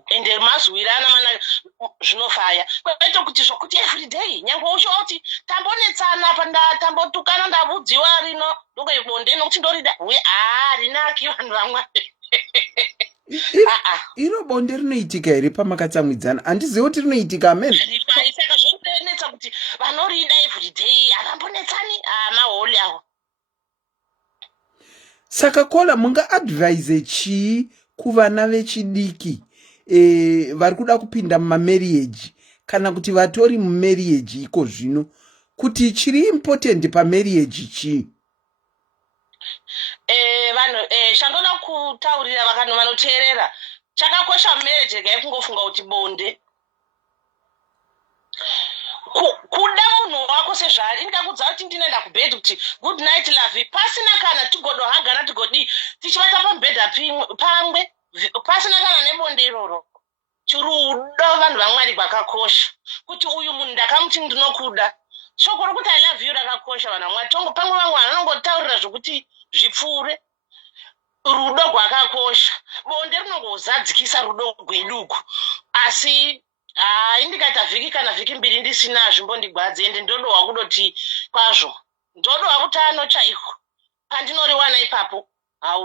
Ende mazuwirana mana zvinofaya. Kwete kuti zvokuti everyday nyange uchoti tambonetsana tambotukana ndabudziwa rino ndoke bonde nokuti ndorida. Rinaki vanhu vaMwari. Iro bonde rinoitika here pamakatsamwidzana? Handizivi kuti rinoitika, amen. Saka zvokunetsa kuti vanorida everyday havambonetsani maholi awo. Saka kola munga advise chii kuvana vechidiki vari kuda kupinda mumarriage kana kuti vatori mumarriage iko zvino, kuti chiri important pamarriage chii? Vanhu chandoda kutaurira vakanhu vanoteerera, chakakosha mumarriage regai kungofunga kuti bonde. Kuda munhu wako sezvaari, ndikakudza kuti ndinoenda kubhedhi kuti good night love, pasina kana tigodohagana tigodi tichivata pamubhedha pamwe, pasina kana nebonde iroro. Chirudo vanhu vaMwari rwakakosha, kuti uyu munhu ndakamuti ndinokuda. Shoko rokuti I love you rakakosha vanhu vaMwari. Pamwe vamwe vanongotaurira zvokuti zvipfuure. Rudo rwakakosha. Bonde rinongozadzikisa rudo rweduku. Asi indikaita vhiki kana vhiki mbiri ndisina zvimbondigwadze, ende ndodohwa kudoti kwazvo. Ndodohwa kutano chaiko. Pandinoriwana ipapo,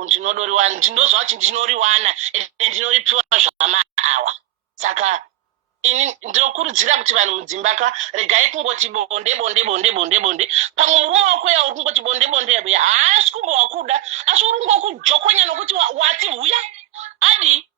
ndinodoriwana, ndinozva kuti ndinoriwana, ende ndinoripiwa zvamaawa. Saka ini ndinokurudzira kuti vanhu mudzimba regai kungoti bonde bonde bonde bonde bonde. Pamwe murume wako yauri kungoti bonde bonde haasi kumbowakuda, asi uri kungokujokonya nokuti wati huya adi.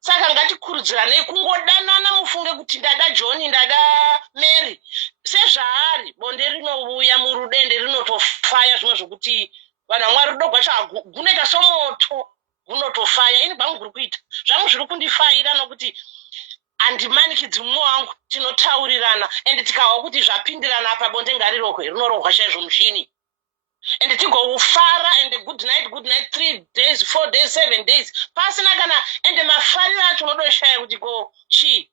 Saka ngatikurudziranei kungodanana, mufunge kuti ndada John ndada Mary sezvaari. Bonde rinouya murudende rinotofaya, zvimwe zvokuti vanhu vaMwari rudo rwacho gunoita somoto gunotofaya. Ini bhangu kuri kuita zvangu zviri kundifaira nokuti handimanikidzi mumwe wangu, tinotaurirana, ende tikawa kuti zvapindirana pabonde ngarirokwe rinorohwa chaizvo mushini, ende tigofara, ende good night 3 days 4 days 7 days pasina kana, ende mafariro acho unodoshaya kuti ko chii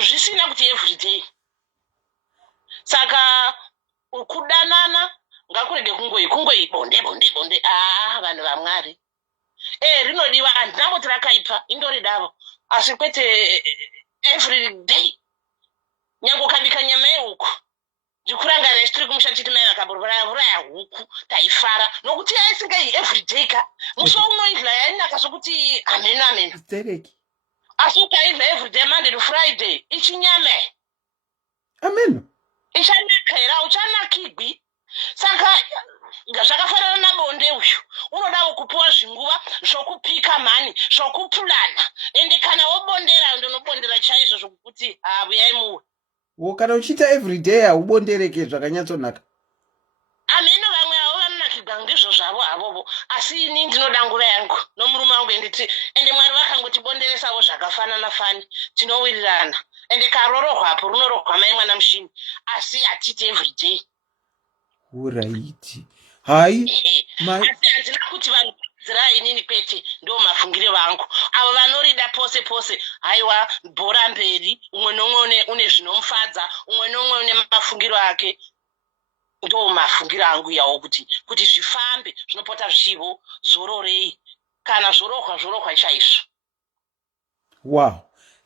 zvisina kuti everyday. Saka kudanana ngakurege kungoi bonde bonde bonde. Vanhu vaMwari rinodiwa, handinamboti rakaipa, indori davo, asi kwete everyday. Nyange ukabika nyama yehuku, ndikurangana tiri kumusha titi mai vakaburaya huku taifara, nokuti yaisingai everyday ka. Musi unoidla yainaka sokuti amen amen. Asi ukaidla everyday Monday to Friday ichinyama. Amen. Ichanaka era uchanakigwi. Saka zvakafanana nabonde uyu, unodawo kupiwa zvinguva zvokupika mhani, zvokupulana, ende kana wobondera ndonobondera chaizvo zvokuti uyai muwe. Kana uchiita everyday haubondereke zvakanyatsonaka. Ameno vamwe avo vanonakirwa ndizvo zvavo havovo, asi ini ndinoda nguva yangu nomurume wangu, ende Mwari vakangotibonderesawo zvakafanana fani, tinowirirana, ende karorohwapo runorohwa mai mwana mushini, asi hatiti everyday. Uraiti hai asi handina kuti vanhu dzirai inini kwete, ndo mafungire vangu. Avo vanorida pose pose, haiwa bhora mberi, umwe nomwe une zvinomufadza, umwe nomwe une mafungiro ake, ndo mafungiro angu yawo kuti zvifambe, zvinopota zvivo zororei, kana zvorohwa chaizvo. Wow,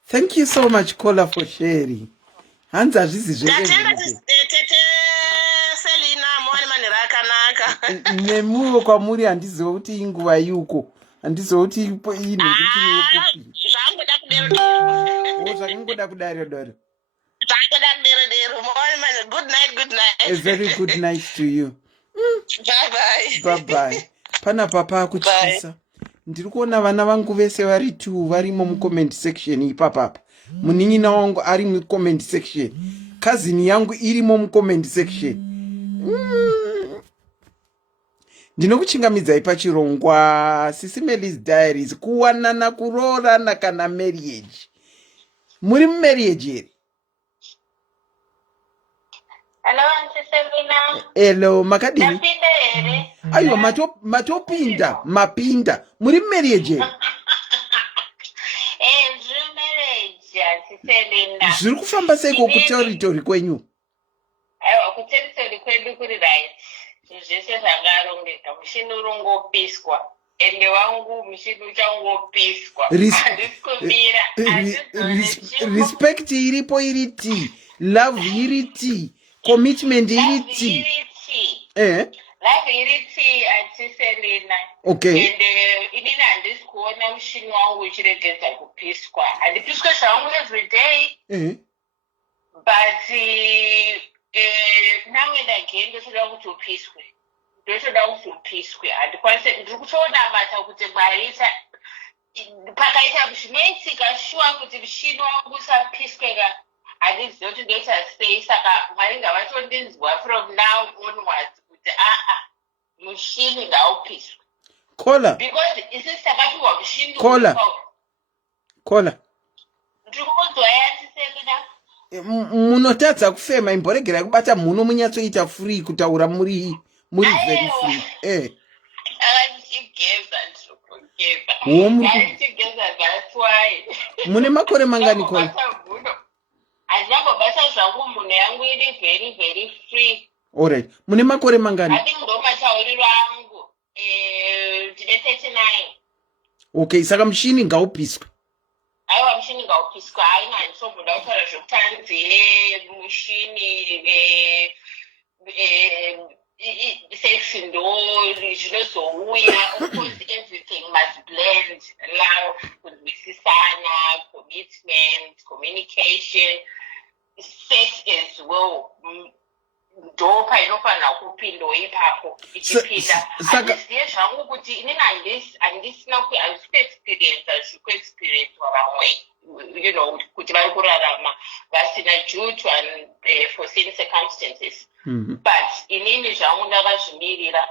thank you so much Kola for sharing. Hanzi hazvizi zvese Selina mwani manhero akanaka. Nemuwo kwamuri handiziva kuti inguva yuko, handiziva kuti ipo ine zvangoda kudero zvakangoda kudaro daro. Zvangoda kudero mwani manhero. Good night. A very good night to you. Bye bye. Pana papa kuchisa. Ndiri kuona vana vangu vese vari 2 varimo mucomment section ipapapa. Munin'ina wangu ari mucomment section. Cousin yangu irimo mucomment section. Ndinokuchingamidzai pachirongwa SIS MELLY's Diaries, Kuwanana, Kuroorana kana marriage. Muri mumarriage here? Hello, Auntie Selina. Hello, makadini? Napinda here. Aiwa, matopinda, mapinda. Muri mumarriage here? Zviri marriage, Auntie Selina. Zviri kufamba seiko kuteritori kwenyu? Aiwa, kuteritori kwedu kuri right. Zvese zvakarongeka, mushini urongopiswa, ende wangu mushini uchangopiswa. Respect iripo iriti, love iriti, commitment iriti. Love iriti, Auntie Selina. Okay. Ende inini handisi kuona mushini wangu uchiregedza kupiswa. Handipiswe zvangu every day. But now and again ndotoda kuti upiswe. Handikwanise, ndiri kutoona mata kuti Mwari pakaita zvinoitika shuwa kuti mushini wangu usapisweka handizivi kuti ndoita sei, saka vanenge vatondinzwa from now onwards kuti mushini ngaupiswe. Kola. Because isi takapiwa mushini Kola. ndiri kunzwa yatisemina. Munotadza kufema, imboregera kubata mhuno munyatsoita free kutaura muri very free. Mune makore mangani Kola? Andinambobasa zvangu mhuno yangu iri very free. Alright. Mune makore mangani? Ati ndo matauriro angu. Tine 39. Okay, saka mushini ngaupiswe. Aiwa mushini ngaupiswe, haina handisombonda kutaura zvokutanzi mushini sex ndo zvinozouya. Of course everything must blend, love, kunzwisisana, commitment, communication, sex as well. Ndo painofanira kupindawo ipapo ichipinda. Handizive zvangu kuti inini handisina kuexperience zvikuexperiencwa vamwe, kuti vari kurarama vasina due to unforeseen circumstances. But inini zvangu ndakazvimirira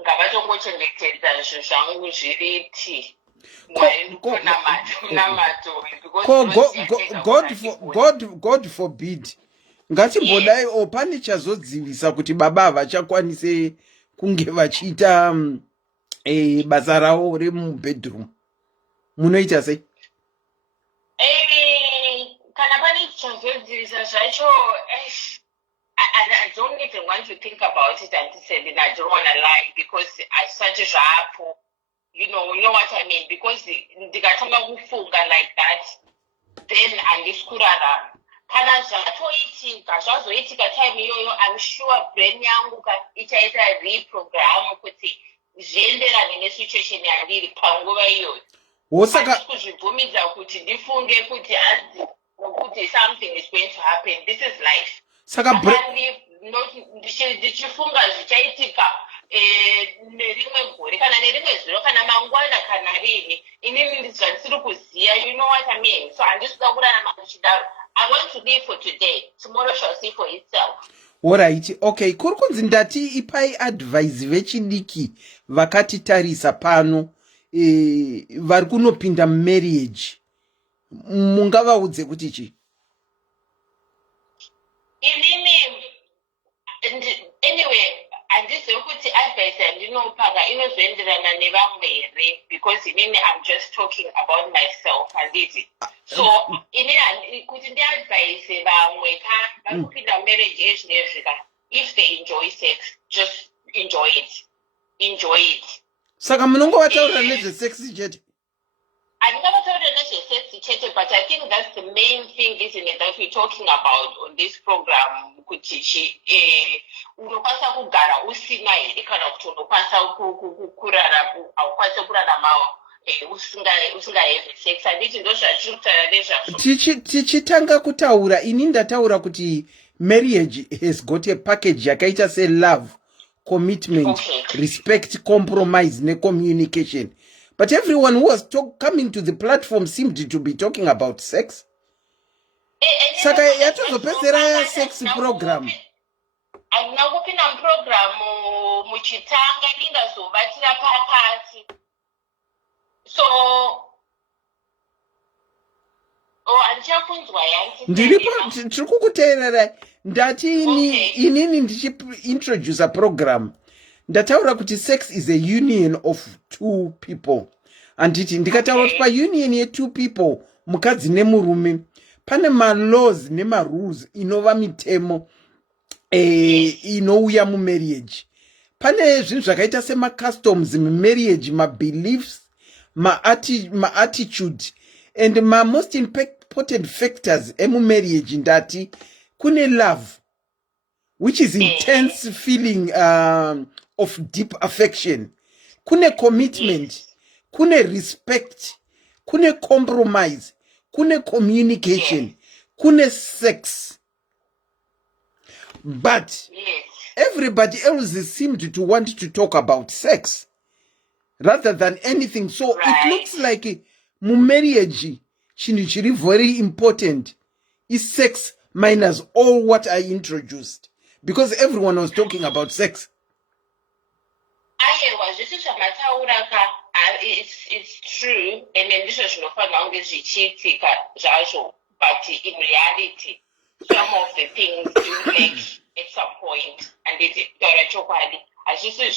ngavatongochengetedza zvangu zviriti. God forbid. Ngatimbodai pane chazodzivisa kuti baba havachakwanise kunge vachiita basa ravo remubedroom. Munoita sei? Kana pane chazodzivisa zvacho, I don't even want to think about it until then. I don't want to lie because asati zvapo. You know what I mean? Because ndikatanga kufunga like that, then handisi kurarama. Kana zvazoitika time iyoyo, I'm sure brain yangu ichaita reprogram kuti zvienderane nesituation yandiri panguva iyoyo. Handisi kuzvibvumidza kuti ndifunge kuti something is going to happen. This is life. Ndichifunga zvichaitika nerimwe gore kana nerimwe zuva kana mangwana kana rini, inini zvandisiri kuziva. You know what I mean? So handisida kurarama ndichidaro. I want to live for today. Tomorrow shall see for itself. Alright, okay. Kuri kunzi ndati ipai advice vechidiki vakatitarisa pano vari kunopinda marriage. Mungavaudze kuti chi? Anyway, handizivi kuti advice yandinopaka inozoenderana nevamwe here, because inini I'm just talking about myself handiti. So inini kuti ndiadvise vamwe vari kupinda marriage ezvinezvika, if they enjoy sex, just enjoy it. Saka munongovataurira nezvesex chete? Handingavataurira nezvesex chete, but I think that's the main thing, isn't it, that we're talking about on this program. Kuti unokwanisa kugara usina here kana kuti unokwanisa kurarama usingahave sex. Handiti ndo zvatiri kutaura nezvazvo. Tichitanga kutaura, ini ndataura kuti marriage has got a package yakaita se love, commitment, respect, compromise ne communication. But everyone who was coming to the platform seemed to be talking about sex. Saka yatozopedzera ya sex program. Handina kupinda muprogramu muchitanga, ndingazobatira pakati. So handichakunzwa yanti. Ndiripo tiri kukuteerera. Ndati inini ndichiintroduce a program. Ndataura kuti sex is a union of two people. Anditi ndikataura kuti pa-union ye-two people, mukadzi nemurume, pane ma-laws nema-rules inova mitemo inouya mumarriage. Pane zvinhu zvakaita sema-customs mumarriage, ma-beliefs, ma-attitude, and ma-most important factors emumarriage ndati kune love, which is intense feeling of deep affection. Kune commitment, kune respect, kune compromise, kune communication, kune sex. But everybody else seemed to want to talk about sex. rather than anything. So it looks like marriage chiri very important is sex minus all what I introduced, because everyone was talking about sex. It's true, and then this is not but in reality, some of the things do lack at some point, and it's as you say,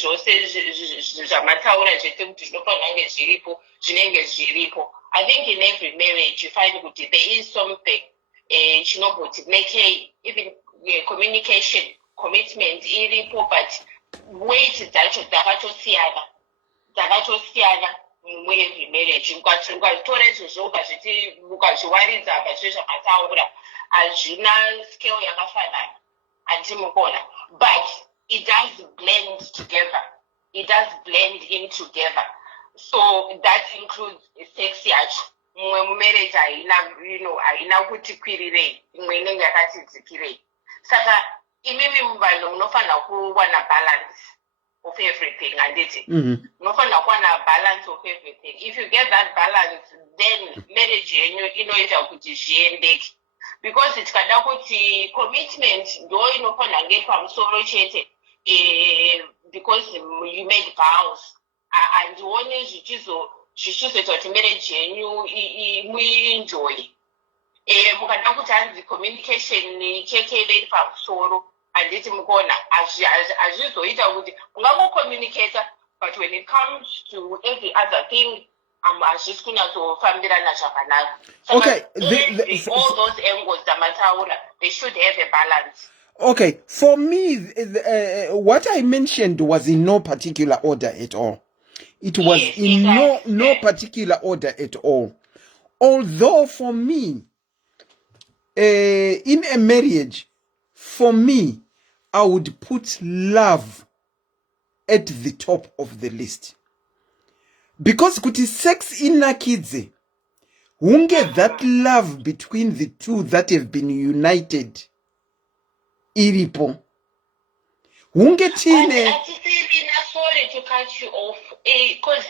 I think in every marriage you find that there is something, even communication, commitment, but wait dzakatosiyana mumwezvi marriage ukatora izvozvo ukazviwaridza pazvezvamataura hazvina scale yakafanana handimukona, but it does blend together, it does blend in together. So that includes sex yacho. Mumwe mumarriage haina kuti kwirirei, imwe inenge yakati dzikirei. Saka imimi muvanhu munofanira kuwana balance of everything, and it's munofanira kuwana balance of everything. If you get that balance, then marriage yenyu inoita kuti zviendeke, because tikada kuti commitment ndo inofanira kunge pamusoro chete, because you made vows, handioni zvichizoita kuti marriage yenyu muenjoy. Mukada kuti hanzi communication chete iri pamusoro, handiti mukona hazvizoita kuti ungangokommunicata, but when it comes to every other thing hazvisi kunyatsofambirana zvakanaka. Okay, all those angles dzamataura, they should have a balance. Okay, for me, what I mentioned was in no particular order at all. It was in no particular order at all. Although for me, in a marriage, for me, I would put love at the top of the list. Because kuti sex inakidze, hunge that love between the two that have been united iripo. Hunge tine. Sorry to cut you off, because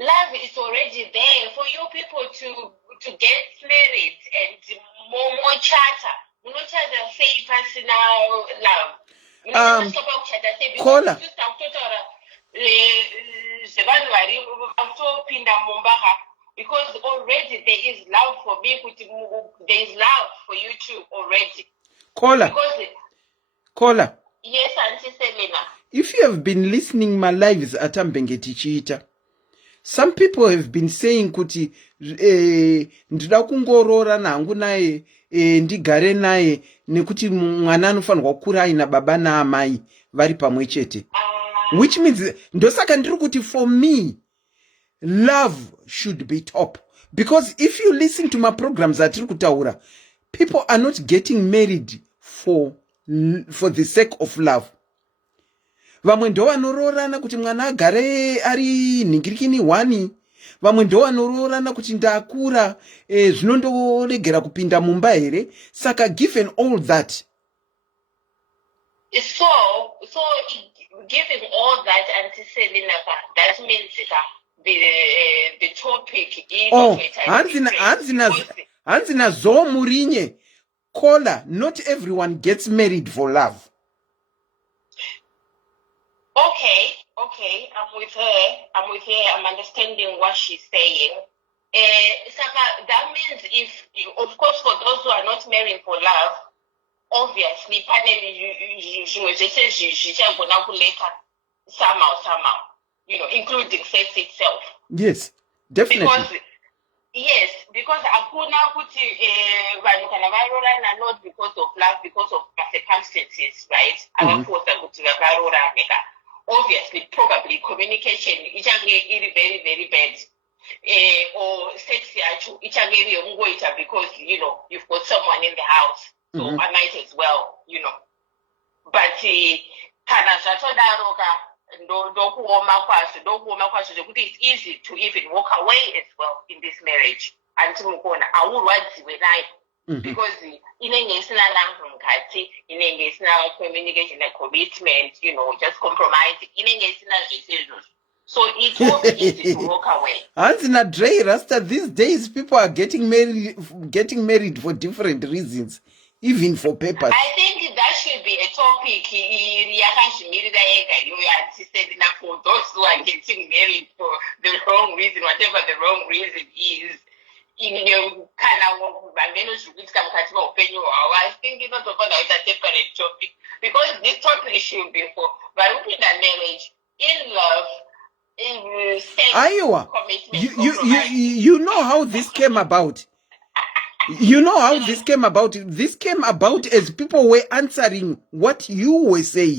love is already there for you people to get married and more chatter. You know, chatter say personal love. Kola. Because already there is love for me, there is love for you too already. Kola. Yes, Auntie Selena. If you have been listening my lives atambengeti chiita, some people have been saying kuti ndida kungoroorana hangu naye ndigare naye nekuti mwana anofanirwa kukura aina baba naamai vari pamwe chete. Which means ndosaka ndiri kuti for me love should be top, because if you listen to my programs atiri kutaura, people are not getting married for the sake of love. Vamwe ndo vanoroorana kuti mwana agare ari nhingirikini 1, vamwe ndo vanoroorana kuti ndakura zvinondoregera kupinda mumba here. Saka given all that, so given all that, Auntie Selena, that means the topic is hanzina zomurinye. Kola, not everyone gets married for love. Okay, I'm with her, I'm understanding what she's saying. Saka, that means if, of course, for those who are not marrying for love, obviously, somehow, including sex itself. Yes, definitely. Because akuna kuti vanhu kana varorana not because of love, because of circumstances, right? Avaforsa kuti vakarorane. Obviously, probably communication ichange iri very, very bad. Or sex yacho ichange iri yomungoita because, you've got someone in the house. So I might as well, But kana zvatodaroka ndokuoma kwazvo zvekuti it's easy to even walk away as well in this marriage. Antimukona aurwadziwe nayo. Because inenge isina love mukati, inenge isina communication and commitment, just compromise, inenge isina zvese izvozvo. So it will be easy to walk away. Hansina Dre Rasta, these days people are getting married for different reasons, even for purpose. I think that should be a topic for those who are getting married for the wrong reason, whatever the wrong reason is. I think it's not about a separate topic, because this topic should be for marriage, in love, in sex, commitment. You know how this came about. You know how this came about. This came about as people were answering what you were saying.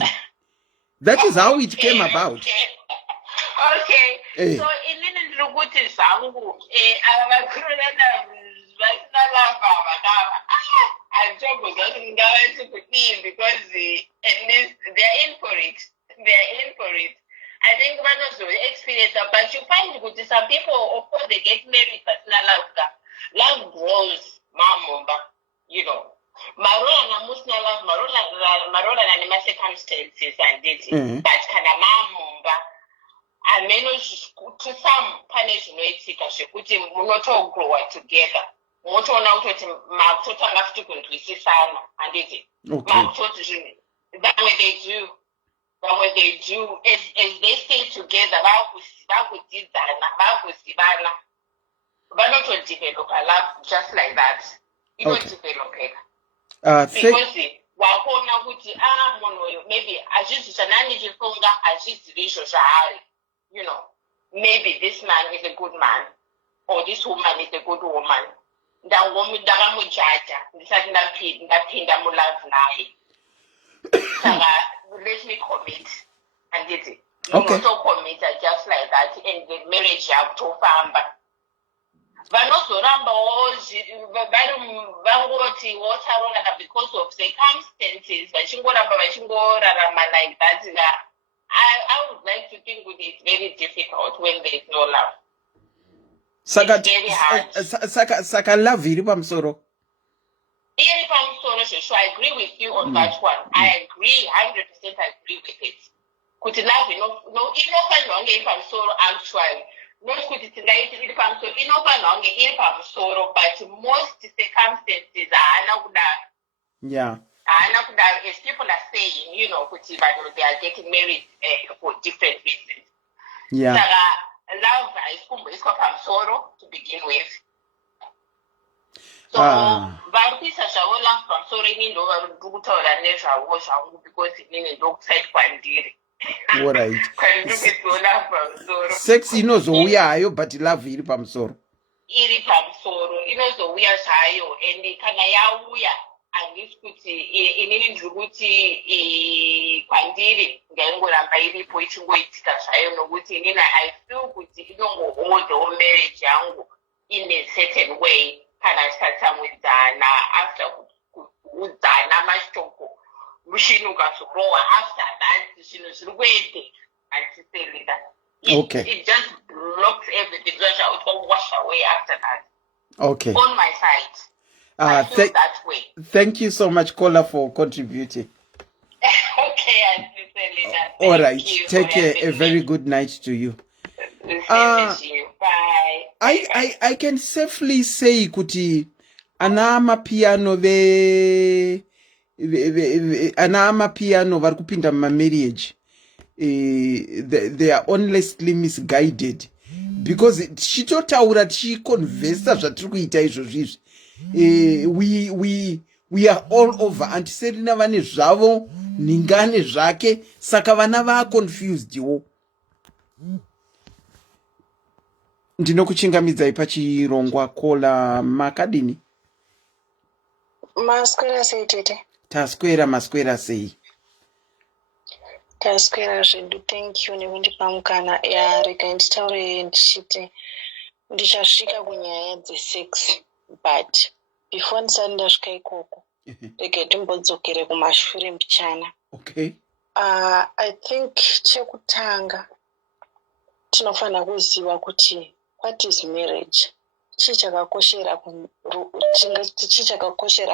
That is how it came about. Okay. So in Luguti Sangu, because at least they're in for it. I think one of the experience, but you find good some people, of course, they get married, but love grows, you know. Marona musna love, marona and my circumstances and dating, but can a mamumba. I manage to some punishment kuti munotogrowa together. Munotoona kuti makutotanga futi kunzwisisana handiti. Makutoti vamwe they do as they stay together vakudzidzana vakuzivana vanotodevelop a love just like that. Inodevelopeka. Because wakuona kuti munhu maybe azvizi zvananichifunga hazvizi izvo zvaari. You know, maybe this man is a good man, or this woman is a good woman. Ndakamujaja, ndisati ndapinda mulove naye. Saka let me commit, and did it. You also commit just like that, and the marriage yakutofamba. Vanozoramba vangoti votaurana because of circumstances, vachingorarama like that. I would like to think that it's very difficult when there is no love. It's very hard. Saka love iri pamusoro. Iri pamusoro, so I agree with you on that one. I agree, 100% agree with it. Kuti love inofanonge iri pamusoro actually. Not kuti tingaiti iri pamusoro, inofanonge iri pamusoro, but most circumstances haana kudaro. Yeah. As people are saying, you know, they are getting married for different reasons. Yeah. Love is sorrow to begin with. So, varupisa love from sorrow because it means dog side kwandiri. All right. Sex inozouya but love iri pamusoro. Iri pamusoro inozouya zvayo and kana yauya handisi kuti inini ndiri kuti kwandiri ngaingoramba iripo ichingoitika zvayo nokuti inini I feel kuti inongoholdawo marriage yangu in a certain way kana tisatamwidzana after kuudzana mashoko mushini ukazorowa after that zvinhu zviri kuende handiselida. It just blocks everything. It will wash away after that. Okay. On my side. I feel that way. Thank you so much, Kola, for contributing. Okay, all right. Take a very good night to you. Same to you. Bye. I can safely say kuti ana piano vari kupinda marriage. They are honestly misguided because tichitotaura tichiconversa zvatiri kuita izvozvizvi. We are all over antiserina vane zvavo ningane zvake saka vana va confused wo. Ndinokuchingamidzai pachirongwa Kola makadini. Maswera sei tete? Maswera sei? Taswera zvedu, thank you nekundipa mukana. Rega nditaure ndichiti ndichasvika kunyaya dzesex, but before ndisati ndasvika ikoko rega timbodzokere kumashure mbichana. Okay. I think chekutanga tinofanira kuziva kuti what is marriage, chii chakakoshera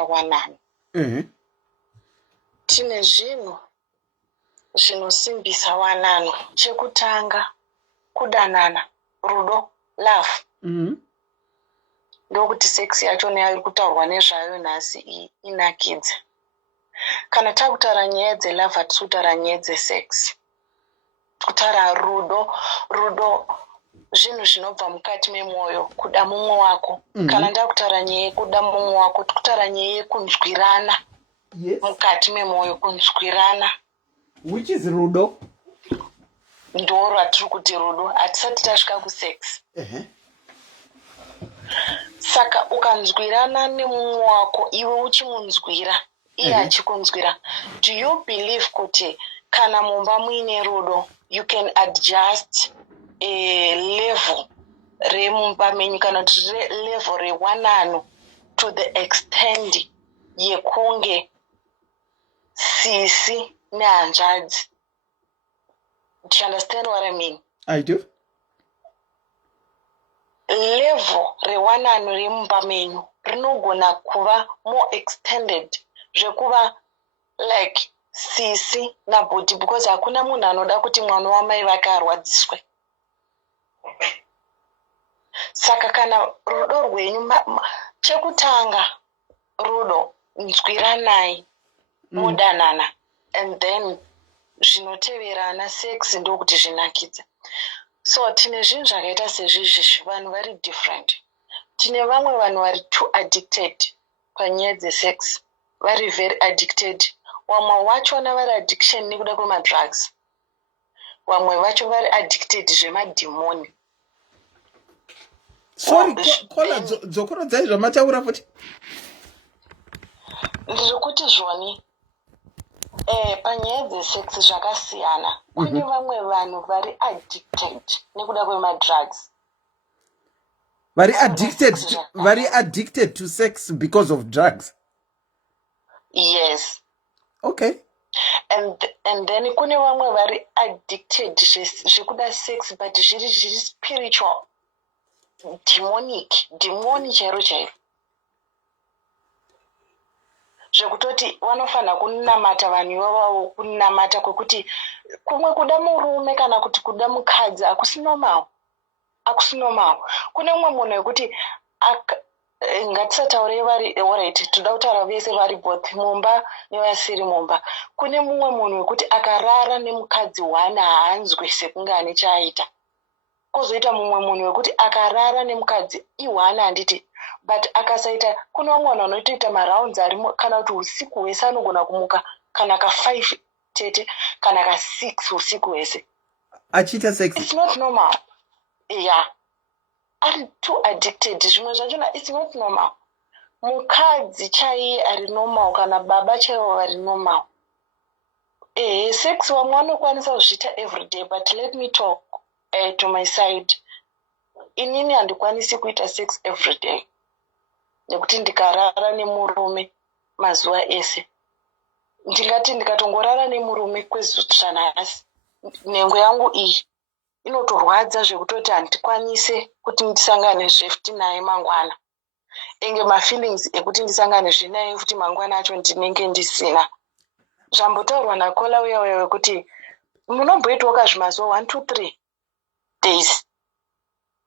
wanani. Tine zvinhu zvinosimbisa wanano. Chekutanga kudanana, rudo, love. Ndokuti sex yacho neyo kutaurwa nezvayo nhasi inakidze. Kana takutaura nyaya dzelove hatisi kutaura nyaya dzesex. Kutaura rudo zvinhu zvinobva mukati memwoyo, kuda mumwe wako. Kana ndakutaura nyaya yekuda mumwe wako, tikutaura nyaya yekunzwirana. Yes. Mukati memwoyo, kunzwirana. Which is rudo? Ndo rwatiri kuti rudo, hatisati tasvika kusex. Saka ukanzwirana nemumwe wako, iwe uchimunzwira, iye achikunzwira. Do you believe kuti kana mumba muine rudo, you can adjust a level remumba menyu kana kuti level rewanano to the extent yekunge sisi nehanzvadzi? Do you understand what I mean? I do. Level rewanano remumba menyu rinogona kuva more extended zvekuva like sisi nabhoti, because hakuna munhu anoda kuti mwana wamai vake arwadziswe. Saka kana rudo rwenyu chekutanga rudo, nzwiranai, mudanana, and then zvinoteverana sex ndokuti zvinakidza. So tine zvinhu zvakaita sezvizvi, vanhu vari different. Tine vamwe vanhu vari too addicted panyaya dzesex, vari very addicted. Vamwe vachona vari addiction nekuda kwemadrugs, vamwe vacho vari addicted zvemadhimoni. Sorry, kola dzokorodzai zvamataura futi. Ndiri kuti zvoni panyaya dzesex zvakasiyana. Kune vamwe vanhu vari addicted nekuda kwemadrugs. Very addicted to sex because of drugs. Yes. Okay. And then kune vamwe vari addicted zvekuda sex but zviri spiritual, demoni chairo chairo. Zvekutoti vanofana kunamata vanhu ivavo, kunamata kwekuti kumwe kuda murume kana kuti kuda mukadzi hakusinomawo. Kune umwe munhu wekuti ngatisataurei vari alright, toda kutaura vese vari both mumba nevasiri mumba. Kune mumwe munhu wekuti akarara nemukadzi one haanzwe sekunge ane chaaita. Kozoita mumwe munhu wekuti akarara nemukadzi iwane handiti, but akasaita, kune vamwe vanhu vanotoita marounds ari kana kuti usiku hwese anogona kumuka kana ka5 tete kana ka6 usiku hwese achiita sex. It's not normal. Yeah, ari too addicted. Zvimwe zvachona it's not normal. Mukadzi chaiye ari normal kana baba chaivo vari normal. Sex vamwe vanokwanisa kuzviita everyday, but let me talk to my side. Inini handikwanisi kuita sex everyday nekuti ndikarara nemurume mazuva ese. Ndingati ndikatongorara nemurume kwezvanhasi, nhengo yangu iyi inotorwadza zvekutoti handikwanise kuti ndisangane zvefuti naye mangwana. Enge mafeelings ekuti ndisangane zvinaye futi mangwana acho ndinenge ndisina. Zvambotaurwa nakola uya wekuti munomboitawo kazvimazuva 1 2 3 days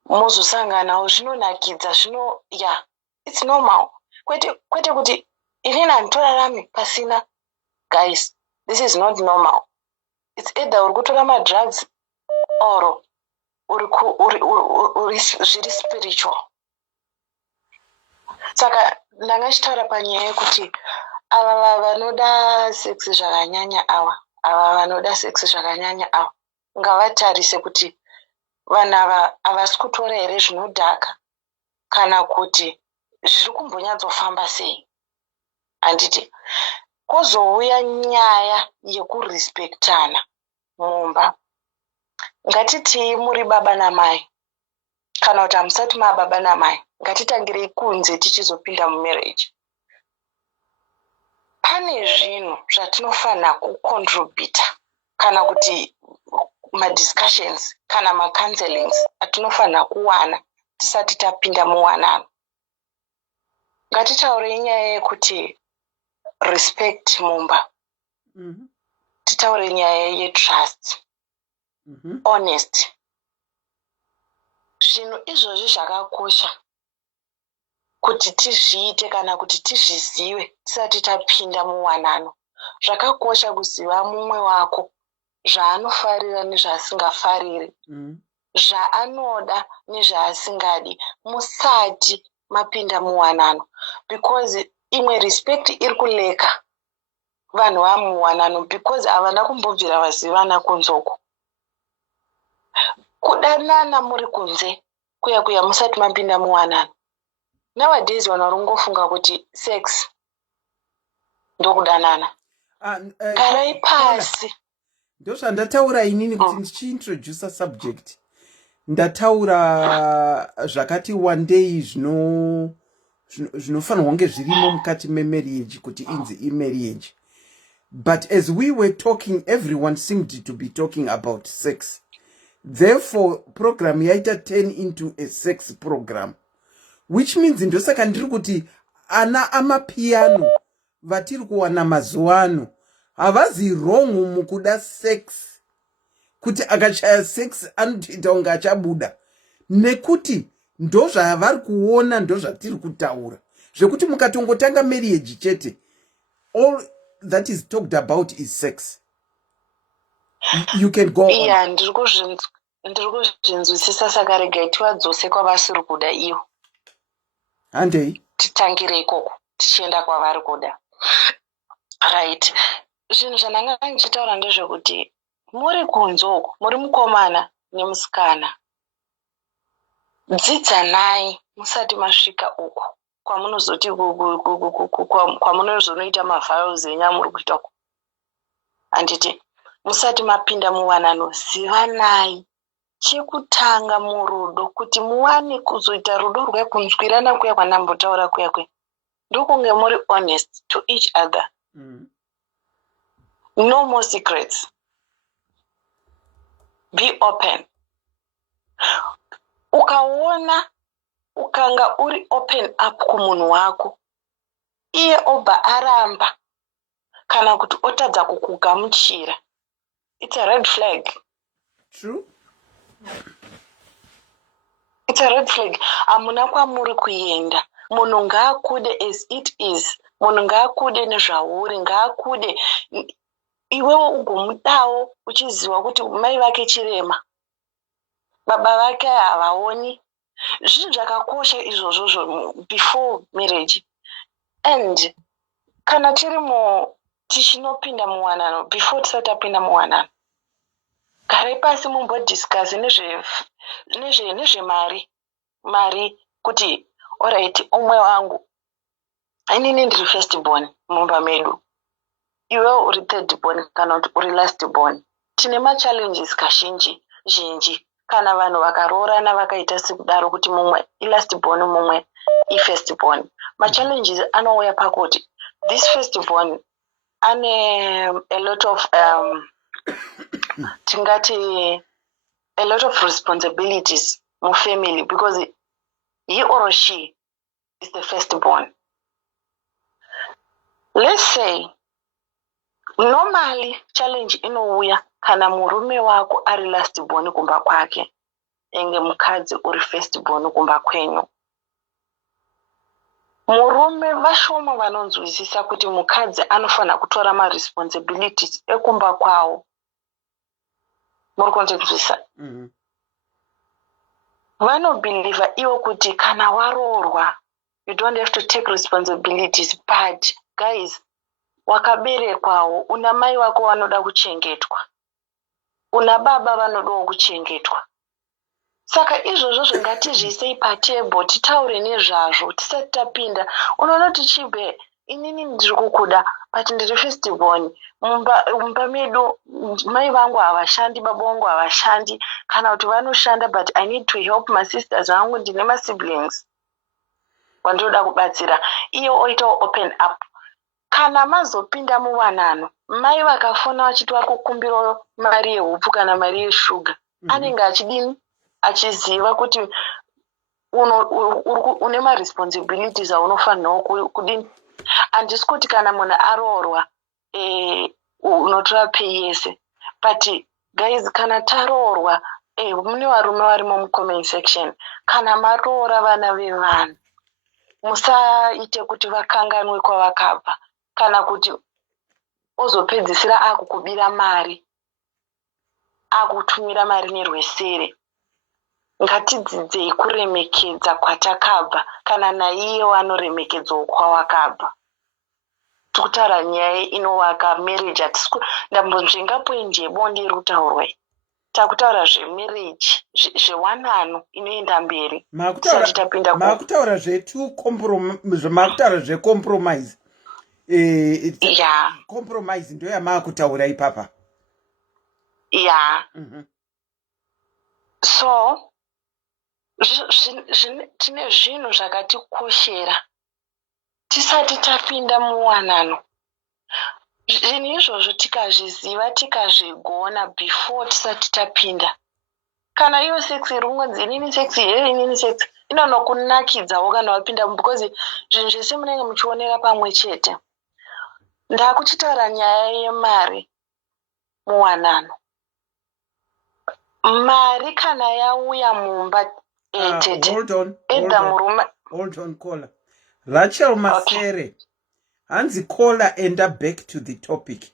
muzosanganawo, zvinonakidza, yeah, it's normal. Kwete kuti inini handitorarami pasina. Guys, this is not normal. It's either uri kutora madrugs or uri zviri spiritual. Saka ndanga chitaura panyaya yekuti ava vanoda sex zvakanyanya ava ngavatarise kuti vanhu ava havasi kutora here zvinodhaka kana kuti zviri kumbonyatsofamba sei. Handiti kwozouya nyaya yekurespectana mumba. Ngatiti muri baba namai kana kuti hamusati mababa namai, ngatitangirei kunze tichizopinda mumarriage. Pane zvinhu zvatinofana kucontributa kana kuti madiscussions kana macounselings atinofana kuwana tisati tapinda muwanano. Ngatitaurei nyaya yekuti respect mumba. Titaure nyaya yetrust, honest, zvinhu izvozvi zvakakosha kuti tizviite kana kuti tizvizive tisati tapinda muwanano. Zvakakosha kuziva mumwe wako, zvaanofarira nezvaasingafariri, zvaanoda nezvaasingadi musati mapinda muwanano, because imwe respect iri kuleka vanhu vamuwanano because havana kumbobvira vazivana kunzoko. Kudanana muri kunze kuya musati mapinda muwanano. Nowadays vanhu vari kungofunga kuti sex ndokudanana. Garai pasi. Ndozvandataura inini kuti ndichiintroduce subject. Ndataura zvakati one day zvinofanirwa kunge zvirimo mukati memarriage kuti inzi imarriage. But as we were talking, everyone seemed to be talking about sex. Therefore, program yaita turn into a sex program. Which means ndosaka ndiri kuti ana amapiano vatiri kuwana mazuwano havazi wrong mukuda sex, kuti akachaya sex anotoita unga achabuda, nekuti ndozvavari kuona, ndozvatiri kutaura zvekuti mukatongotanga marriage chete, all that is talked about is sex. You can go on. Yeah, ndiri kuzvinzwisisa, saka regai tivadzose kwavasiri kuda iyo. Handei titangire ikoko tichienda kwavari kuda. Right. Zvinhu zvandanga ndichitaura ndezvekuti muri kunzoko, muri mukomana nemusikana, dzidzanai musati masvika uko kwamunozoti kwamunozonoita mavows enyu muri kuita uko. Handiti musati mapinda muwanano, zivanai chekutanga murudo kuti muwane kuzoita rudo rwekunzwirana kuya kwanambotaura kuya ndokunge muri honest to each other. No more secrets. Be open. Ukaona ukanga uri open up kumunhu wako, iye obva aramba kana kuti otadza kukugamuchira, it's a red flag. True. It's a red flag. Amuna kwamuri kuenda. Munhu ngaakude as it is. Munhu ngaakude nezvauri, ngaakude iwewe ugomudawo uchiziva kuti mai vake chirema, baba vake havaoni. Zvinhu zvakakosha izvozvo before marriage. And kana tirimo tichinopinda muwanano, before tisati tapinda muwanano, garai pasi mumbodiscuss nezvemari. Mari kuti alright, omwe wangu inini ndiri first born mumba medu, iwe uri third born kana kuti uri last born. Tine machallenges zhinji kana vanhu vakaroorana vakaita sekudaro kuti mumwe ilast born mumwe ifirst born. Machallenges anouya pakuti this first born ane a lot of tingati a lot of responsibilities mufamily because he or she is the first born. Let's say normally challenge inouya kana murume wako ari last born kumba kwake, enge mukadzi uri first born kumba kwenyu. Murume vashoma vanonzwisisa kuti mukadzi anofana kutora responsibilities ekumba kwawo. Muri kunzwisisa? Vanobhiliva iwo kuti kana waroorwa, you don't have to take responsibilities, but guys, wakaberekwawo, una mai wako vanoda kuchengetwa, una baba vanodawo kuchengetwa. Saka izvozvo zvingatizviisei patable, titaure nezvazvo tisati tapinda. Unoona tichibve inini ndiri kukuda but ndiri first born, mumba medu mai vangu havashandi, baba vangu havashandi, kana kuti vanoshanda but I need to help my sisters vangu, ndine ma siblings vandoda kubatsira. Iyo oitawo open up. Kana mazopinda muwanano, mai vakafona vachiti vari kukumbirawo mari yehupu kana mari yeshuga, anenge achidini? Achiziva kuti une ma responsibilities aunofanira kudini. Handisi kuti kana munhu aroorwa unotora pay yese, but guys, kana taroorwa mune varume varimo mucomment section, kana maroora vana vevanhu musaite kuti vakanganwe kwavakabva, kana kuti ozopedzisira akukubira mari, akutumira mari nerwesere. Ngatidzidzei kuremekedza kwatakabva, kana naiye wanoremekedzawo kwawakabva. Tikutaura nyaya inovaka marriage. Ndambonzvengapo njebo ndirutaurwe. Takutaura zvemarriage, zvewanano inoenda mberi. Makutaura zve compromise ndio yamakutaura ipapa. So tine zvinhu zvakatikoshera tisati tapinda muwanano. Zvinhu izvozvo tikazviziva, tikazvigona before tisati tapinda. Kana iyo sex iri kungodzi inini sex inini sex inonokunakidzawo kana wapinda, because zvinhu zvese munenge muchionera pamwe chete. Ndakuchitaura nyaya yemari muwanano. Mari kana yauya mumba tete. Hold on, caller. Rachel Masere. Hanzi caller enda back to the topic.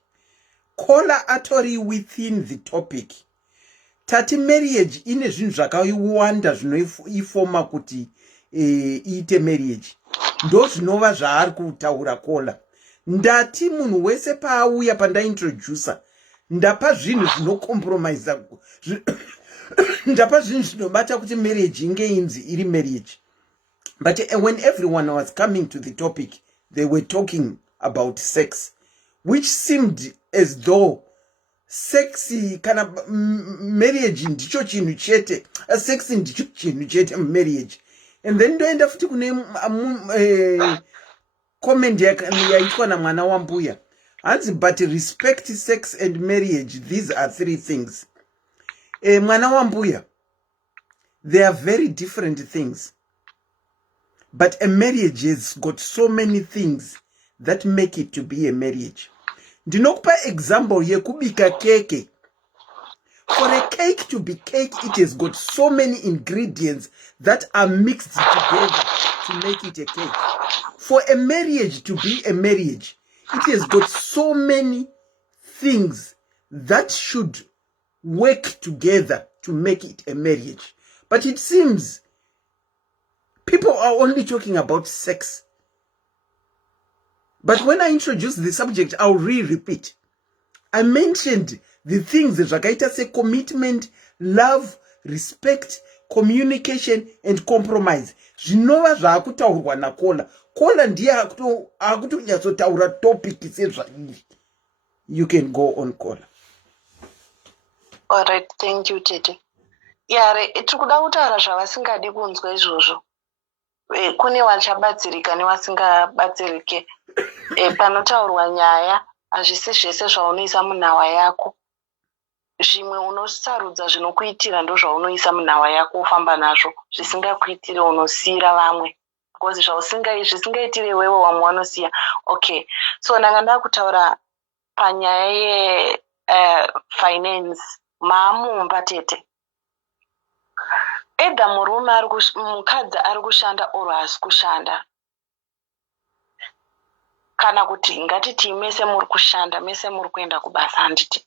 Caller atori within the topic. Tati marriage ine zvinhu zvakawanda zvinoifoma kuti iite marriage. Ndo zvinova zvaari kutaura caller. Ndati munhu wese paauya pandaintroducer ndapa zvinhu zvinocompromise, ndapa zvinhu zvinobata kuti marriage inge inzi iri marriage. But when everyone was coming to the topic, they were talking about sex, which seemed as though sex kana marriage ndicho chinhu chete, sex ndicho chinhu chete marriage. And then ndoenda futi kune comment yaitwa na mwana wa mbuya. But respect, sex and marriage, these are three things. Mwana wa mbuya, they are very different things. But a marriage has got so many things that make it to be a marriage. Ndinokupa example yekubika keke. For a cake to be cake, it has got so many ingredients that are mixed together to make it a cake. For a marriage to be a marriage, it has got so many things that should work together to make it a marriage. But it seems people are only talking about sex. But when I introduce the subject, I'll repeat. I mentioned the things that Rakaita say: commitment, love, respect, communication, and compromise. Zvinova zvakutaurwa na Kola. Kola ndiye akutonyasotaura topic sezvairi. You can go on, Kola. All right, thank you, Tete. Yare, tikuda kutaura zvavasingadi kunzwa izvozvo. Kune vachabatsirika nevasingabatsirike. Panotaurwa nyaya, hazvisi zvese zvaunoisa munhava yako. Zvimwe unosarudza zvinokuitira ndo zvaunoisa munhava yako ufamba nazvo. Zvisingakuitire unosiyira vamwe. Because zvisingaitire wewe vamwe vanosiya. Okay, so ndanga ndakutaura panyaya ye finance maamumba Tete. Either murume mukadzi ari kushanda or haasi kushanda. Kana kuti ngatiti mese muri kushanda, mese muri kuenda kubasa handiti.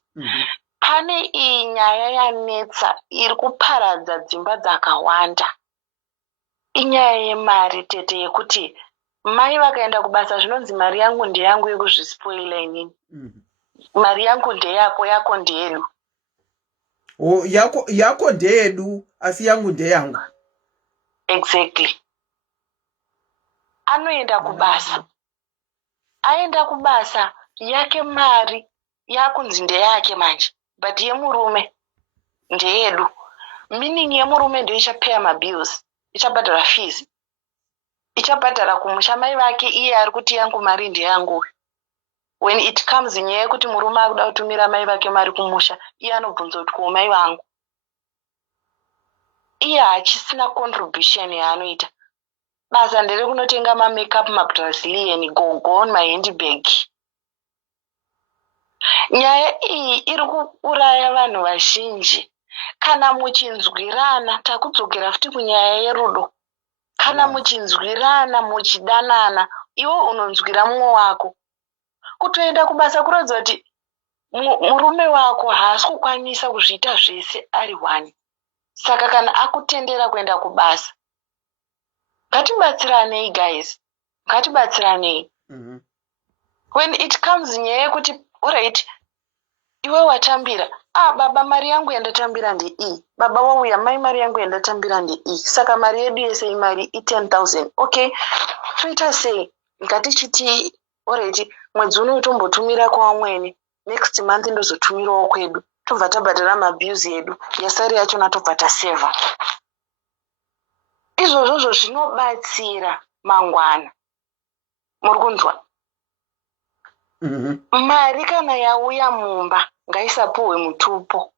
Pane iyi nyaya yanetsa iri kuparadza dzimba dzakawanda. Inyaya yemari Tete, yekuti mai vakaenda kubasa zvinonzi mari yangu ndeyangu yekuzvispoila inini. Mari yangu ndeyako, yako ndeyedu. Yako ndeyedu, asi yangu ndeyangu. Exactly. Anoenda kubasa. Aenda kubasa yake mari yakunzi ndeyake manje, but yemurume ndeyedu. Meaning yemurume ndio ichapaya mabills, ichabhadhara fees, ichabhadhara kumusha mai vake iye ari kuti yangu mari ndeyangu. When it comes nyaya yekuti murume akuda kutumira mai vake mari kumusha, iye anobvunza kuti ko mai vangu. Iye hachisina contribution yaanoita. Basa ndere kunotenga makeup, mabrazilian, go on my handbag. Nyaya iyi iri kuuraya vanhu vazhinji. kana muchinzwirana takudzokera futi kunyaya yerudo. Kana muchinzwirana muchidanana iwe unonzwira mumwe wako. Kutoenda kubasa kurodza kuti murume wako haasi kukwanisa kuzviita zvese ari one. Saka kana akutendera kuenda kubasa, ngatibatsiranei guys, ngatibatsiranei. When it comes nyaya yekuti alright, iwe watambira, baba mari yangu yandatambira ndei, baba wauya mai mari yangu yandatambira ndei, saka mari yedu yese imari i10,000. Okay, toita sei? Ngatichiti alright, mwedzi uno tombotumira kwamweni, next month ndozotumirawo kwedu, tobva tabhadhara mabhiuzi edu, yasari yachona tobva taseva. Izvozvo zvinobatsira mangwana. Muri kunzwa? Mari kana yauya mumba ngaisapuhwe mutupo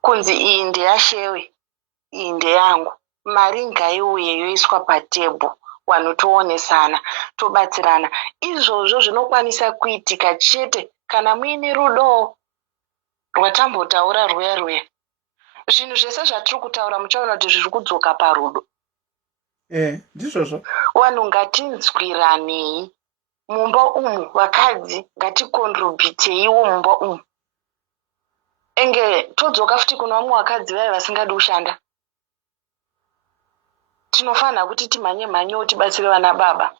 kunzi iyi ndeyashewe, iyi ndeyangu. Mari ngaiuye yoiswa patebho, vanhu toonesana, tobatsirana. Izvozvo zvinokwanisa kuitika chete kana muine rudo rwatambotaura rweya. Zvinhu zvese zvatiri kutaura muchaona kuti zviri kudzoka parudo. Ndizvozvo. Vanhu ngatinzwiranei. Mumba umu vakadzi ngatikontribhuteiwo mumba umu. Enge todzoka futi kuna vamwe vakadzi vaya vasingadi kushanda. Tinofanira kuti timhanye tibatsire vana baba.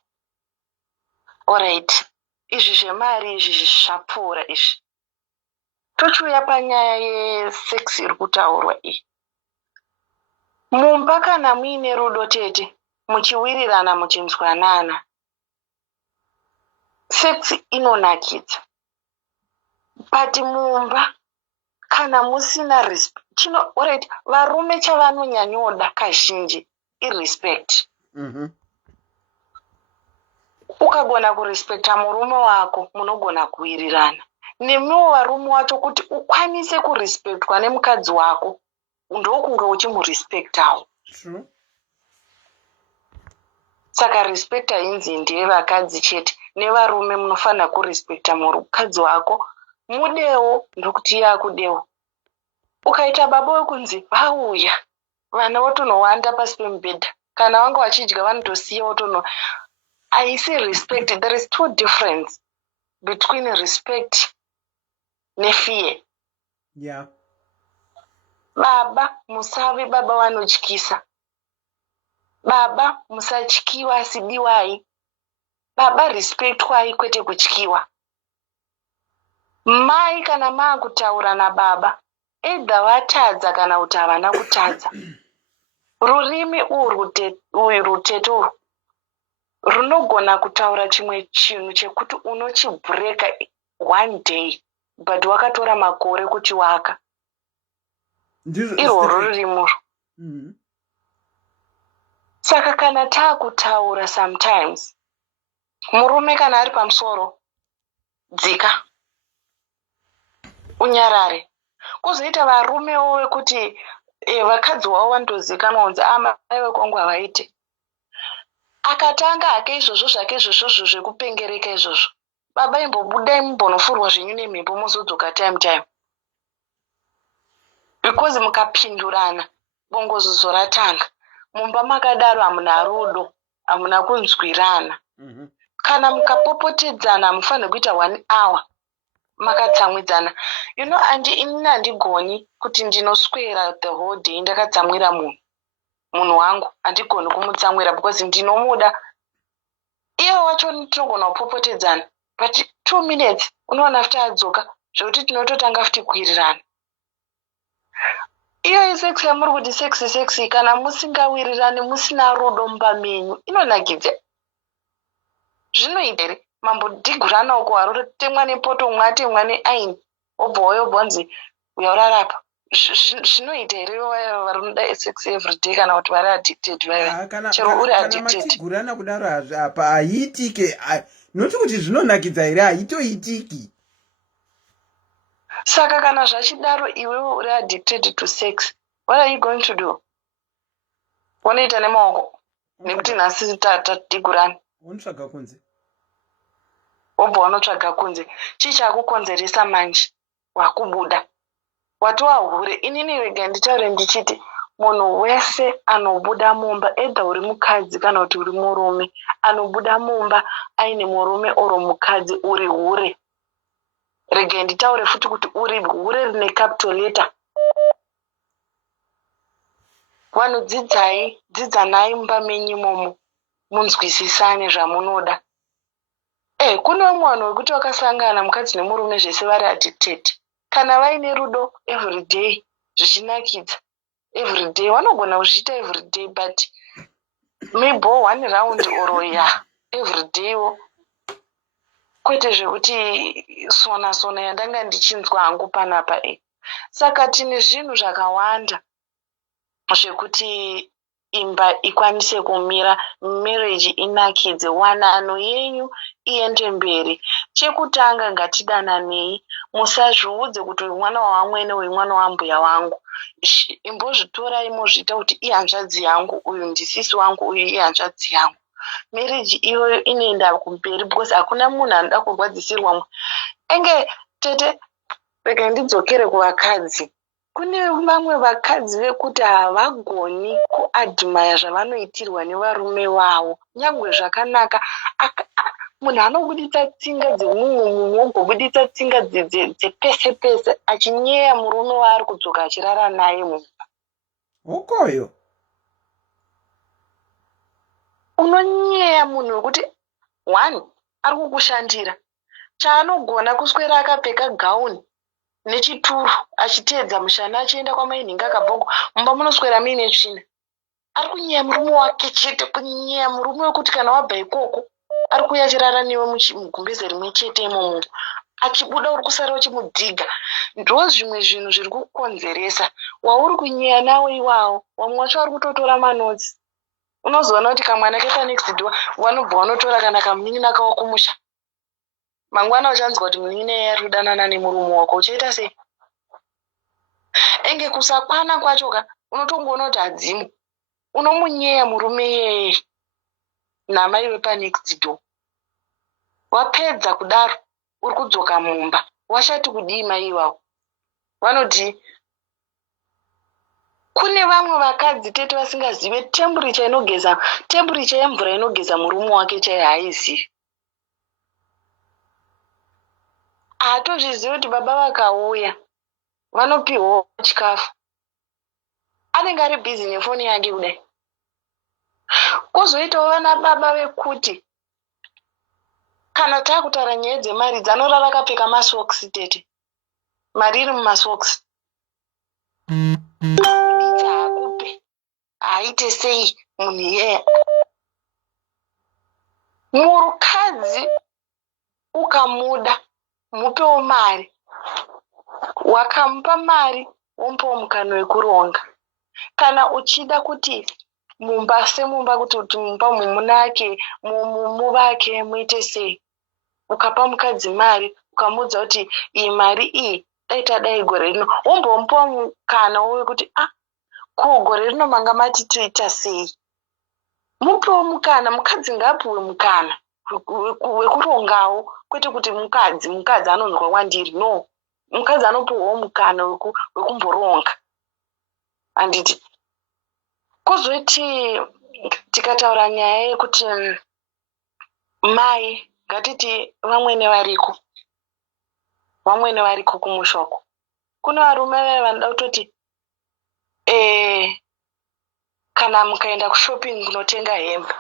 Alright, izvi zvemari izvi zvapfuura izvi. Tochiuya panyaya yesex iri kutaurwa iyi. Mumba kana muine rudo tete, muchiwirirana muchinzwanana, sex inonakidza. But mumba kana musina respect, alright, varume chavanonyanyoda kazhinji irespect. Ukagona kurespekta murume wako, munogona kuwirirana. Nemiwo varume wacho kuti ukwanise kurespektwa nemukadzi wako, ndokunge uchimurespektawo. Saka respekta inzi ndeye vakadzi chete. Nevarume munofanira kurespekta mukadzi wako, mudewo ndokuti yakudewo. Ukaita baba wekunzi vauya, vana votonowanda pasi pemubhedha. Kana vanga vachidya vanotosiya votono. I say respect, there is two difference between respect nefear. Baba musave baba vanotyisa. Baba musatyiwa sidiwai. Baba respektwai kwete kutyiwa. Mai kana maakutaura nababa, edha vatadza kana kuti havana kutadza. Rurimi uyu ruteto runogona kutaura chimwe chinhu chekuti unochibreaka one day, but wakatora makore kuchiwaka. Irwo rurimi. Saka kana taakutaura sometimes, murume kana ari pamusoro, dzika, unyarare. Kuzoita varumewo wekuti vakadzi wavo vanotozikanwa kunzi mai vekwangu havaiti. Akatanga hake izvozvo zvake izvozvo zvekupengereka izvozvo, baba imbobudai mumbonofurwa zvenyu nemhepo muzodzoka time. Because mukapindurana, bongozozo ratanga. Mumba makadaro hamuna rudo, hamuna kunzwirana. Kana mukapopotedzana hamufaniri kuita 1 hour makatsamwidzana. Inini handigoni kuti ndinoswera the whole day ndakatsamwira munhu wangu, handigoni kumutsamwira because ndinomuda. Iye wacho tinogona kupopotedzana, but 2 minutes unowana futi adzoka, zvekuti tinototanga futi kuwirirana. Iyo sex yamuri kuti sex kana musingawirirani musina rudo mumba menyu inonakidza. Zvinoita here mambodhigurana uko waroro temwa nepoto mwatemwa neaini obva bonzi uyaurarapa. Zvinoita here varinoda sex every day kana kuti vari addicted vaya. Chero uri addicted. Kana machigurana kudaro apa haitike. Noti kuti zvinonakidza here haitoitiki. Saka kana zvachidaro iwewe uri addicted to sex, what are you going to do? Unoita nemaoko nekuti nhasi tatigurana. Unotsvaga kunze. Wobva unotsvaga kunze. Chii chakukonzeresa manje? Wakubuda. watoahure. Inini rega nditaure ndichiti munhu wese anobuda mumba, edha uri mukadzi kana kuti uri murume, anobuda mumba aine murume oro mukadzi uri hure. Rega nditaure futi kuti uri hure rine capital letter. Vanhu dzidzanai mumba menyu imomo, munzwisisane zvamunoda. Kune vamwe vanhu vekuti vakasangana mukadzi nemurume zvese vari addicted. Kana vaine rudo everyday zvichinakidza, everyday vanogona kuzviita everyday, but maybe one round or everydaywo, kwete zvekuti sona yandanga ndichinzwa hangu panapa. Saka tine zvinhu zvakawanda zvekuti imba ikwanise kumira, marriage inakidze, wanano yenyu iende mberi. Chekutanga ngatidananei, musazviudze kuti uyu mwana wamwene uyu mwana wambuya wangu. Imbozvitorai mozviita kuti ihanzvadzi yangu, uyu ndisisi wangu, uyu ihanzvadzi yangu. Marriage iyoyo inoenda kumberi because hakuna munhu anoda kurwadzisirwa. Tete rega ndidzokere kuvakadzi. Kune vamwe vakadzi vekuti havagoni kuadhimaya zvavanoitirwa nevarume wavo, nyangwe zvakanaka. Munhu anobuditsa tsinga dzemumwe ogobuditsa tsinga dzepese pese achinyeya murume waari kudzoka achirara naye mumba. Ukoyo unonyeya munhu wekuti one ari kukushandira, chaanogona kuswera akapfeka gauni nechituru achiteedza mushana achienda kwamainhinga akabhoko, mumba munoswera muine tsvina. Ari kunyeya murume wake chete, kunyeya murume wekuti kana wabva ikoko ari kuuya achirara newe mugumbeze rimwe chete imomo, achibuda uri kusara uchimudhiga. Ndo zvimwe zvinhu zviri kukonzeresa. Wauri kunyeya nawo iwawo, vamwe vacho vari kutotora manotsi. Unozoona kuti kamwana kepa next door vanobva vanotora kana kamunin'ina kawo kumusha. Mangwana uchanzwa kuti munin'ina yari kudanana nemurume wako, uchaita sei? Enge kusakwana kwacho unotongoona kuti hadzimu. Unomunyeya murume yeye namai wepa next door. Wapedza kudaro uri kudzoka mumba, washati kudii mai wavo? Vanoti kune vamwe vakadzi tete vasingazive temperature yemvura inogeza murume wake chaiye haizivi. Haatozvizivi kuti baba vakauya vanopihwawo chikafu, anenge ari bhizi nefoni yake kudai. Kozoitawo vana baba vekuti kana taakutaura nyaya dzemari dzanorara akapfeka masokisi tete, mari iri mumasokisi. Kuditsa hakupe, haite sei munhu iyeye. Murukadzi ukamuda mupewo mari, wakamupa mari womupawo mukana wekuronga. Kana uchida kuti mumba semumba kuti mumba mumunake muvake muite sei, ukapa mukadzi mari ukamuudza kuti iyi mari iyi dai tadai gore rino, wombomupawo mukana wekuti ko gore rino manga mati toita sei. Mupewo mukana, mukadzi ngaapiwe mukana wekurongawo, kwete kuti mukadzi anonzwa kwandiri. No, mukadzi anopiwawo mukana wekumboronga. Handiti kozoiti tikataura nyaya yekuti mai, ngatiti vamwene variko kumushoko. Kuna varume vanoda kutoti kana mukaenda kushopping kunotenga hembe,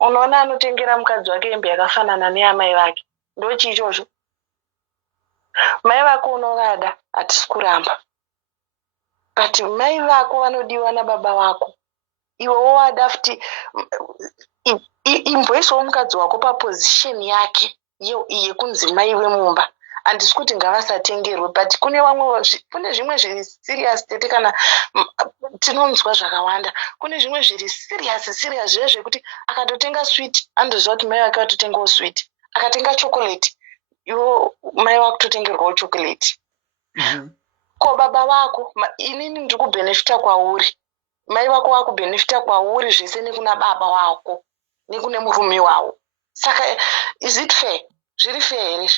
unoona anotengera mukadzi wake hembe yakafanana neyamai vake. Ndochi ichocho. Mai vako unovada, hatisi kuramba. But mai vako vanodiwa nababa vako. Iwewo wada futi imboisawo mukadzi wako papozisheni yake yekunzi mai vemumba. Handisi kuti ngavasatengerwe, but kune zvimwe zviri serious tete. Kana tinonzwa zvakawanda, kune zvimwe zviri serious zviye zvekuti akatotenga sweet andoziva kuti mai vake vatotengawo sweet. Akatenga chocolate, iwo mai vako totengerwawo chocolate. Ko baba vako, inini ndiri kubhenefita kwauri, mai vako vakubhenefita kwauri zvese nekuna baba wako nekune murume wavo. Saka is it fair? Zviri fair here?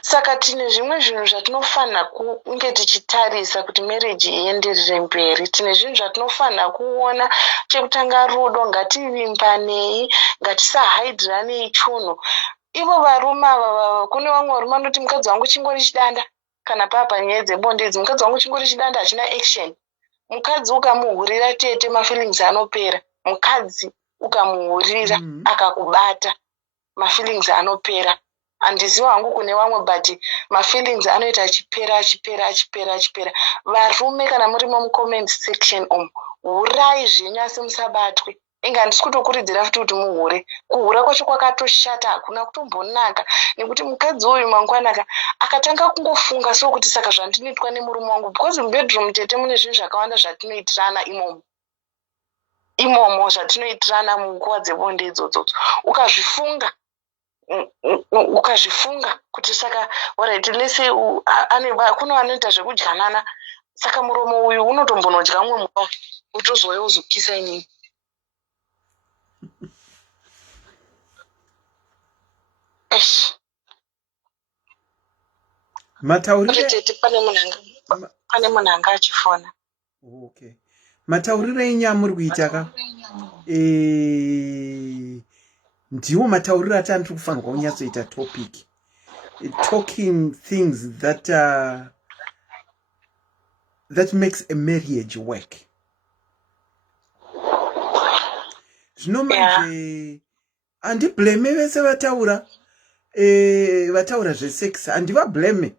Saka tine zvimwe zvinhu zvatinofanira kunge tichitarisa kuti marriage ienderere mberi. Tine zvinhu zvatinofanira kuona. Chekutanga rudo, ngativimbanei, ngatisahaidhiranei chunhu. Ivo varume ava, kune vamwe varume vanoti mukadzi wangu chingori chidanda, kana papa nyaya dzebonde idzi, mukadzi wangu chingori chidanda hachina action. Mukadzi ukamuhurira tete mafeelings anopera. Mukadzi ukamuhurira akakubata mafeelings anopera. Handiziva hangu kune vamwe but mafeelings anoita achipera. Varume kana murimo mucomment section hurai zvenyasi musabatwe. Inga handisi kutokurudzira futi kuti muhure. Kuhura kwacho kwakatoshata, hakuna kutombonaka. Nekuti mukadzi uyu mangwanaka akatanga kungofunga sokuti saka zvandinoitwa nemurume wangu, because mubedroom tete mune zvinhu zvakawanda zvatinoitirana imomo zvatinoitirana munguva dzebonde idzodzo. Ukazvifunga kuti saka alright, lese kuno vanoita zvekudyanana, saka muromo uyu unotombonodya umwe mukao utozouya uzokisa inini. Mataurire pane munhu anga achifona. Okay. Mataurire enyaya muri kuita ka? Ndiwo mataurire atandiri kufanirwa kunyatsoita topic. Talking things that makes a marriage work. Zvino manje andiblame vese vataura zvesex, handivablame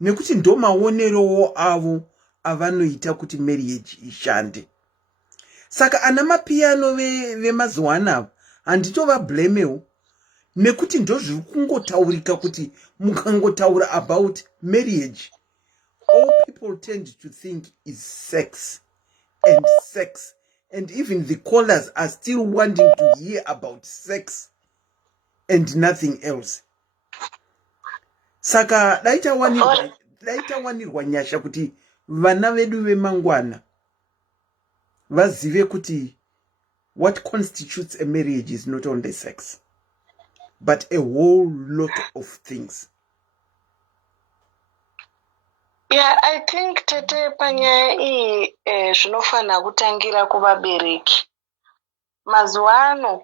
nekuti ndo maonerowo avo avanoita kuti marriage ishande. Saka ana mapiano vemazuva anava handitovablamewo nekuti ndo zviri kungotaurika kuti mukangotaura about marriage, all people tend to think is sex, and even the callers are still wanting to hear about sex and nothing else. Saka daita wanirwa nyasha kuti vana vedu vemangwana vazive kuti what constitutes a marriage is not only sex, but a whole lot of things. Yeah, I think tete panyaya iyi zvinofanira kutangira kuvabereki. Mazuvaano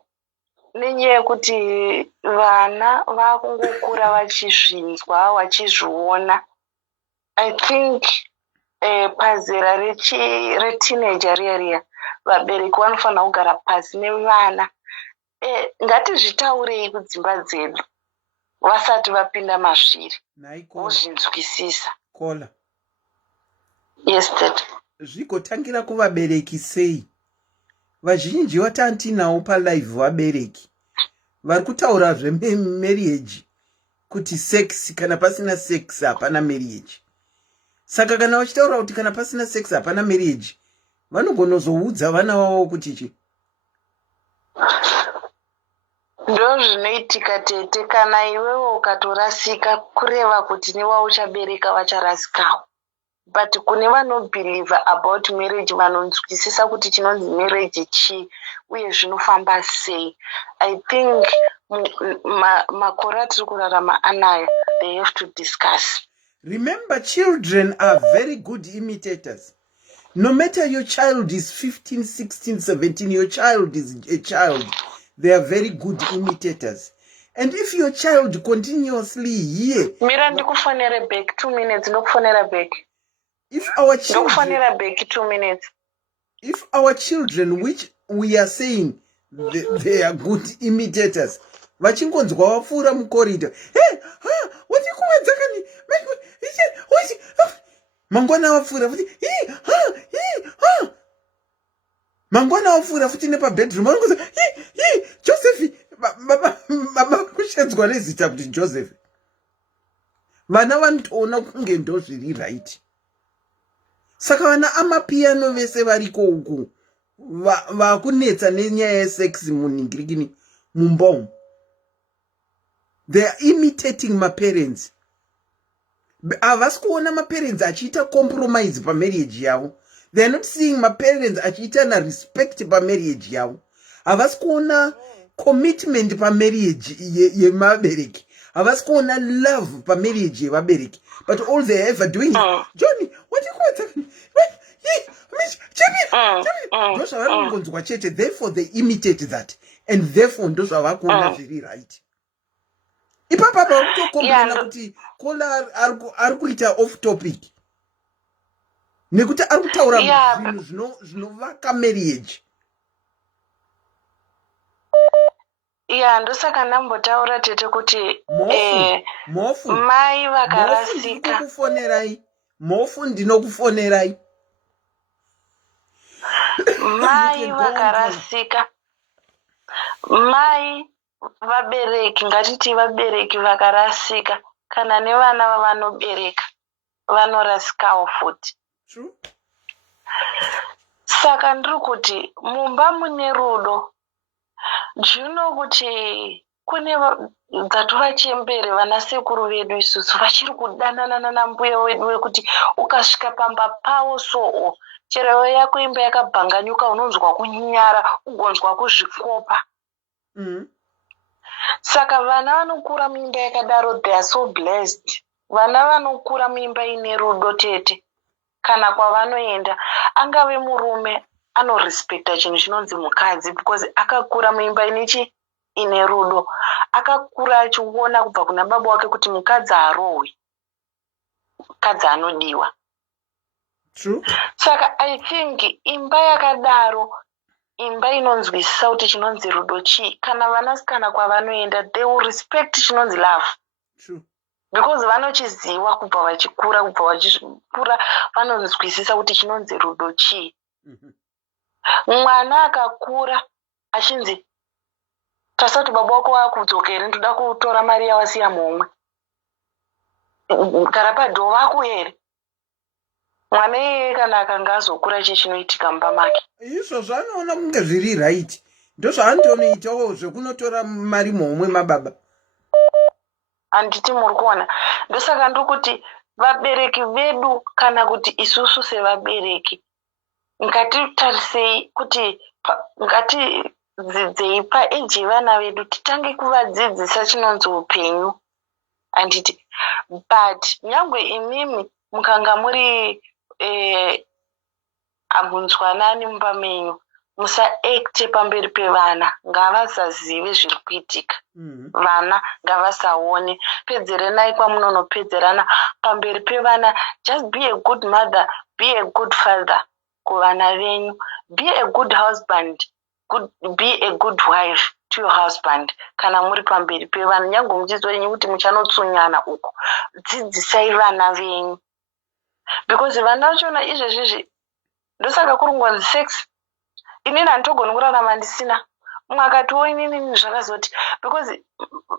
nenyaya yekuti vana vakungokura vachizvinzwa vachizviona. I think pazera reteenager riya vabereki vanofanira kugara pasi nevana. Ngatizvitaurei kudzimba dzedu vasati vapinda mazviri, vozvinzwisisa. Kola. Yes, Dad. Zvigotangira kuvabereki sei? Vazhinji vatantinawo palive vabereki vari kutaura zvemarriage kuti sex, kana pasina sex hapana marriage. Saka kana vachitaura kuti kana pasina sex hapana marriage, vanogonozoudza vana vavo kuti chi? Ndo zvinoitika tete, kana iwewe ukatorasika kureva kuti nevauchabereka vacharasikawo. But kune vanobelieve about marriage, vanonzwisisa kuti chinonzi marriage chii uye zvinofamba sei. I think makore atiri kurarama anaya, they have to discuss. Remember, children are very good imitators. No matter your child is 15, 16, 17, your child is a child. They are very good imitators. And if your child continuously hear... Mira, ndikufonere back 2 minutes, ndikufonera back. If our children... Ndikufonera back 2 minutes. If our children, which we are saying they are good imitators, vachingonzwa vapfuura mucorridor, hey, wati kumadzakani, mangwana vapfuura futi, mangwana vapfuura futi nepabedroom, vanongoza, Joseph, baba kushedzwa nezita kuti Joseph. Vana vanotoona kunge ndo zviri right. Saka vana amapiano vese variko uku vakunetsa nenyaya yesex muningirikini mumbomo. They are imitating my parents. Havasi kuona my parents achiita compromise pa marriage yavo. They are not seeing my parents achiita na respect pa marriage yavo. Havasi kuona commitment pa marriage ye mabereki. havasi kuona love pamarriage yevabereki, but all they are ever doing is Johnny, what do you call it? Ndozvavari kungonzwa chete, therefore they imitate that, and therefore ndozvavari kuona zviri right. Ipapa vari kutokomplaina kuti kola ari kuita off topic nekuti ari kutaura zvinhu zvinovaka marriage. Ndosaka ndambotaura tete kuti mofu mai vakarasika. Mofu ndinokufonerai. Mai vakarasika. Mai vabereki, ngatiti vabereki vakarasika, kana nevana vavanobereka vanorasikawo futi. True. Saka ndiri kuti mumba mune rudo, ndino kuti kune dzatova chembere vana sekuru vedu isusu vachiri kudanana nambuya wedu wekuti ukasvika pamba pavo soo cherevo yako imba yakabhanganyuka unonzwa kunyara, ugonzwa kuzvikopa. Saka vana vanokura muimba yakadaro, they are so blessed. Vana vanokura muimba ine rudo tete. Kana kwavanoenda, angave murume anorespekta chinhu chinonzi mukadzi because akakura muimba ine rudo. Akakura achiona kubva kuna baba wake kuti mukadzi harohwi, mukadzi anodiwa. True. Saka I think imba yakadaro, imba inonzwisisa kuti chinonzi rudo chii. Kana vanasikana kwavanoenda, they will respect chinonzi love. True. Because vanochiziva kubva vachikura vanonzwisisa kuti chinonzi rudo chii. Mwana akakura achinzi tasati baba wako wakudzoka here, ndoda kutora mari yawasiya momwe, gara padhoo vako here. Mwana iyeye kana akanga azokura ichi chinoitika mumba make. Izvozvo anoona kunge zviri right. Ndozvaanotonoitawo zvekunotora mari momwe mababa. Handiti muri kuona. Ndosaka ndiri kuti vabereki vedu kana kuti isusu sevabereki ngatitarisei kuti ngatidzidzei paeji yevana vedu, titange kuvadzidzisa chinonzi upenyu. Handiti, but nyangwe imimi mukanga muri munzwanani mumba menyu, musaekte pamberi pevana, ngavasazive zviri kuitika. Vana ngavasaone, pedzerenai kwamunonopedzerana pamberi pevana. Just be a good mother, be a good father kuvana venyu, be a good husband, be a good wife to your husband. Kana muri pamberi pevana, nyange muchizwa yenyu kuti muchanotsunyana uko, dzidzisai vana venyu. Because vana vachona izvezvizvi, ndosaka kurungonzi sex, inini handitogoni kurarama ndisina. Mumwe akatiwo inini zvakazoti, because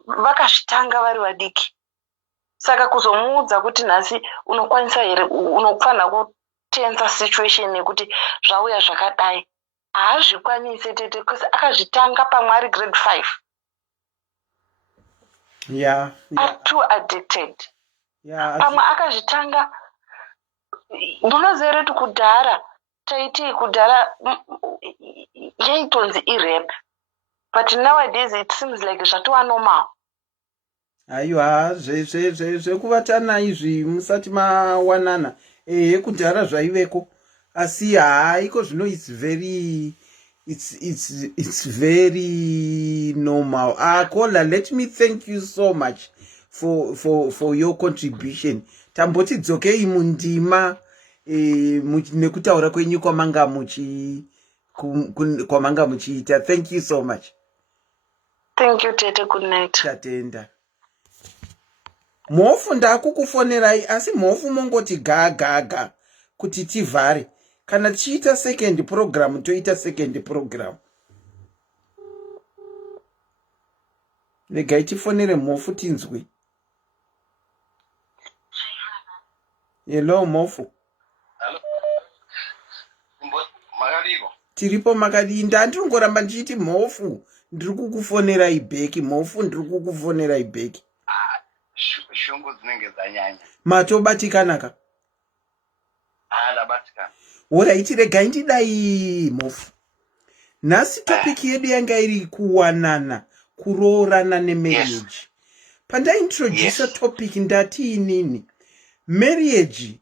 vakazvitanga vari vadiki. Saka kuzomuudza kuti nhasi unokwanisa here, unofanira kutenza situation yekuti zvauya zvakadai, haazvikwanise tete, because akazvitanga pamwe ari grade 5. Yeah. Are too addicted. Yeah. Pamwe akazvitanga, munoziva kuti kudhara taiti kudhara yaitonzi irep, but nowadays it seems like zvatova normal. Aiwa, zvekuvata izvi musati mawanana, kudhara zvaiveko, asi haiko zvino it's very normal. Kola, let me thank you so much for your contribution. Tamboti dzokei mundima nekutaura kwenyu kwamanga muchiita. Thank you so much. Thank you tete, good night. Tatenda. Mofu ndakukufonerai, asi mofu mongoti gaga kuti tivhare. Kana tichiita second program, toita second program. Regai tifonere mofu tinzwi. Hello mofu. Hello. Makadiko. Tiripo makadi, ndandingoramba ndichiti mofu ndiri kukufonerai beki, mofu ndiri kukufonerai beki. Shungu dzinenge dzanyanya. Matobatikanaka. Ndabatikana. Alright, regai ndidai mofu. Nhasi topic yedu yanga iri kuwanana, kuroorana nemarriage. Panda introduce a topic ndati inini. Marriage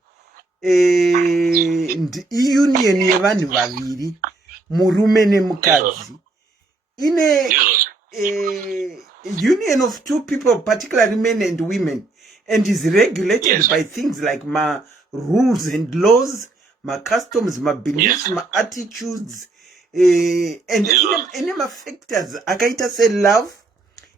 union yevanhu vaviri, murume nemukadzi. In a union of two people, particularly men and women, and is regulated by things like my rules and laws, my customs, my beliefs, my attitudes, and in my factors, akaita say love,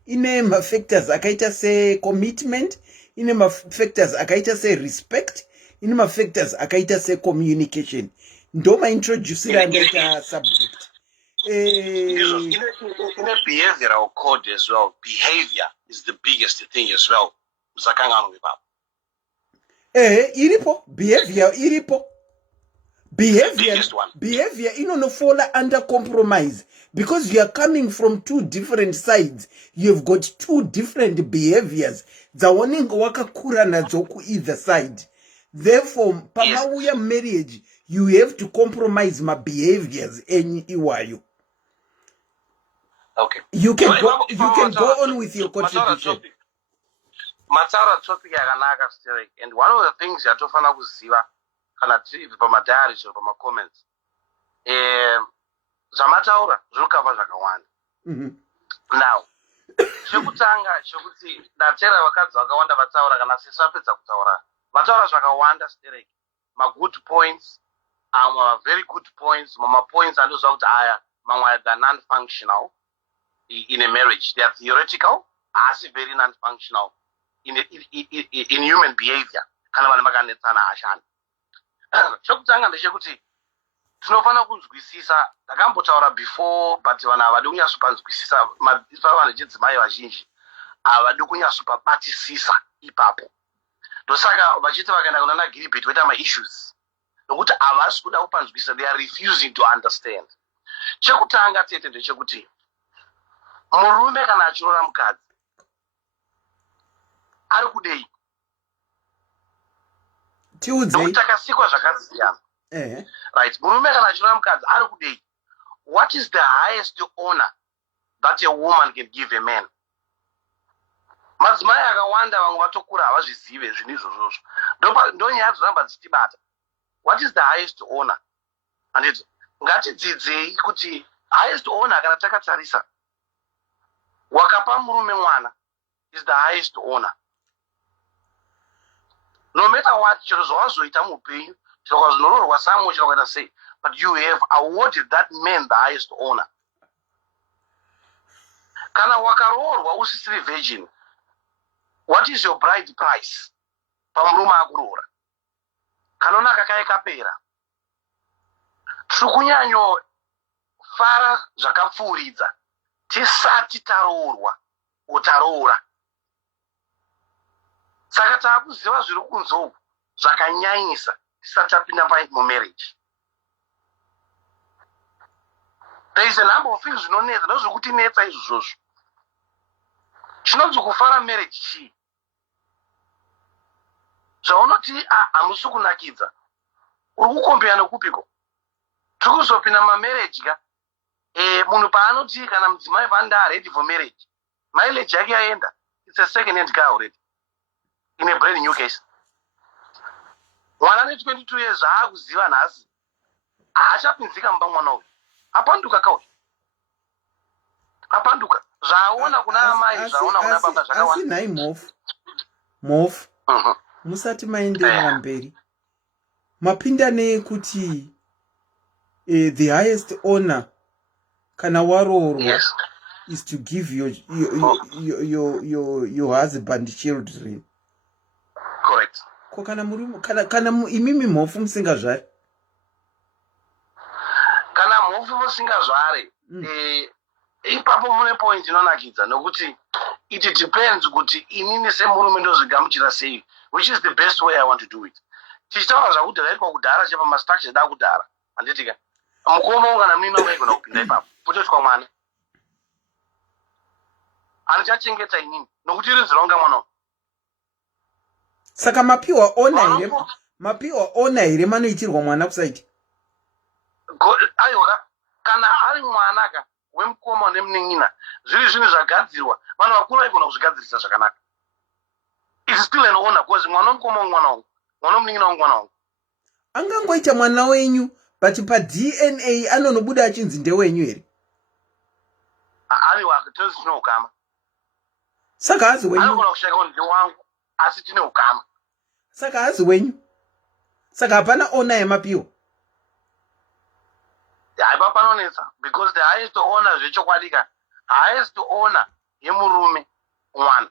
in my factors, akaita say commitment, in my factors, akaita say respect, in my factors, akaita say communication. Ndoma introduce that subject. In a behavioral code as well, behavior is the biggest thing as well. Iripo, behavior, iripo. Behavior, no fall under compromise. Because you are coming from two different sides. You've got two different behaviors. Zawaningo waka kurana zoku either side. Therefore, pamauya marriage, you have to compromise my behaviors any iwayo. Okay. You can go on with your contribution. Matara topic yakanaka still, and one of the things yatofana kuziva kana tiri pamadhari chero pamacomments zvamataura zvinokava zvakawanda. Now chekutanga chokuti ndatera vakadzi vakawanda vataura kana sesi vapedza kutaura vataura zvakawanda still, good points, very good points, points andoziva kuti aya mamwe are non-functional in a marriage. They are theoretical, asi very non-functional in human behavior. Kana vanhu vakanetsana ashani. Chokutanga ndechekuti tinofana kunzwisisa, ndakambotaura before, but vanhu havadi kunyatsopanzwisisa, vanhu vechidzimai vazhinji havadi kunyatsopabatisisa ipapo. Ndosaka vachiti vakaenda kunana Gilbert voita ma-issues nokuti havasi kuda kupanzwisisa, they are refusing to understand. Chekutanga tete ndechekuti murume kana achiroora mukadzi ari kudei, nokuti takasikwa zvakasiyana. Right, murume kana achiroora mukadzi ari kudei. What is the highest honor that a woman can give a man? Madzimai akawanda vamwe vatokura havazvizive zvinhu izvozvozvo. Ndonyaya dzoramba dzichitibata. What is the highest honor? Anditi ngatidzidzei kuti highest honor kana takatarisa, wakapa murume mwana is the highest honor. No matter what, chero zvawazoita muupenyu, chero kwazvinoroorwa samwe, chero kwakaita sei, but you have awarded that man the highest honor. Kana wakaroorwa usisiri virgin, what is your bride price pamurume akuroora? Kanonaka kaye kapera. Tiri kunyanyofara zvakapfuuridza tisati taroorwa utaroora. Saka taakuziva zviri kunze zvakanyanyisa tisati tapinda mumarriage. There is a number of things zvinonetsa, ndozvokutinetsa izvozvozvo. Chinonzi kufara marriage chii? Zvaunoti hamusi kunakidza, uri kukombeya nekupiko? Tiri kuzopinda mumarriage ka? Munhu paanoti kana mudzimai paanenge ready for marriage, mileage yake yaenda, it's a second hand car already. In a brand new case. Mwana ane 22 years zvaakuziva nhasi, haachapinzika mumba mwana uyu. Apanduka kauyu. Apanduka. Zvaona kuna amai, zvaona kuna baba zvakawanda. Asi nai mofu. Musati maenderera mberi. Mapinda nekuti the highest honor kana waroorwa is to give your husband children. Correct. Ko kana imimi mhofu musingazvari. Kana mhofu musingazvari, ipapo mune point inonakidza nokuti it depends kuti inini semurume ndozvigamuchira sei, which is the best way I want to do it. Tichitaura zvakudhara iri kwakudhara chepamastructure da kudhara, handitika mukoma ungana munini waigona kupinda ipapo pototwa mwana anichachengeta inini nokuti iri nzironga mwana. Saka mapiwa ona here manoitirwa mwana kusaiti. Aiwa, kana ari mwanaka wemukoma nemunin'ina, zviri zvinhu zvagadzirwa, vanhu vakuru vaigona kuzvigadzirisa zvakanaka. It's still an honor because mwana wangu. Angangoita mwana wenyu but pa DNA anonobuda achinzi ndewenyu here. Aliwa kutozi tino ukama. Saka hazi wenyu. Alikuwa kushaka ndi wangu asi tino ukama. Saka hazi wenyu. Saka hapana ona yemapiwa. Haipapa nonesa because the highest honor zvechokwadika. Highest honor yemurume mwana.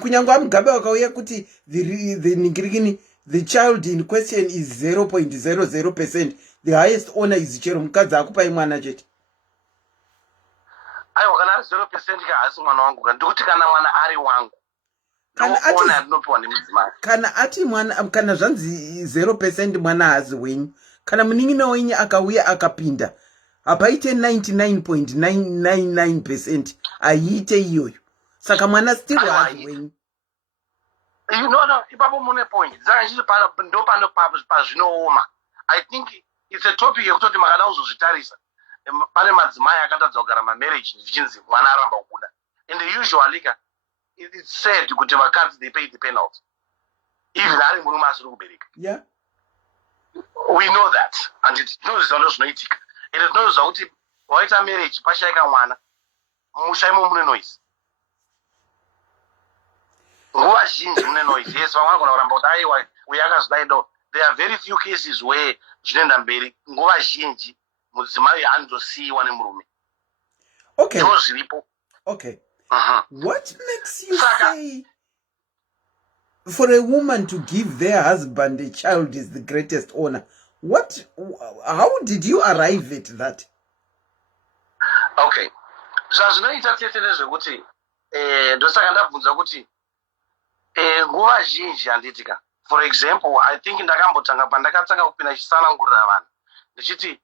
Kunyangwa Mugabe wakauya kuti the child in question is 0.00%. The highest honor is chero mukadzi akupai mwana chete. Aiwa kana 0% ka asi mwana wangu ndikuti kana mwana ari wangu. Kana ati mwana kana zvanzi 0% mwana hazi wenyu. Kana munin'ina wenyu akauya akapinda apaite 99.999% aiite iyoyo. Saka mwana still hazi wenyu. You know, no, ipapo mune point. Zanga chiti ndo pano pazvinooma. I think it's a topic yekutoti makada uzozvitarisa. Pane madzimai akatadza kugara marriage zvichinzi mwana aramba kubuda. And usually it's said kuti vakadzi they pay the penalty. Even ari murume asiri kubereka. Yeah. We know that. And it knows zvinoitika. It knows kuti waita marriage pashaika mwana mushaimo mune noise. Nguva zhinji mune noise. Yes, vamwana kuna kuramba kuti aiwa uyakazvidaido. There are very few cases where zvinoenda mberi. Nguva zhinji mudzimai anozosiyiwa nemurume. Okay. Zviripo. Okay. What makes you say for a woman to give their husband a child is the greatest honor? How did you arrive at that? Okay. Zvazvinoita tete nezvekuti ndosaka ndabvunza kuti nguva zhinji handitika. For example, I think ndakambotanga pandakatanga kupinda chisanangurira vanhu ndichiti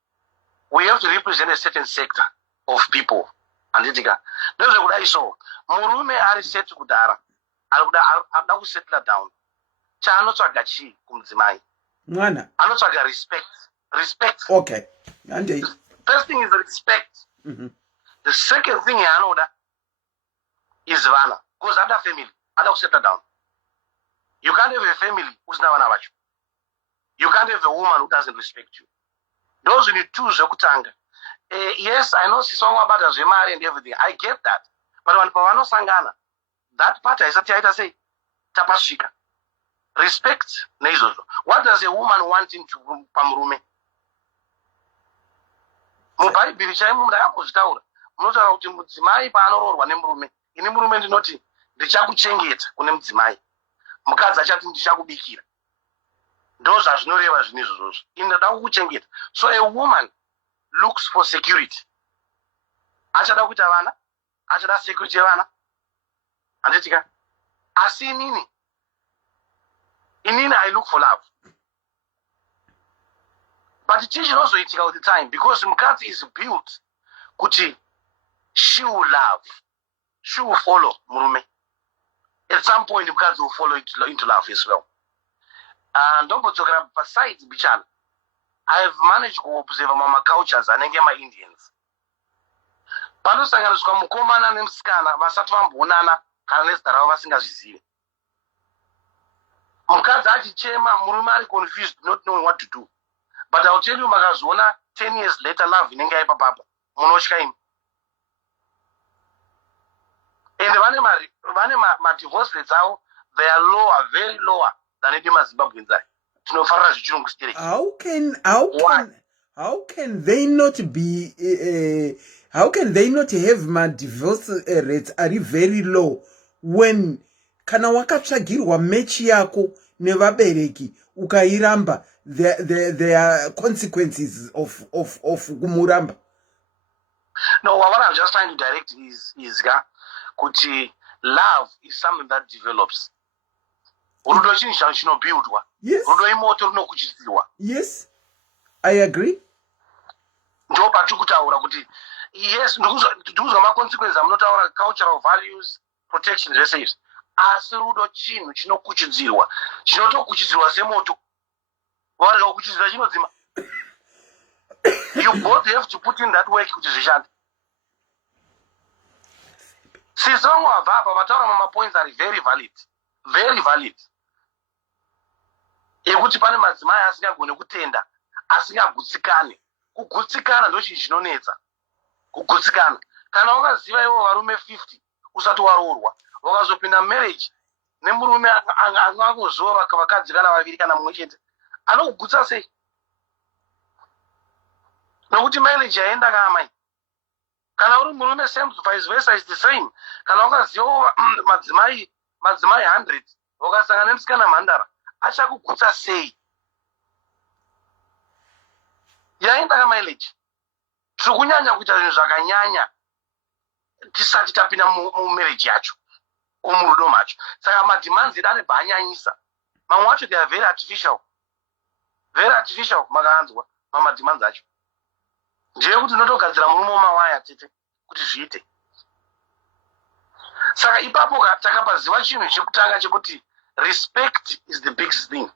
we have to represent a certain sector of people. Handitika. Ndozvekudai so murume ari set kudhara arikuda kusettle down. Chaanotsvaga chii kumudzimai? Mwana. Anotsvaga respect. Okay. Andei. First thing is respect. The second thing yaanoda is vana. Because other family, ada kusettle down. You can't have a family usina vana vacho. You can't have a woman who doesn't respect you. Those are the two zvekutanga. Yes, I know sisongo about zvemari and everything. I get that. But when pavanosangana, that part isati aita sei tapasvika. Respect neizvozvo. What does a woman want into pamurume? Mubhaibheri chaimo ndakambozvitaura. Munotaura kuti mudzimai paanoroorwa nemurume. Ini murume ndinoti ndichakuchengeta kune mudzimai. Mukadzi achati ndichakubikira. Ndo zvazvinoreva zvinhu izvozvo. Inoda kukuchengeta. So a woman looks for security. Achada kuita vana, achada security yevana. Handitika. Asi inini I look for love. But it is also itika all the time because mukadzi is built kuti she will love. She will follow murume. At some point mukadzi will follow into love as well. And don't put your aside bichana. I have managed to observe mama cultures anenge ma Indians. Panosanganiswa mukomana nemusikana vasati vamboonana kana nezita ravo vasingazvizivi. Mukadzi achichema murume ari confused, not knowing what to do. But I'll tell you makazoona 10 years later love inenge yaipa papa. Munotya imi. And vane ma divorce rates avo, they are lower, very lower than in Zimbabwe. How can they not be how can they not have my divorce rates are very low when kana wakatsvagirwa mechi yako nevabereki ukairamba there are consequences of kumuramba? No, what I'm just trying to direct is kuti love is something that develops. Yes, I agree. Ndo patikutaura kuti yes, ndikuzwa ma-consequences amunotaura cultural values, protection zvese izvi. Asi rudo chinhu chinokuchidzirwa. Chinotokuchidzirwa semoto. Warega kukuchidzira chinodzima. You both have to put in that work kuti zvishande. sisi vamwe vabva apa vataura mamapoints ari very valid ekuti pane madzimai asingagoni kutenda asingagutsikane. Kugutsikana ndo chinhu chinonetsa. Kugutsikana kana wakaziva ivo varume 50 usati waroorwa wakazopinda marriage nemurume angangozova vakadzi kana vaviri kana mumwe chete anokugutsa sei? Nokuti marriage yaenda kamai. Kana uri murume same vice versa is the same. Kana wakaziva madzimai 100 wakasangana nemusikana mhandara achakugutsa sei? Yaenda kamarriage. Tiri kunyanya kuita zvinhu zvakanyanya tisati tapinda mumarriage yacho murudo macho. Saka mademands edu anebva anyanyisa. Mamwe wacho they are very artificial makaanzwa mamademands acho. Ndiye kuti unotogadzira murume wamawaya tete kuti zviite. Saka ipapo takapaziva chinhu chekutanga chekuti respect is the biggest thing.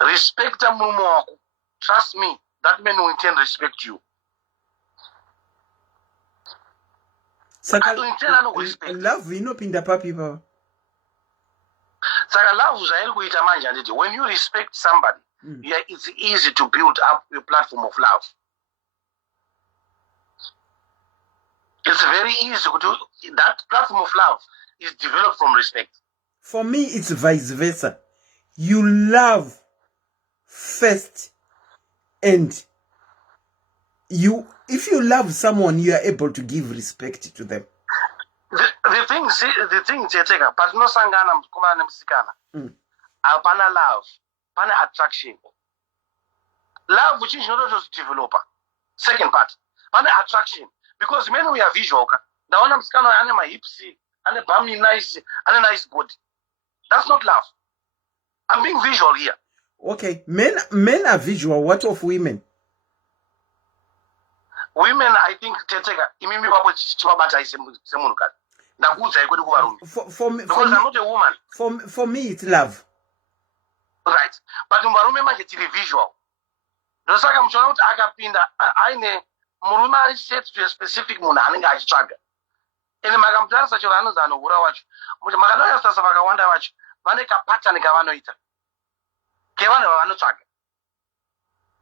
Respect murume wako. Trust me, that man will intend respect you. Saka love inopinda papi baba. Saka love zvairi kuita manje handiti, when you respect somebody, yeah, it's easy to build up a platform of love. It's very easy to do. That platform of love is developed from respect. For me, it's vice versa. You love first, and if you love someone, you are able to give respect to them. The thing Teteka, but no sangana kuma nemusikana. Pana love, pana attraction. Love which is not just developer. Second part, pana attraction. Because men we are visual. Naona msikana ane my hips, ane bummy nice, ane nice body. That's not love. I'm being visual here. Okay, men are visual. What of women? Women, I think Teteka, imimi babo chibabata semunuka. Nakuza iko kuvarume. Because I'm not a woman. For me, it's love. Right. But muvarume manje tiri visual. Ndosaka mchona kuti akapinda aine murume ari set to a specific munhu anenge achitsvaga. Ende makamutarisa chero anonzi anohura wacho. Makanoyasasa vakawanda vacho vane kapatani kavanoita kevanhu vavanotsvaga.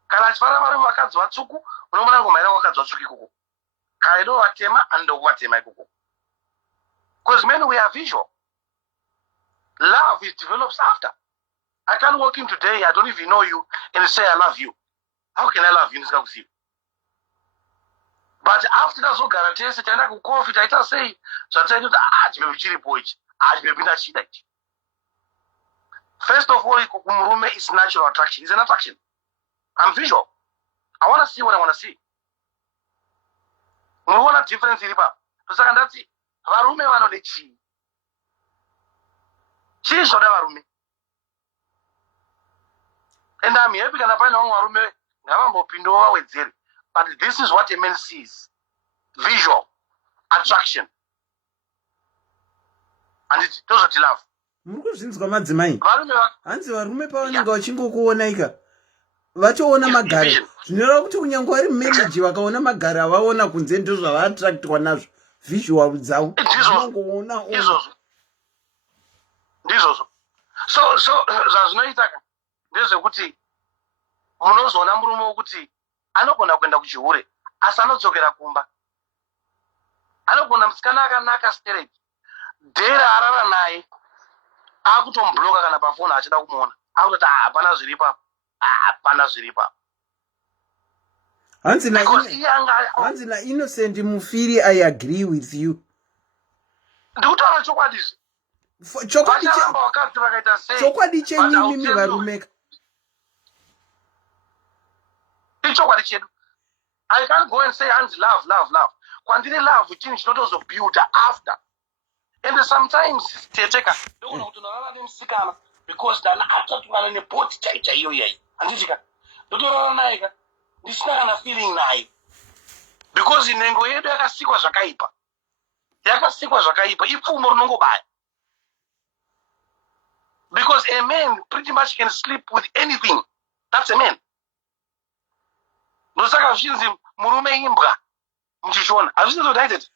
Kana achifara vari vakadzi vatsvuku unomona ngomaira vakadzi vatsvuku ikoko. Kana ido vatema anoda kuvatema ikoko. Because men we are visual. Love is developed after. I can't walk in today, I don't even know you, and say I love you. How can I love you? But after that, so guarantee se tenda ku coffee taita say zvatsaita kuti chipepu chiripo ichi chipepinda chida ichi. First of all, kumurume is natural attraction. It's an attraction. I'm visual. I want to see what I want to see. Muruona difference iripa. Saka ndati varume vanode chii. Chii zvoda varume. And I'm happy kana paina vamwe varume ngavambopindawo vawedzere. But this is what a man sees. Visual. Attraction. And it does what you love. Murikuzvinzwa madzimai. Hanzi varume pavanenge vachingokuonaika vachiona magaro. Zvinoreva kuti kunyange vari marriage vakaona magaro avaona kunze ndo zvavaattractwa nazvo. Visual dzavo. Ndizvozvo. Ndizvozvo. So zvazvinoita ndezvekuti munozoona murume wokuti anogona kuenda kuchihure asi anodzokera kumba. Anogona musikana akanaka straight. Dhera arara naye akutombloka kana pafoni achida kumuona. Akutoti hapana zviripa. Hanzi na innocent mufiri, I agree with you. Ndikutaura chokwadi izvi. Chokwadi chenyini mimi varumeka. Ichokwadi chedu. I can't go and say hands love. Kwandiri love chinhu chinotozobuild after. And sometimes Teteka ndokona kuti unorara nemusikana because dana atatungana neboti chaicha iyo yai. Handitika. Ndotorara naye ka. Ndisina kana feeling naye. Because inengo yedu yakasikwa zvakaipa. Ipfumo rinongobaya. Because a man pretty much can sleep with anything. That's a man. Ndosaka zvichinzi murume imbwa muchichona. Hazvisi zvodaitete.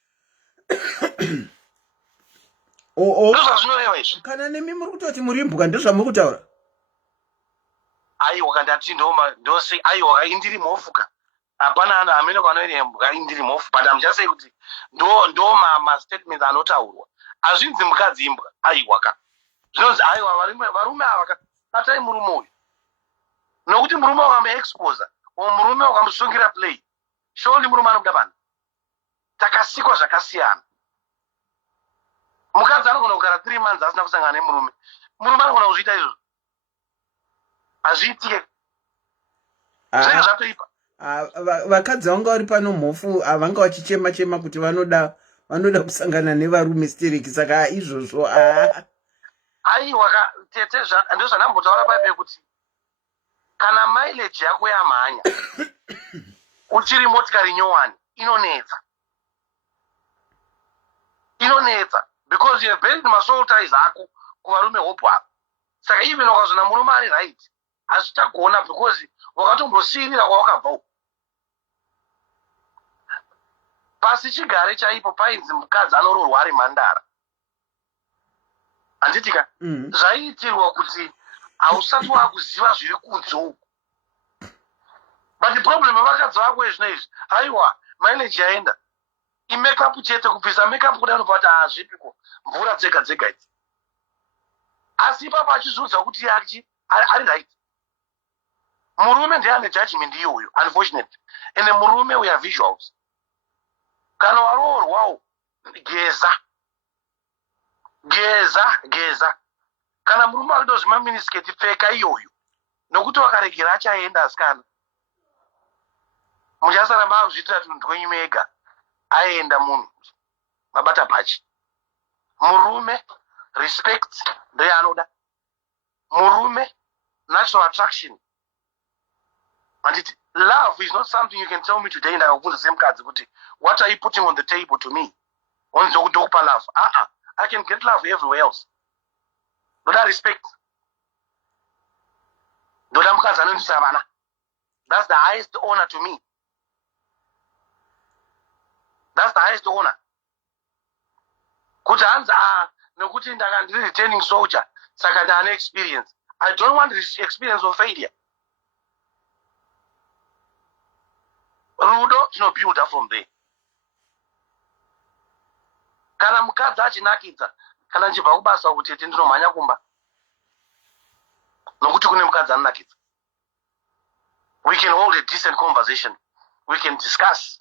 ndozvazvinoreva izvi. Kana nemi muri kutoti murimbwa ndozvamuri kutaura. Aiwa kandati ndose aiwa indiri mofuka. Hapana ana amene kwanoirembwa indiri mofu. But I'm just saying kuti ndo ma statements anotaurwa. Azvinzi mukadzi imbwa. Aiwa ka. Zvinonzi aiwa varume ava ka. Atai murume uyu. Nokuti murume wakamuexposa. Murume wakamusungira play. Shoni murume anobuda pano. Takasikwa zvakasiyana. Mukadzi anogona kugara 3 months asina kusangana nemurume. Murume anogona kuzviita izvozvo. Azviitike. Zvinenge zvatoipa. Vakadzi vanga vari pano mhofu vanga vachichema kuti vanoda kusangana nevarume stereki saka izvozvo aiwa tete ndozvanambotaura paipe kuti kana mileage yako yamhanya uchiri motikari nyowani inonetsa because you have buried masoul ties ako kuvarume hope ako. Saka even wakazona murume ari right hazvichagona because wakatombosiyirira kwawakabvawo. Pasi chigare chaipo painzi mukadzi anoroorwa ari mhandara. Handitika zvaiitirwa kuti hausati wakuziva zviri kunze uku. But the problem yevakadzi vako izvino izvi aiwa mileage yaenda imakeup chete kubvisa makeup kudai unobva hazvipiko mvura dzega dzega idzi. Asi ipapo achizudza kuti ari right. Murume ndiye ane judgment iyoyo unfortunately. And murume we are visuals. Kana waroorwawo geza. Kana murume akuda kuzima minisketi pfeka iyoyo. Nokuti wakaregera achaenda asikana. Muchasaramba akuzviitira tunhu twenyu mega. Aenda munhu mabata bhachi. Murume respect ndiye anoda. Murume natural attraction. Anditi love is not something you can tell me today ndakakubvunza semukadzi kuti what are you putting on the table to me? Onzokupa love. I can get love everywhere else. Ndoda respect. Ndoda mukadzi anondisa vana. That's the highest honor to me. That's the highest honor. Kuti hanzi nokuti ndakandiri returning soldier saka ndane experience. I don't want this experience of failure. Rudo build up from there. Kana mukadzi achinakidza kana nchibva kubasa kuti ndinomhanya kumba. Nokuti kune mukadzi anonakidza. We can hold a decent conversation. We can discuss.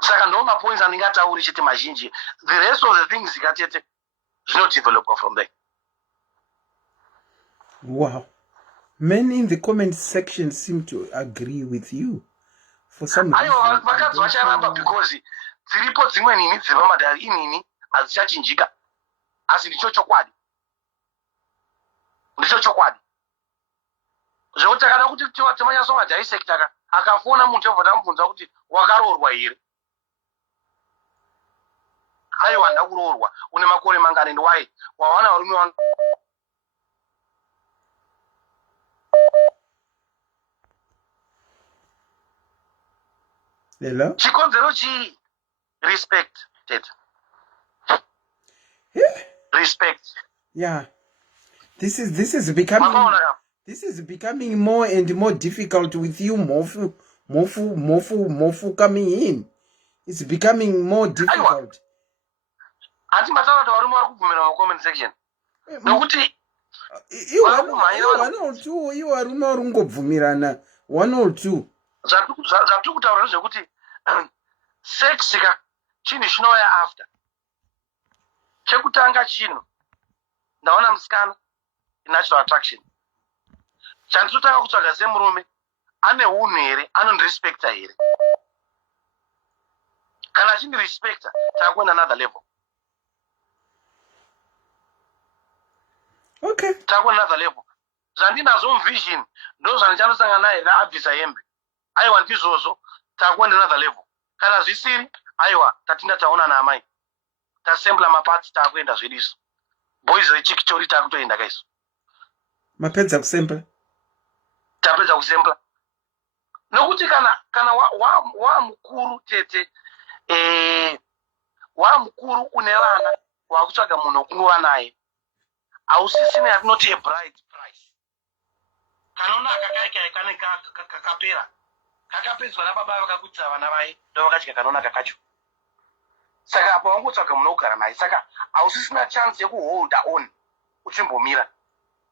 Saka ndo mapoints andingatauri chete mazhinji. The rest of the things ikatete zvinodevelop from there. Wow. Many in the comment section seem to agree with you. For some reason. Aiwa vakadzi vacharamba because dziripo dzimwe nini dziri madhari inini hadzichachinjika. Asi ndicho chokwadi. Zvekuti akada kuti timanyasowa dissect akafona muntu obva tamubvunza kuti wakaroorwa here. Aiwa ndakuroorwa une makore mangani ndiwai wawana varume wangu. Hello? Chikonzero chii? Respect. Respect. Yeah. This is becoming more and more difficult with you mofu coming in. It's becoming more difficult. Ati mataura varume vari kubvumira mu comment section. Nokuti one or two iwo varume vari kungobvumirana 1 or 2. Zvatiri kutaura zvekuti sex ka chinhu chinouya after. Chekutanga chinhu ndaona musikana natural attraction. Chandinotanga kutsvaga semurume ane unhu here, anondirespecta here. Kana achindirespecta takuenda another level. Okay. Takuenda another level. Zvandinazo muvision ndo zvandichandosangana naye naabvisa hembe. Aiwa ndizvozvo takuenda another level. Kana zvisiri aiwa tatinda taonana amai. Tasembla maparts takuenda zvediso. Boys rechikitori takutoenda kaiso. Mapedza kusembla. Tapedza kusembla. Nokuti kana wa mukuru tete wamukuru une vana wakutsvaga munhu wokunova naye hausisina yatinoti abride price kanonaka kaikai kane kakapera kakapedzwa nababa vakakutisa vana vai ndovakadya kanonaka kacho saka apa wangotsvaga munhu wokugara naye saka hausisina chance yekuholda on uchimbomira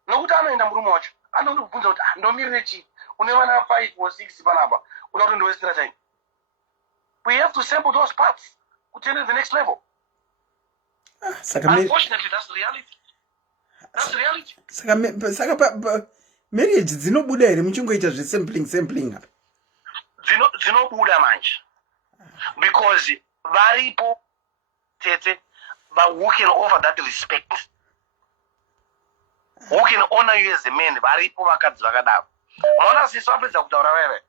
nokuti anoenda murume wacho anoda kubvunza kuti ndomirire chii une vana 5 or 6 panapa uda kuti ndowestera time. We have to sample those parts to enter the next level. Unfortunately, that's the reality. That's the reality. Saka marriage dzinobuda here muchingoita sampling apa. Dzinobuda manje. Because varipo tete who can offer that respect. Who can honor you as a man, varipo vakadzi vakadaro. Mwana sisi wapedza kutaura wewe.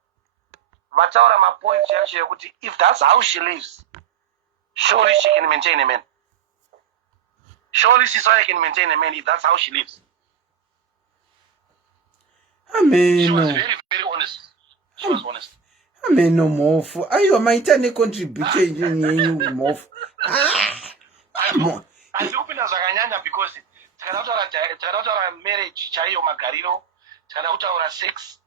Vataura mapoints yacho yekuti if that's how she lives, surely she can maintain a man. Surely sister can maintain a man if that's how she lives. Amen. She was very, very honest. She was honest. Amen, no mofu. Ayo maitane contribution yenyu mofu. Andikupinda zvakanyanya because takataura marriage chaiyo magariro, takataura sex.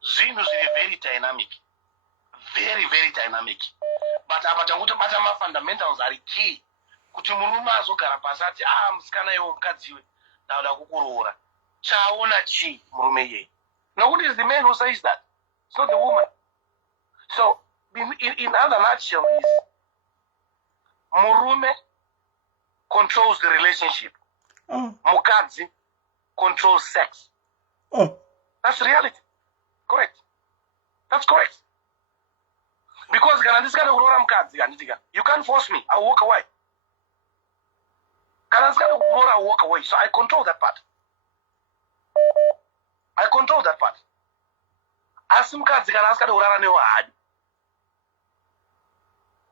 Zvinhu zviri very dynamic. Very, very dynamic. But abatangutobata mafundamentals are key. Kuti murume azogara pasi ati musikana iwo mukadzi iwe ndauda kukuroora. Chaona chi murume iye. Nokuti it's the man who says that. It's not the woman. So, in other nutshell is murume controls the relationship. Mukadzi controls sex. That's reality. Correct. That's correct. Because you can't force me. I'll walk away. I'll walk away. So I control that part. I control that part. Asimkadzi kana asikada urara newo hadi.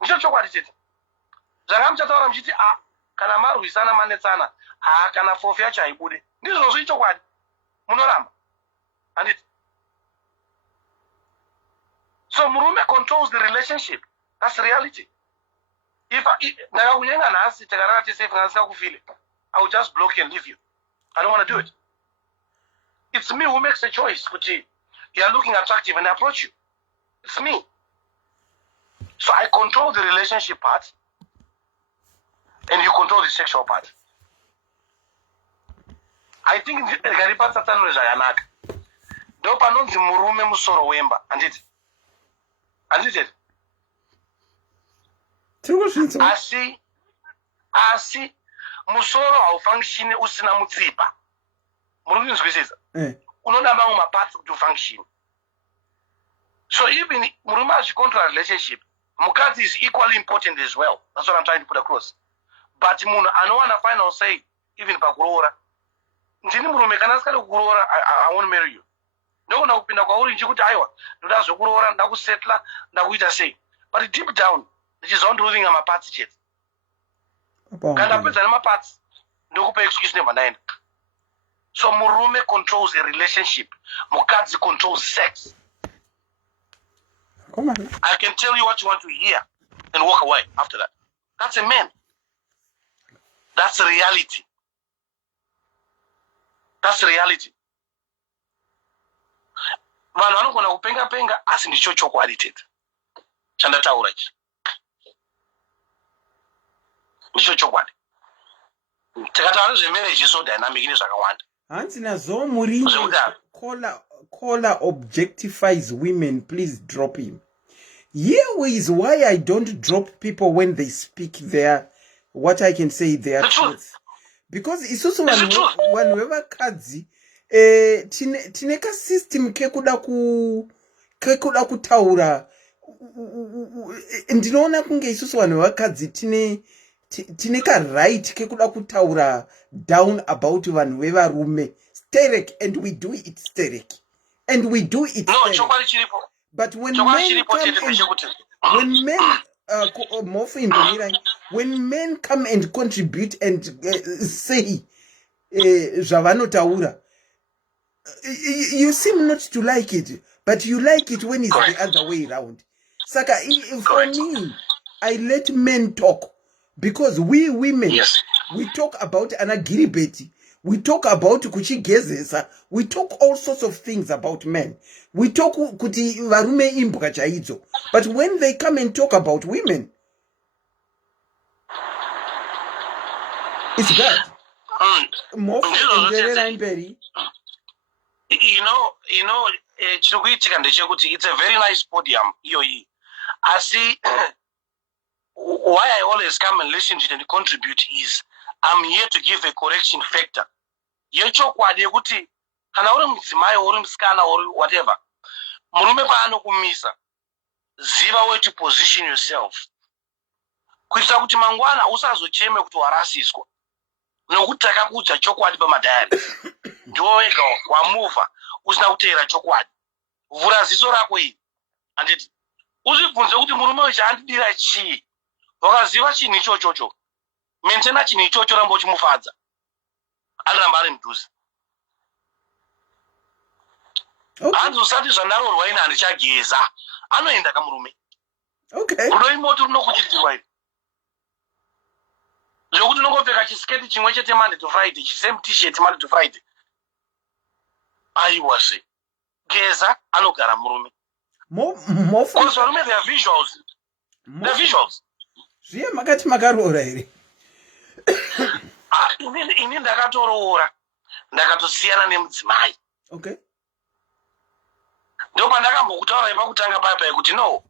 Ndicho chokwadi chete. Zvakamchataura mchiti kana marwisana manetsana kana fofi yacho haibude. Ndizvo zvichokwadi. Munoramba. Handiti. So murume controls the relationship. That's the reality. If I will just block you and leave you. I don't want to do it. It's me who makes the choice. You are looking attractive and I approach you. It's me. So I control the relationship part and you control the sexual part. I think Garipa Tatano is Ayanaka. Dopa non the murume musoro wemba. And it. Asi musoro haufunction usina mutsipa. Murume nzwisisa. Unoda mangu maparts to function. So even murume has control relationship, mukadzi is equally important as well. That's what I'm trying to put across. But munu anowana final say even pakuroora. Ndini murume kana asikada kukuroora I want to marry you. Ndokona kupinda kwauri nchikuti aiwa ndoda zokuroora ndakusetla ndakuita sei. But deep down ndichizondruvinga maparts chete. Kana pedza nemaparts ndokupa excuse nevandaenda. So murume controls a relationship. Mukadzi controls sex. I can tell you what you want to hear and walk away after that. That's a man. That's reality. That's reality. Vanhu vanogona kupenga penga asi ndicho chokwadi tete. Chandataura ichi. Ndicho chokwadi. Takataura zvemarriage so dynamic ine zvakawanda. Hanzi nazo Mourinho caller objectifies women, please drop him. Here is why I don't drop people when they speak their, what I can say, their truth. Because it's also whenever kadzi tineka system kekuda kutaura ndinoona kunge isusu vanhu vakadzi tineka right kekuda kutaura down about vanhu vevarume sterek, and we do it sterek, and we do it sterek. But when men come and contribute and say zvavanotaura, you seem not to like it, but you like it when it's the other way around. Saka, for me, I let men talk, because we women, Yes. we talk about anagiribeti, we talk about kuchigezesa, we talk all sorts of things about men. We talk kuti varume imbwa chaidzo. But when they come and talk about women, it's bad. Chirikuitika ndechekuti it's a very nice podium iyoyi. Asi why I always come and listen to it and contribute is I'm here to give a correction factor. Yechokwadi yekuti kana uri mudzimai uri musikana or whatever, murume paanokumisa, ziva where to position yourself, kuitira kuti mangwana usazocheme kuti warasiswa, nokuti takakudza chokwadi pamadhayari ndiwe wega wamuva usina kuteera chokwadi. Vhura ziso rako iri handiti uzvibvunze kuti murume uyu chaandidira chii, wakaziva chinhu ichochocho, mentena chinhu ichocho, ramba uchimufadza, anoramba ari mudhuze. Hanzi usati zvandaroorwa ine handichageza, anoenda kamurume. Rudo imoti runokuchidzirwa iri zvokuti unongopfeka chisiketi chimwe chete Monday to Friday, chisame t-shirt Monday to Friday. Aiwazve geza, anogara murume. Because varume they are visuals. The visuals. Zviye makati makaroora here. Ini ndakatoroora, ndakatosiyana nemudzimai. Okay. Ndo pandakambokutaura pakutanga paya kuti no,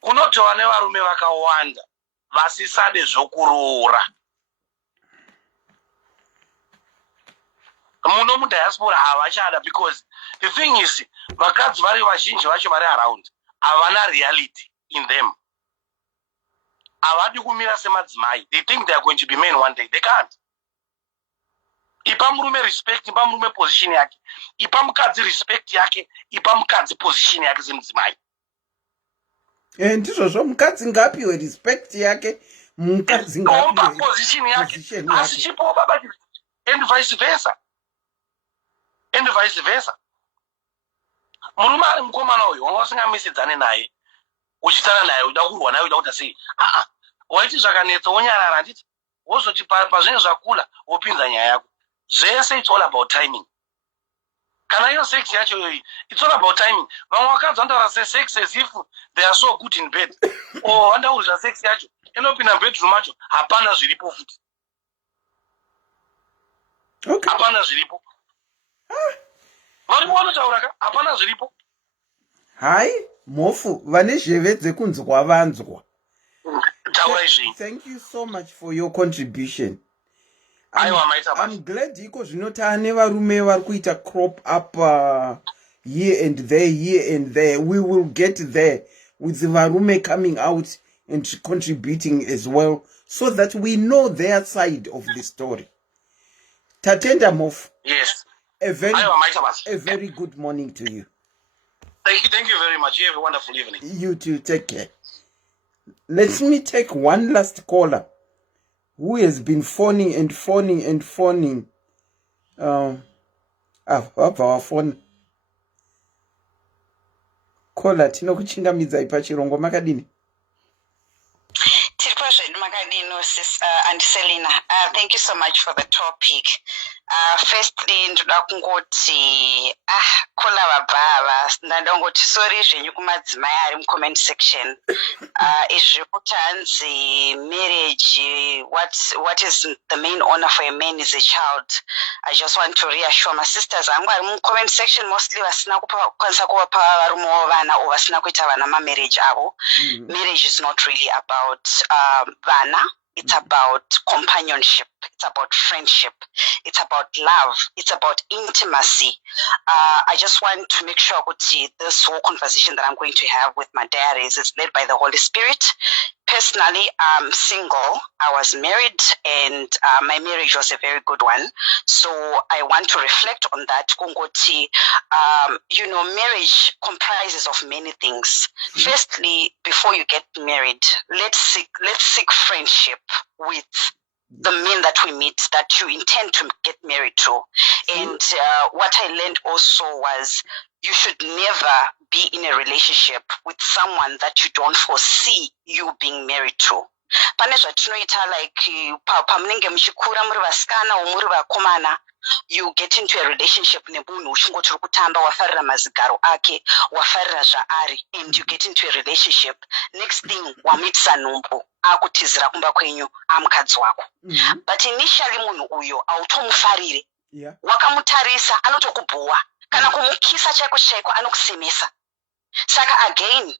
kunotova nevarume vakawanda vasisade zvokuroora. Muno mudiaspora havachada, because the thing is vakadzi vari vazhinji vacho vari around havana reality in them. Havadi kumira semadzimai. They think they are going to be men one day. They can't. Ipa murume respect, ipa murume position yake, ipa mukadzi respect yake, ipa mukadzi position yake semudzimai. Ndizvozvo mukadzi ngapiwe respect yake, mukadzi ngapiwe position yake. Asi chipo baba, and vice versa. And vice versa. Murume ari mukomana uyu wanga usingamisidzane naye, uchitana naye, uda kurwa naye, uda kuti sei, waiti zvakanetsa wonyarara, handiti wozoti pazvinenge zvakula wopinza nyaya yako. Zvese it's all about timing. Kana iyo sex yacho yoyi, it's all about timing. Vamwe vakadzi vantaura sex as if they are so good in bed. Or vantaurira sex yacho inopinda bedroom macho hapana zviripo futi. Okay. Hapana zviripo. Varipo vanotaura ka hapana zviripo. Hai, mofu vane zheve dzekunzwa vanzwa. Thank you so much for your contribution. I'm glad iko zvinota nevarume vari kuita crop up here and there. We will get there with the varume coming out and contributing as well, so that we know their side of the story. Tatenda Mof. Yes. A very good morning to you. Thank you very much. You have a wonderful evening. You too. Take care. Let me take one last caller who has been phoning. Our phone. Caller, tinokuchingamidza ipachirongo makadini. Sis and Selina, thank you so much for the topic. Firstly, ndoda kungoti kola vabhava ndandongoti sorry zvenyu kumadzimai ari comment section. Izvekuti hanzi marriage, what is the main honor for a man is a child. I just want to reassure my sisters angu ari comment section mostly vasina kukwanisa kuvapa varume vana or vasina kuita vana marriage avo. Marriage is not really about vana. It's about companionship. It's about friendship. It's about love. It's about intimacy. I just want to make sure that this whole conversation that I'm going to have with my dad is led by the Holy Spirit. Personally, I'm single. I was married, and my marriage was a very good one. So I want to reflect on that. Kungoti, marriage comprises of many things. Firstly, before you get married, let's seek friendship with the men that we meet, that you intend to get married to. And what I learned also was you should never be in a relationship with someone that you don't foresee you being married to. Pane zvatinoita like pamunenge muchikura muri vasikana or muri vakomana, you get into a relationship nemunhu uchingoti uri kutamba wafarira mazigaro ake, wafarira zvaari, and you get into a relationship. Next thing wamitisa nhumbu akutizira kumba kwenyu amukadzi wako. But initially munhu uyo automufarire. Wakamutarisa anotokubhuwa. Kana kumukisa chaiko chaiko anokusemesa. Saka again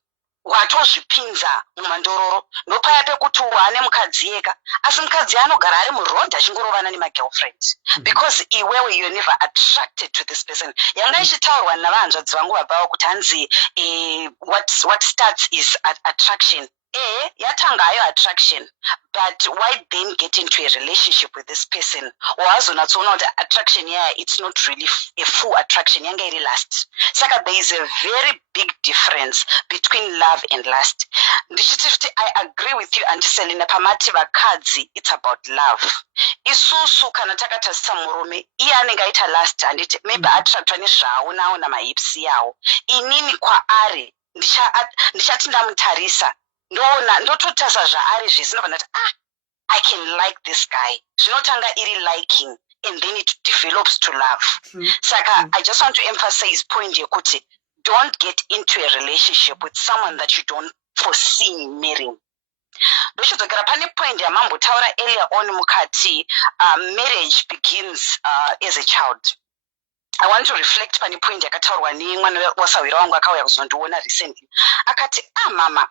watozvipinza mumandororo ndopaya pekuti wane mukadzi ega asi mukadzi anogara ari murodha achingorovana nemagirlfriends because iwewe you're never attracted to this person. Yanga ichitaurwa navanzvadzi vangu vabvawo kuti hanzi what starts is attraction. Yatangayo attraction, but why then get into a relationship with this person? Wazonatsoona kuti attraction yeah, it's not really a full attraction, yanga iri lust. Saka there is a very big difference between love and lust. Ndichiti I agree with you Auntie Selina pamati vakadzi it's about love. Isusu kana takatarisa murume iye anenge aita lust anditi maybe attractwa nezvaaonawo namahips yawo. Inini kwaari ndichati ndamutarisa ndototasa zvaari zvisinobva ndati I can like this guy. Zvinotanga iri liking and then it develops to love. Saka I just want to emphasize point yekuti don't get into a relationship with someone that you don't foresee marrying. Ndochidzokera pane point yamambotaura earlier on mukati marriage begins as a child. I want to reflect pani point yakataurwa nemwana wasawira wangu akauya kuzondiona recently. Akati mama,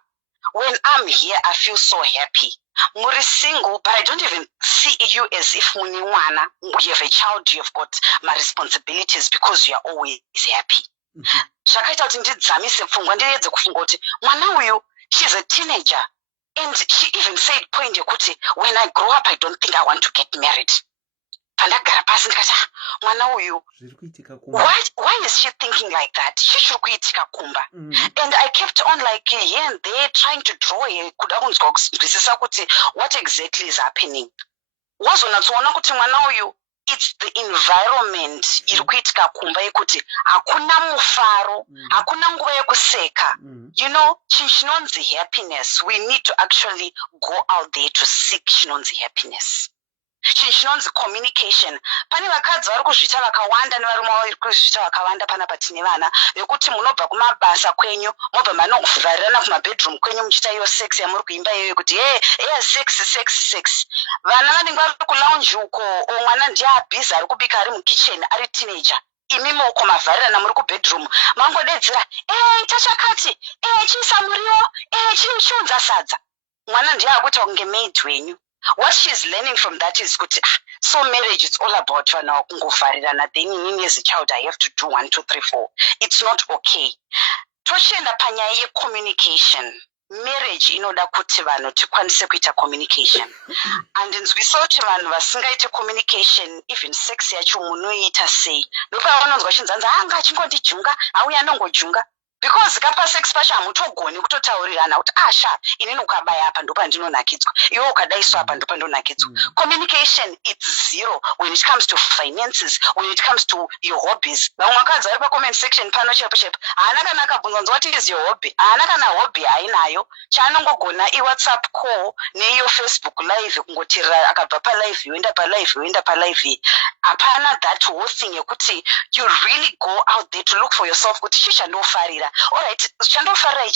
when I'm here, I feel so happy. Muri single, but I don't even see you as if muni wana. You have a child, you have got my responsibilities because you are always happy. Zvakaita kuti ndidzamise pfungwa ndiedze kufunga kuti mwana uyu, she's a teenager. And she even said point yekuti, when I grow up, I don't think I want to get married. Pandagara pasi ndikati mwana uyu, why is she thinking like that? She should kuitika kumba. And I kept on like here and there trying to draw kuda kunzwa kuzwisisa kuti what exactly is happening. Wazonatsoona kuti mwana uyu, it's the environment iri kuitika kumba yekuti hakuna mufaro, hakuna nguva yekuseka. You know, chinonzi happiness. We need to actually go out there to seek chinonzi happiness. Chinonzi communication. Pane vakadzi vari kuzvita vakawanda nevarume vari kuzvita vakawanda pana patine vana vekuti munobva kumabasa kwenyu mobva manokuvharirana kumabedroom kwenyu muchita iyo sex yamuri kuimba iyoyo kuti sex. Vana vanenge vari kulounge uko mwana ndiye abhizi ari kubika ari mukitchen ari teenager. Imi moko mavharirana muri kubedroom mangodedzera tachakati chiisa muriwo chiunza sadza. Mwana ndiye akuita kunge maid wenyu. What she's learning from that is good. So marriage, it's all about then as a child I have to do 1, 2, 3, 4. It's not okay. Toshenda panyaya communication. Marriage inoda kuti vanhu tikwanise kuita communication. And we saw kuti vanhu vasingaite communication, even sex yacho munoita sei. Ndopa vanonzwa chinzanza anga chingondijunga, auya anongojunga. Because kapa sex pasha hamutogoni kutotaurirana kuti sha inini ukabaya apa ndopa ndinonakidzwa iwe ukadaiswa apa ndopa ndonakidzwa. Communication it's zero when it comes to finances, when it comes to your hobbies. Vamwe vakadzi vari pa-comment section pano chepe haana kana akabvunzwa what is your hobby, haana kana hobby hainayo. Chaanongogona i-WhatsApp call neiyo Facebook live kungotirira akabva pa-live yoenda pa-live. Hapana that whole thing yekuti you really go out there to look for yourself kuti shishandofarira. Alright,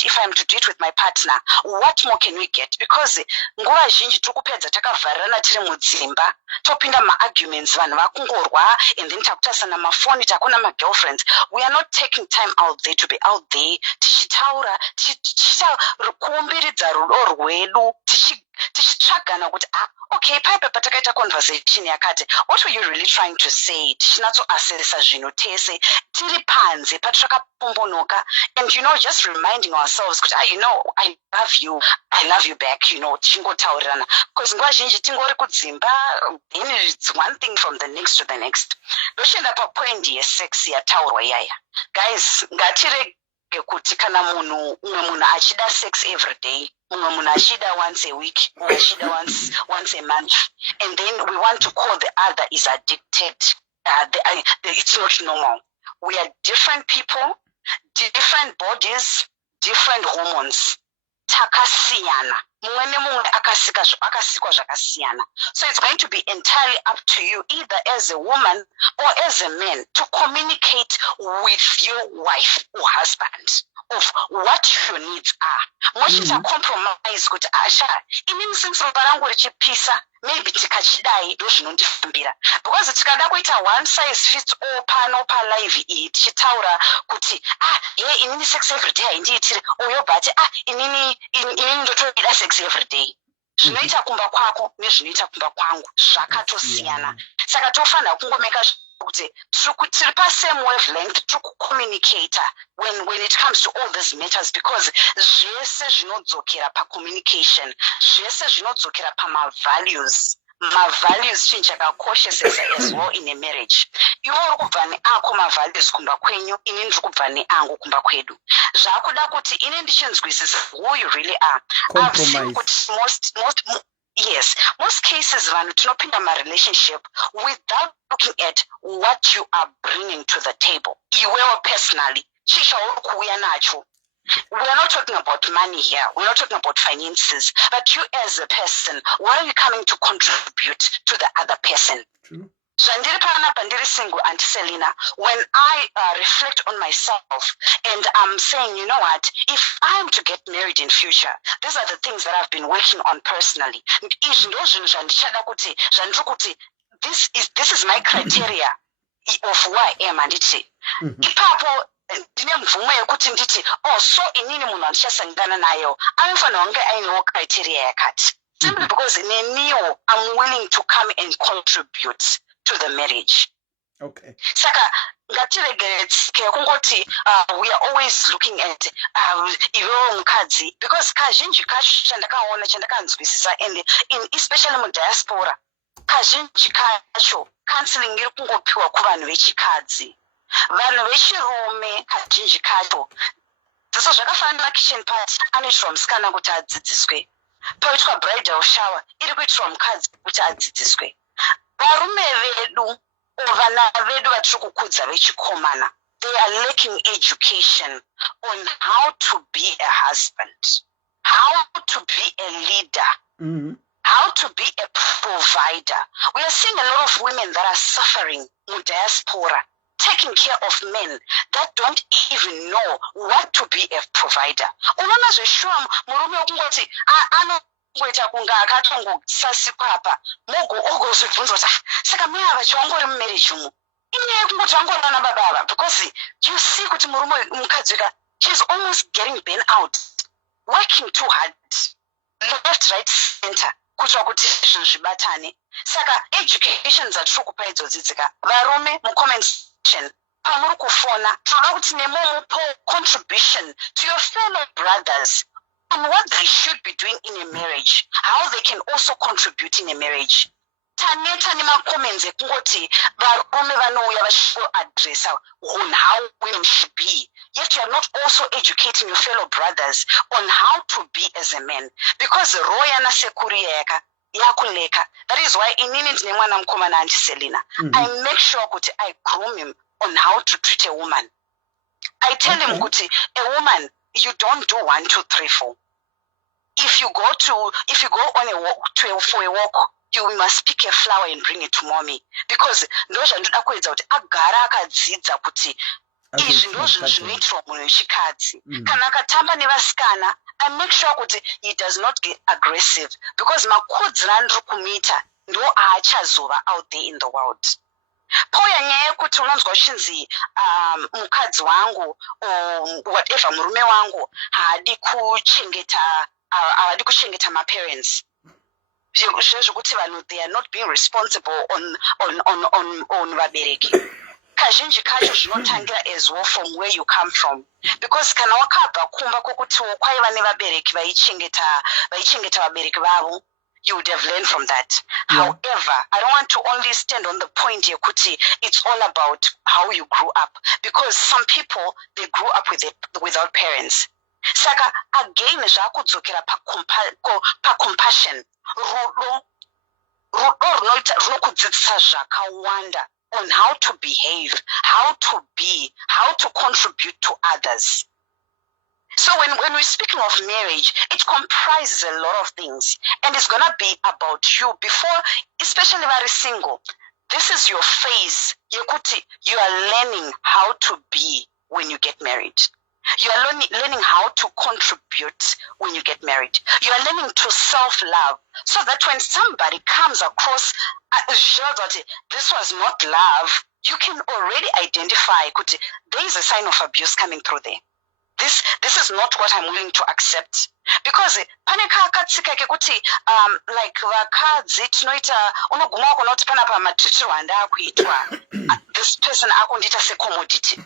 if I am to do it with my partner, what more can we get? Because nguva zhinji tukupedza takavharirana tiri mudzimba, topinda ma-arguments, vanhu vakungorwa, and then takutasana mafoni, takuna ma-girlfriends. We are not taking time out there to be out there, tichitaura, tichitakuumbiridza rudo rwedu, tichitsvagana kuti okay, paipa patakaita conversation yakati, what were you really trying to say? Tichinatsoasesa zvinhu tese, tiri panze, patakapombonoka, and just reminding ourselves, I love you back, tichingotaurirana. Because nguva zhinji tingori kudzimba, then it's one thing from the next to the next. Ndochenda papoint yesex yataurwa yaya. Guys, ngatirege kuti kana umwe munhu achida sex every day, umwe munhu achida once a week, umwe achida once a month, and then we want to call the other is addicted. It's not normal. We are different people. different bodies, different hormones. Takasiyana. Mumwe nemumwe akasikwa zvakasiyana. So it's going to be entirely up to you, either as a woman or as a man, to communicate with your wife or husband of what your needs are. Mochita compromise kuti asha inini simusoro parangu richipisa, maybe tikachidai ndozvinondifambira, because tikada kuita one size fits all pano palive iyi tichitaura kuti inini sex every day haindiitiri uyo bhati inini ndotoida sex every day. Zvinoita kumba kwako nezvinoita kumba kwangu zvakatosiyana. Saka tofanira kungomeka kuti tiri pasame wavelength, tiri kucommunicata when it comes to all these matters, because zvese zvinodzokera pacommunication, zvese zvinodzokera pamavalues. Values chinhu chakakoshesesa as well in a marriage. Iwe uri kubva neako mavalues kumba kwenyu, ini ndiri kubva neangu kumba kwedu. Zvakuda kuti ini ndichinzwisisa who you really are. I've seen kuti most cases vanhu tinopinda marelationship without looking at what you are bringing to the table. Iwewe personally, chii chauri kuuya nacho. We're not talking about money here. We're not talking about finances. But you as a person, what are you coming to contribute to the other person? True. Zvandiri panapa ndiri single, Auntie Selina, when I reflect on myself and I'm saying, you know what, if I'm to get married in future, these are the things that I've been working on personally. This is my criteria of who I am, anditi. Ipapo ndine mvumo yekuti nditi so inini munhu andichasangana nayo anofanira kunge ainewo criteria yakati, simply because neniwo I'm willing to come and contribute to the marriage. Okay. Saka ngatiregeretsike kungoti we are always looking at iwewo mukadzi, because kazhinji kacho chandakaona chandakanzwisisa and especially mudiaspora, kazhinji kacho counseling iri kungopiwa kuvanhu vechikadzi. Vanhu vechirume kazhinji kacho dziso zvakafanana kitchen party anoitirwa musikana kuti adzidziswe, poitwa bridal shower iri kuitirwa mukadzi kuti adzidziswe. Varume vedu vana vedu vatiri kukudza vechikomana, they are lacking education on how to be a husband, how to be a leader, how to be a provider. We are seeing a lot of women that are suffering in diaspora, taking care of men that don't even know what to be a provider. Unaona zveshua murume ukungoti anoita kunga akatongosasikwa apa ogozvibvunza kuti saka mai ava chivangori mumarriage umu inyaya yekungoti vangorana na baba ava, because you see kuti murume mukadzi weka she's almost getting burnt out, working too hard, left right center kuitira kuti zvinhu zvibatane. Saka education dzatiri kupa idzodzi dzika varume mucomment pamuri kufona tinoda kuti nemupo contribution to your fellow brothers on what they should be doing in a marriage, how they can also contribute in a marriage. Taneta nemacomments ekungoti varume vanouya vachiaddressa on how women should be, yet you are not also educating your fellow brothers on how to be as a man, because royana sekuriya yaka yakuleka. That is why inini ndine mwana mukomana Auntie Selina, I make sure kuti I groom him on how to treat a woman. I tell him kuti a woman, you don't do 1, 2, 3, 4. If you go on a walk for a walk, you must pick a flower and bring it to mommy, because ndozva ndoda kuedza kuti agara akadzidza kuti izvi ndozvinhu zvinoitirwa munhu wechikadzi. Kana akatamba nevasikana, I make sure kuti he does not get aggressive, because makudziro andiri kumuita ndo aachazova out there in the world. Pouya nyaya yekuti unonzwa uchinzi mukadzi wangu whatever murume wangu haadi kuchengeta maparents. Zvezvokuti vanhu they are not being responsible on vabereki. Kazhinji kacho zvinotangira as well from where you come from, because kana wakabva kumba kwokutiwo kwaiva nevabereki vaichengeta vabereki vavo, you would have learned from that. However, I don't want to only stand on the point here, Kuti. It's all about how you grew up, because some people, they grew up without parents. Saka again, zvakudzokera pa compassion. Rudo runokudzidzisa zvakawanda on how to behave, how to be, how to contribute to others. So when we're speaking of marriage, it comprises a lot of things, and it's gonna be about you before, especially when you're single. This is your phase. You are learning how to be when you get married. You are learning how to contribute when you get married. You are learning to self-love, so that when somebody comes across that this was not love, you can already identify there is a sign of abuse coming through there. This is not what I'm willing to accept, because panekaakatsika kekuti like vakadzi tinoita unoguma kunoti panapa matutirwa andaakuitwa this person akundiita secommodity.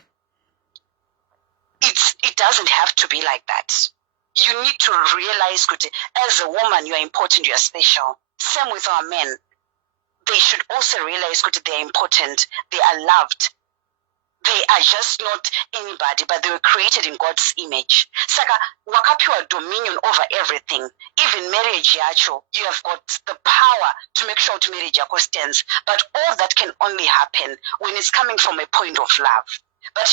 It doesn't have to be like that. You need to realize that as a woman you are important, you are special. Same with our men. They should also realize that they are important, they are loved. They are just not anybody, but they were created in God's image. Saka wakapiwa dominion over everything. Even marriage yacho, you have got the power to make sure marriage yako stands. But all that can only happen when it's coming from a point of love. But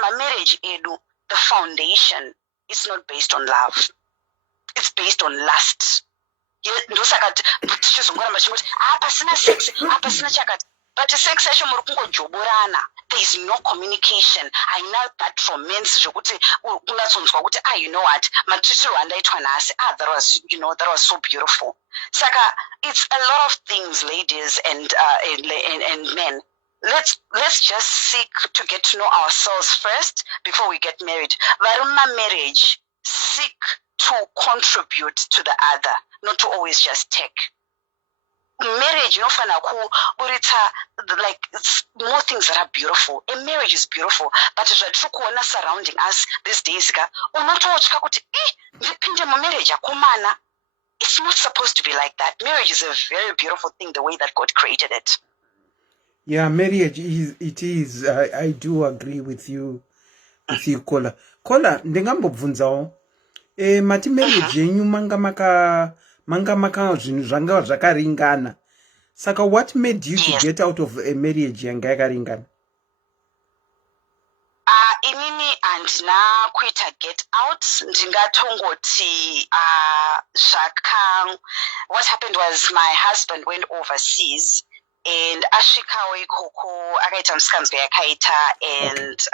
my marriage edu, the foundation is not based on love. It's based on lust. But sex actually murukungo joborana. There is no communication. I know that romance. You know what? That was so beautiful. Saka, it's a lot of things, ladies and men. Let's just seek to get to know ourselves first before we get married. Varuma marriage, seek to contribute to the other, not to always just take. Marriage, like more things that are beautiful. A marriage is beautiful, but it's surrounding us these days. It's not supposed to be like that. Marriage is a very beautiful thing, the way that God created it. Yeah, marriage is. I do agree with you, Kola. Kola, ndingambobvunzawo. Mati marriage yenyu manga zvinhu zvanga zvakaringana. Saka what made you to get out of a marriage yanga yakaringana? Inini andina kuita get out. Ndingatongoti what happened was my husband went overseas and ashikawo ikoko akaita musikanzwa yakaita and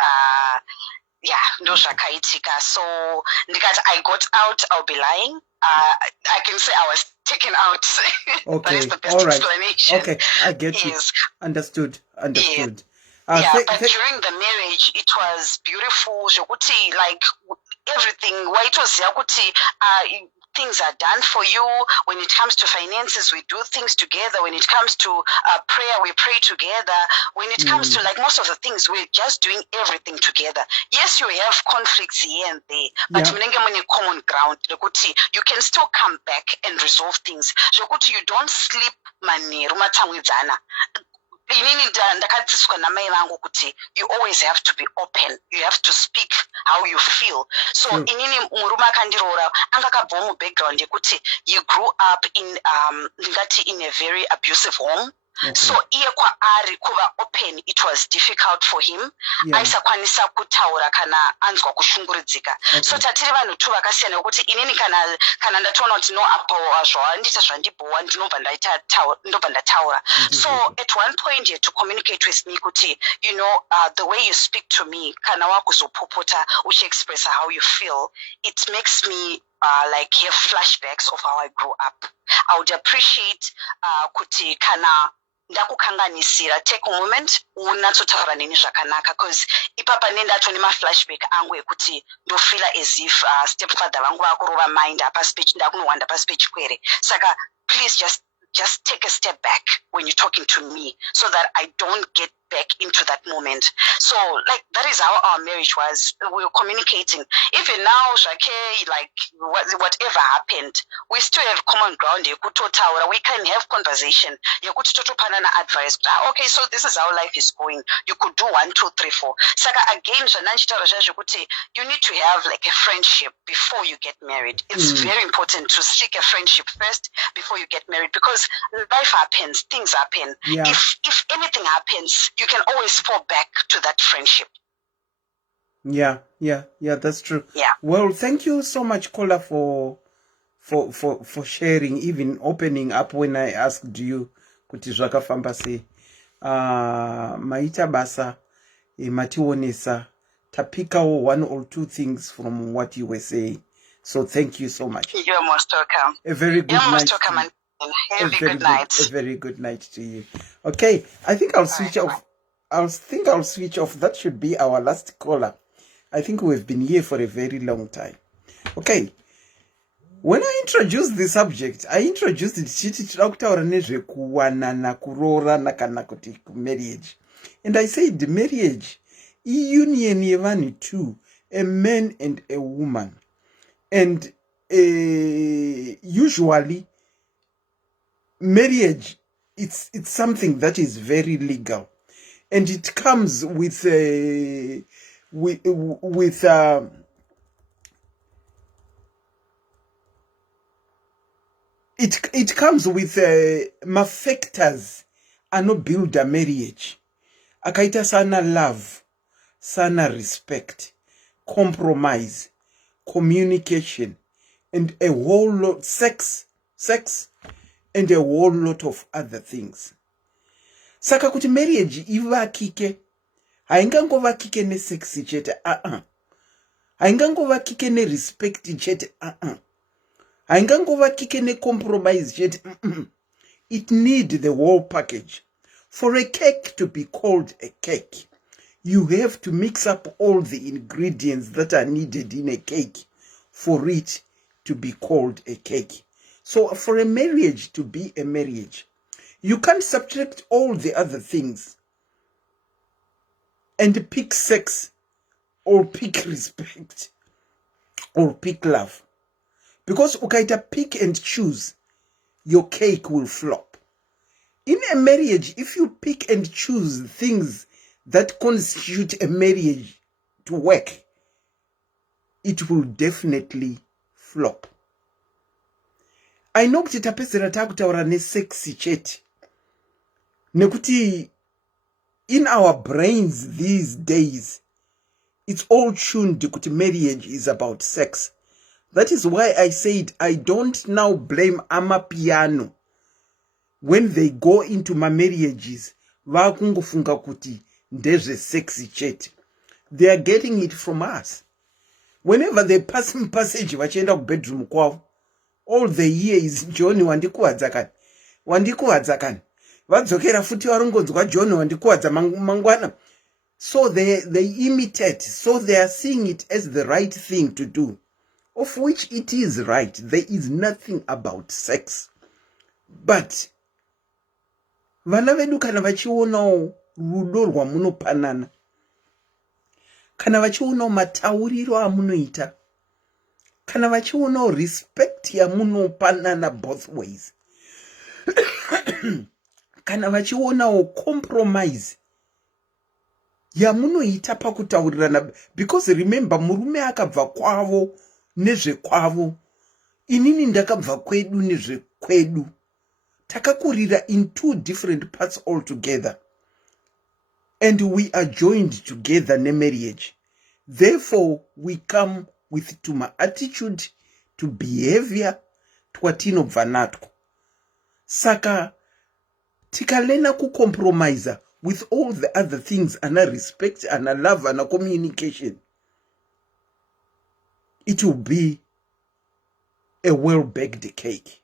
ndo zvakaitika. So ndikati I got out, I'll be lying. I can say I was taken out. Okay, that is the best all right. explanation. Okay, I get you. Understood. But during the marriage, it was beautiful. Like everything. Things are done for you. When it comes to finances, we do things together. When it comes to prayer, we pray together. When it comes to like most of the things, we're just doing everything together. Yes, you have conflicts here and there, but common ground. You can still come back and resolve things. You don't sleep you always have to be open. You have to speak how you feel. So inini muruma kandirora angakabva background yekuti you grew up in a very abusive home. Okay. So iye kwaari kuva open, it was difficult for him. Aisakwanisa kutaura kana anzwa kushungurudzika. So tatiri vanhu tu vakasiyana kuti inini kana ndatoona kuti no apo zvaandita zvandibowa ndinobva ndataura. So at one point you had to communicate with me kuti the way you speak to me kana wakuzopopota uchiexpressa how you feel, it makes me like have flashbacks of how I grew up. I would appreciate kuti kana ndakukanganisira, take a moment unatsotaura neni zvakanaka, because ipapa nendatone maflashback angu ekuti ndofila as if stepfather vangu vakurova mind apa speech ndakunowanda pa speech kwere. Saka please just take a step back when you're talking to me so that I don't get back into that moment. So, like, that is how our marriage was. We were communicating. Even now, Shake, like, whatever happened, we still have common ground. We can have conversation. Advice. Okay, so this is how life is going. You could do 1, 2, 3, 4. Saka again, you need to have like a friendship before you get married. It's very important to seek a friendship first before you get married, because life happens, things happen. Yeah. If anything happens, you can always fall back to that friendship. Yeah, that's true. Yeah. Well, thank you so much, Kola, for sharing, even opening up when I asked you kuti zvakafamba sei. Maita basa mationesa tapikawo 1 or 2 things from what you were saying. So thank you so much. You're most welcome. A very good You're night. most welcome, and have a good night. A very good night to you. Okay, I think I'll switch off. I'll switch off. That should be our last caller. I think we've been here for a very long time. Okay. When I introduced the subject, I introduced it Kuwanana, Kuroorana kana kuti marriage. And I said marriage, union yevani two, a man and a woman. And usually marriage, it's something that is very legal. And it comes with it comes with factors ano build a marriage. Akaita sana love, sana respect, compromise, communication, and a whole lot sex, and a whole lot of other things. Saka kuti marriage ivakike, haingangova ne sex chete, haingangova ne respect chete, haingangova ne compromise chete. It needs the whole package. For a cake to be called a cake, you have to mix up all the ingredients that are needed in a cake for it to be called a cake. So for a marriage to be a marriage, you can't subtract all the other things and pick sex or pick respect or pick love. Because ukaita pick and choose, your cake will flop. In a marriage, if you pick and choose things that constitute a marriage to work, it will definitely flop. I know kuti tapezera takutaura ne sexy chete. Nekuti in our brains these days, it's all tuned kuti marriage is about sex. That is why I said I don't now blame amapiano when they go into my marriages. Vakungofunga kuti ndezve sexy chete. They are getting it from us. Whenever they pass passage vachienda kubedroom kwavo, all they hear is John wandikuwadza kani. Vadzokera futi varongonzwa John wandikuwadza mangwana. So they imitate. So they are seeing it as the right thing to do, of which it is right. There is nothing about sex. But vana vedu kana vachionawo rudo rwamunopanana, kana vachionawo matauriro amunoita, kana vachionawo respect yamunopanana both ways, kana vachionawo compromise yamunoita pakutaurirana. Because remember, murume akabva kwavo nezvekwavo, inini ndakabva kwedu nezvekwedu. Takakurira in 2 different parts altogether, and we are joined together in marriage. Therefore, we come with tuma attitude, to behavior, twatinobva natwo. Saka tikalena kucompromise with all the other things, ana respect, ana love, ana communication, it will be a well-baked cake.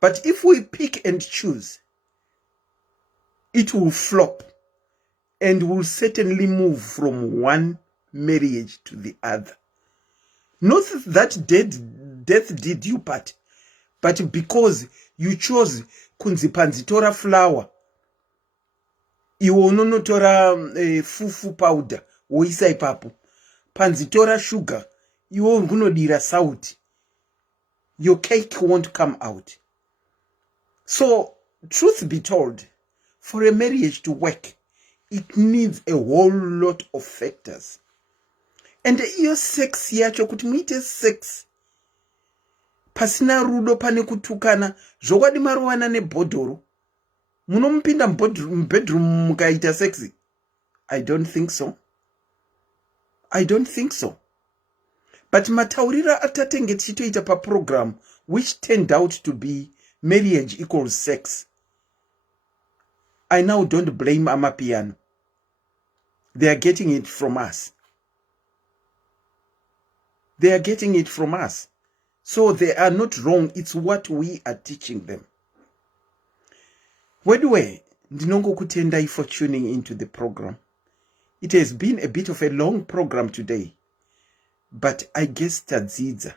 But if we pick and choose, it will flop and will certainly move from one marriage to the other. Not that death did you part, but because you chose kunzipanzitora flower iwo unonotora fufu powder woisa ipapo, panzi tora sugar, iwo unodira salt, your cake won't come out. So truth be told, for a marriage to work, it needs a whole lot of factors. And iyo sex yacho kuti muite sex pasina rudo, pane kutukana, zvokwadi maruwana nebhodhoro, munomupinda mubedroom mukaita sexy? I don't think so. I don't think so. But mataurira atatenge tichitoita paprogram which turned out to be marriage equals sex. I now don't blame Amapiano. They are getting it from us. They are getting it from us. So they are not wrong. It's what we are teaching them. Wedwe, ndinongo kutendai for tuning into the program. It has been a bit of a long program today. But I guess tadzidza.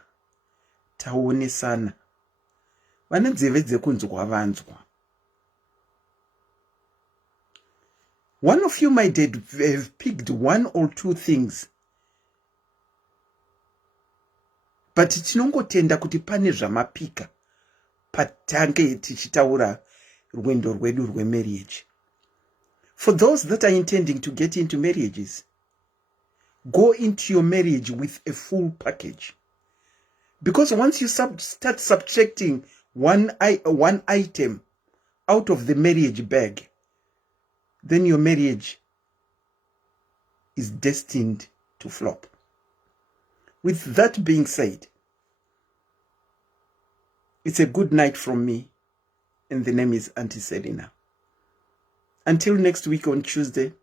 Taone sana. Vanenzeve dzekunzwa vanzwa. One of you might have picked one or two things. But tinongotenda kuti pane zvamapika patange tichitaura rwendo rwedu rwemarriage. For those that are intending to get into marriages, go into your marriage with a full package. Because once you start subtracting one item out of the marriage bag, then your marriage is destined to flop. With that being said, it's a good night from me, and the name is Auntie Selina. Until next week on Tuesday,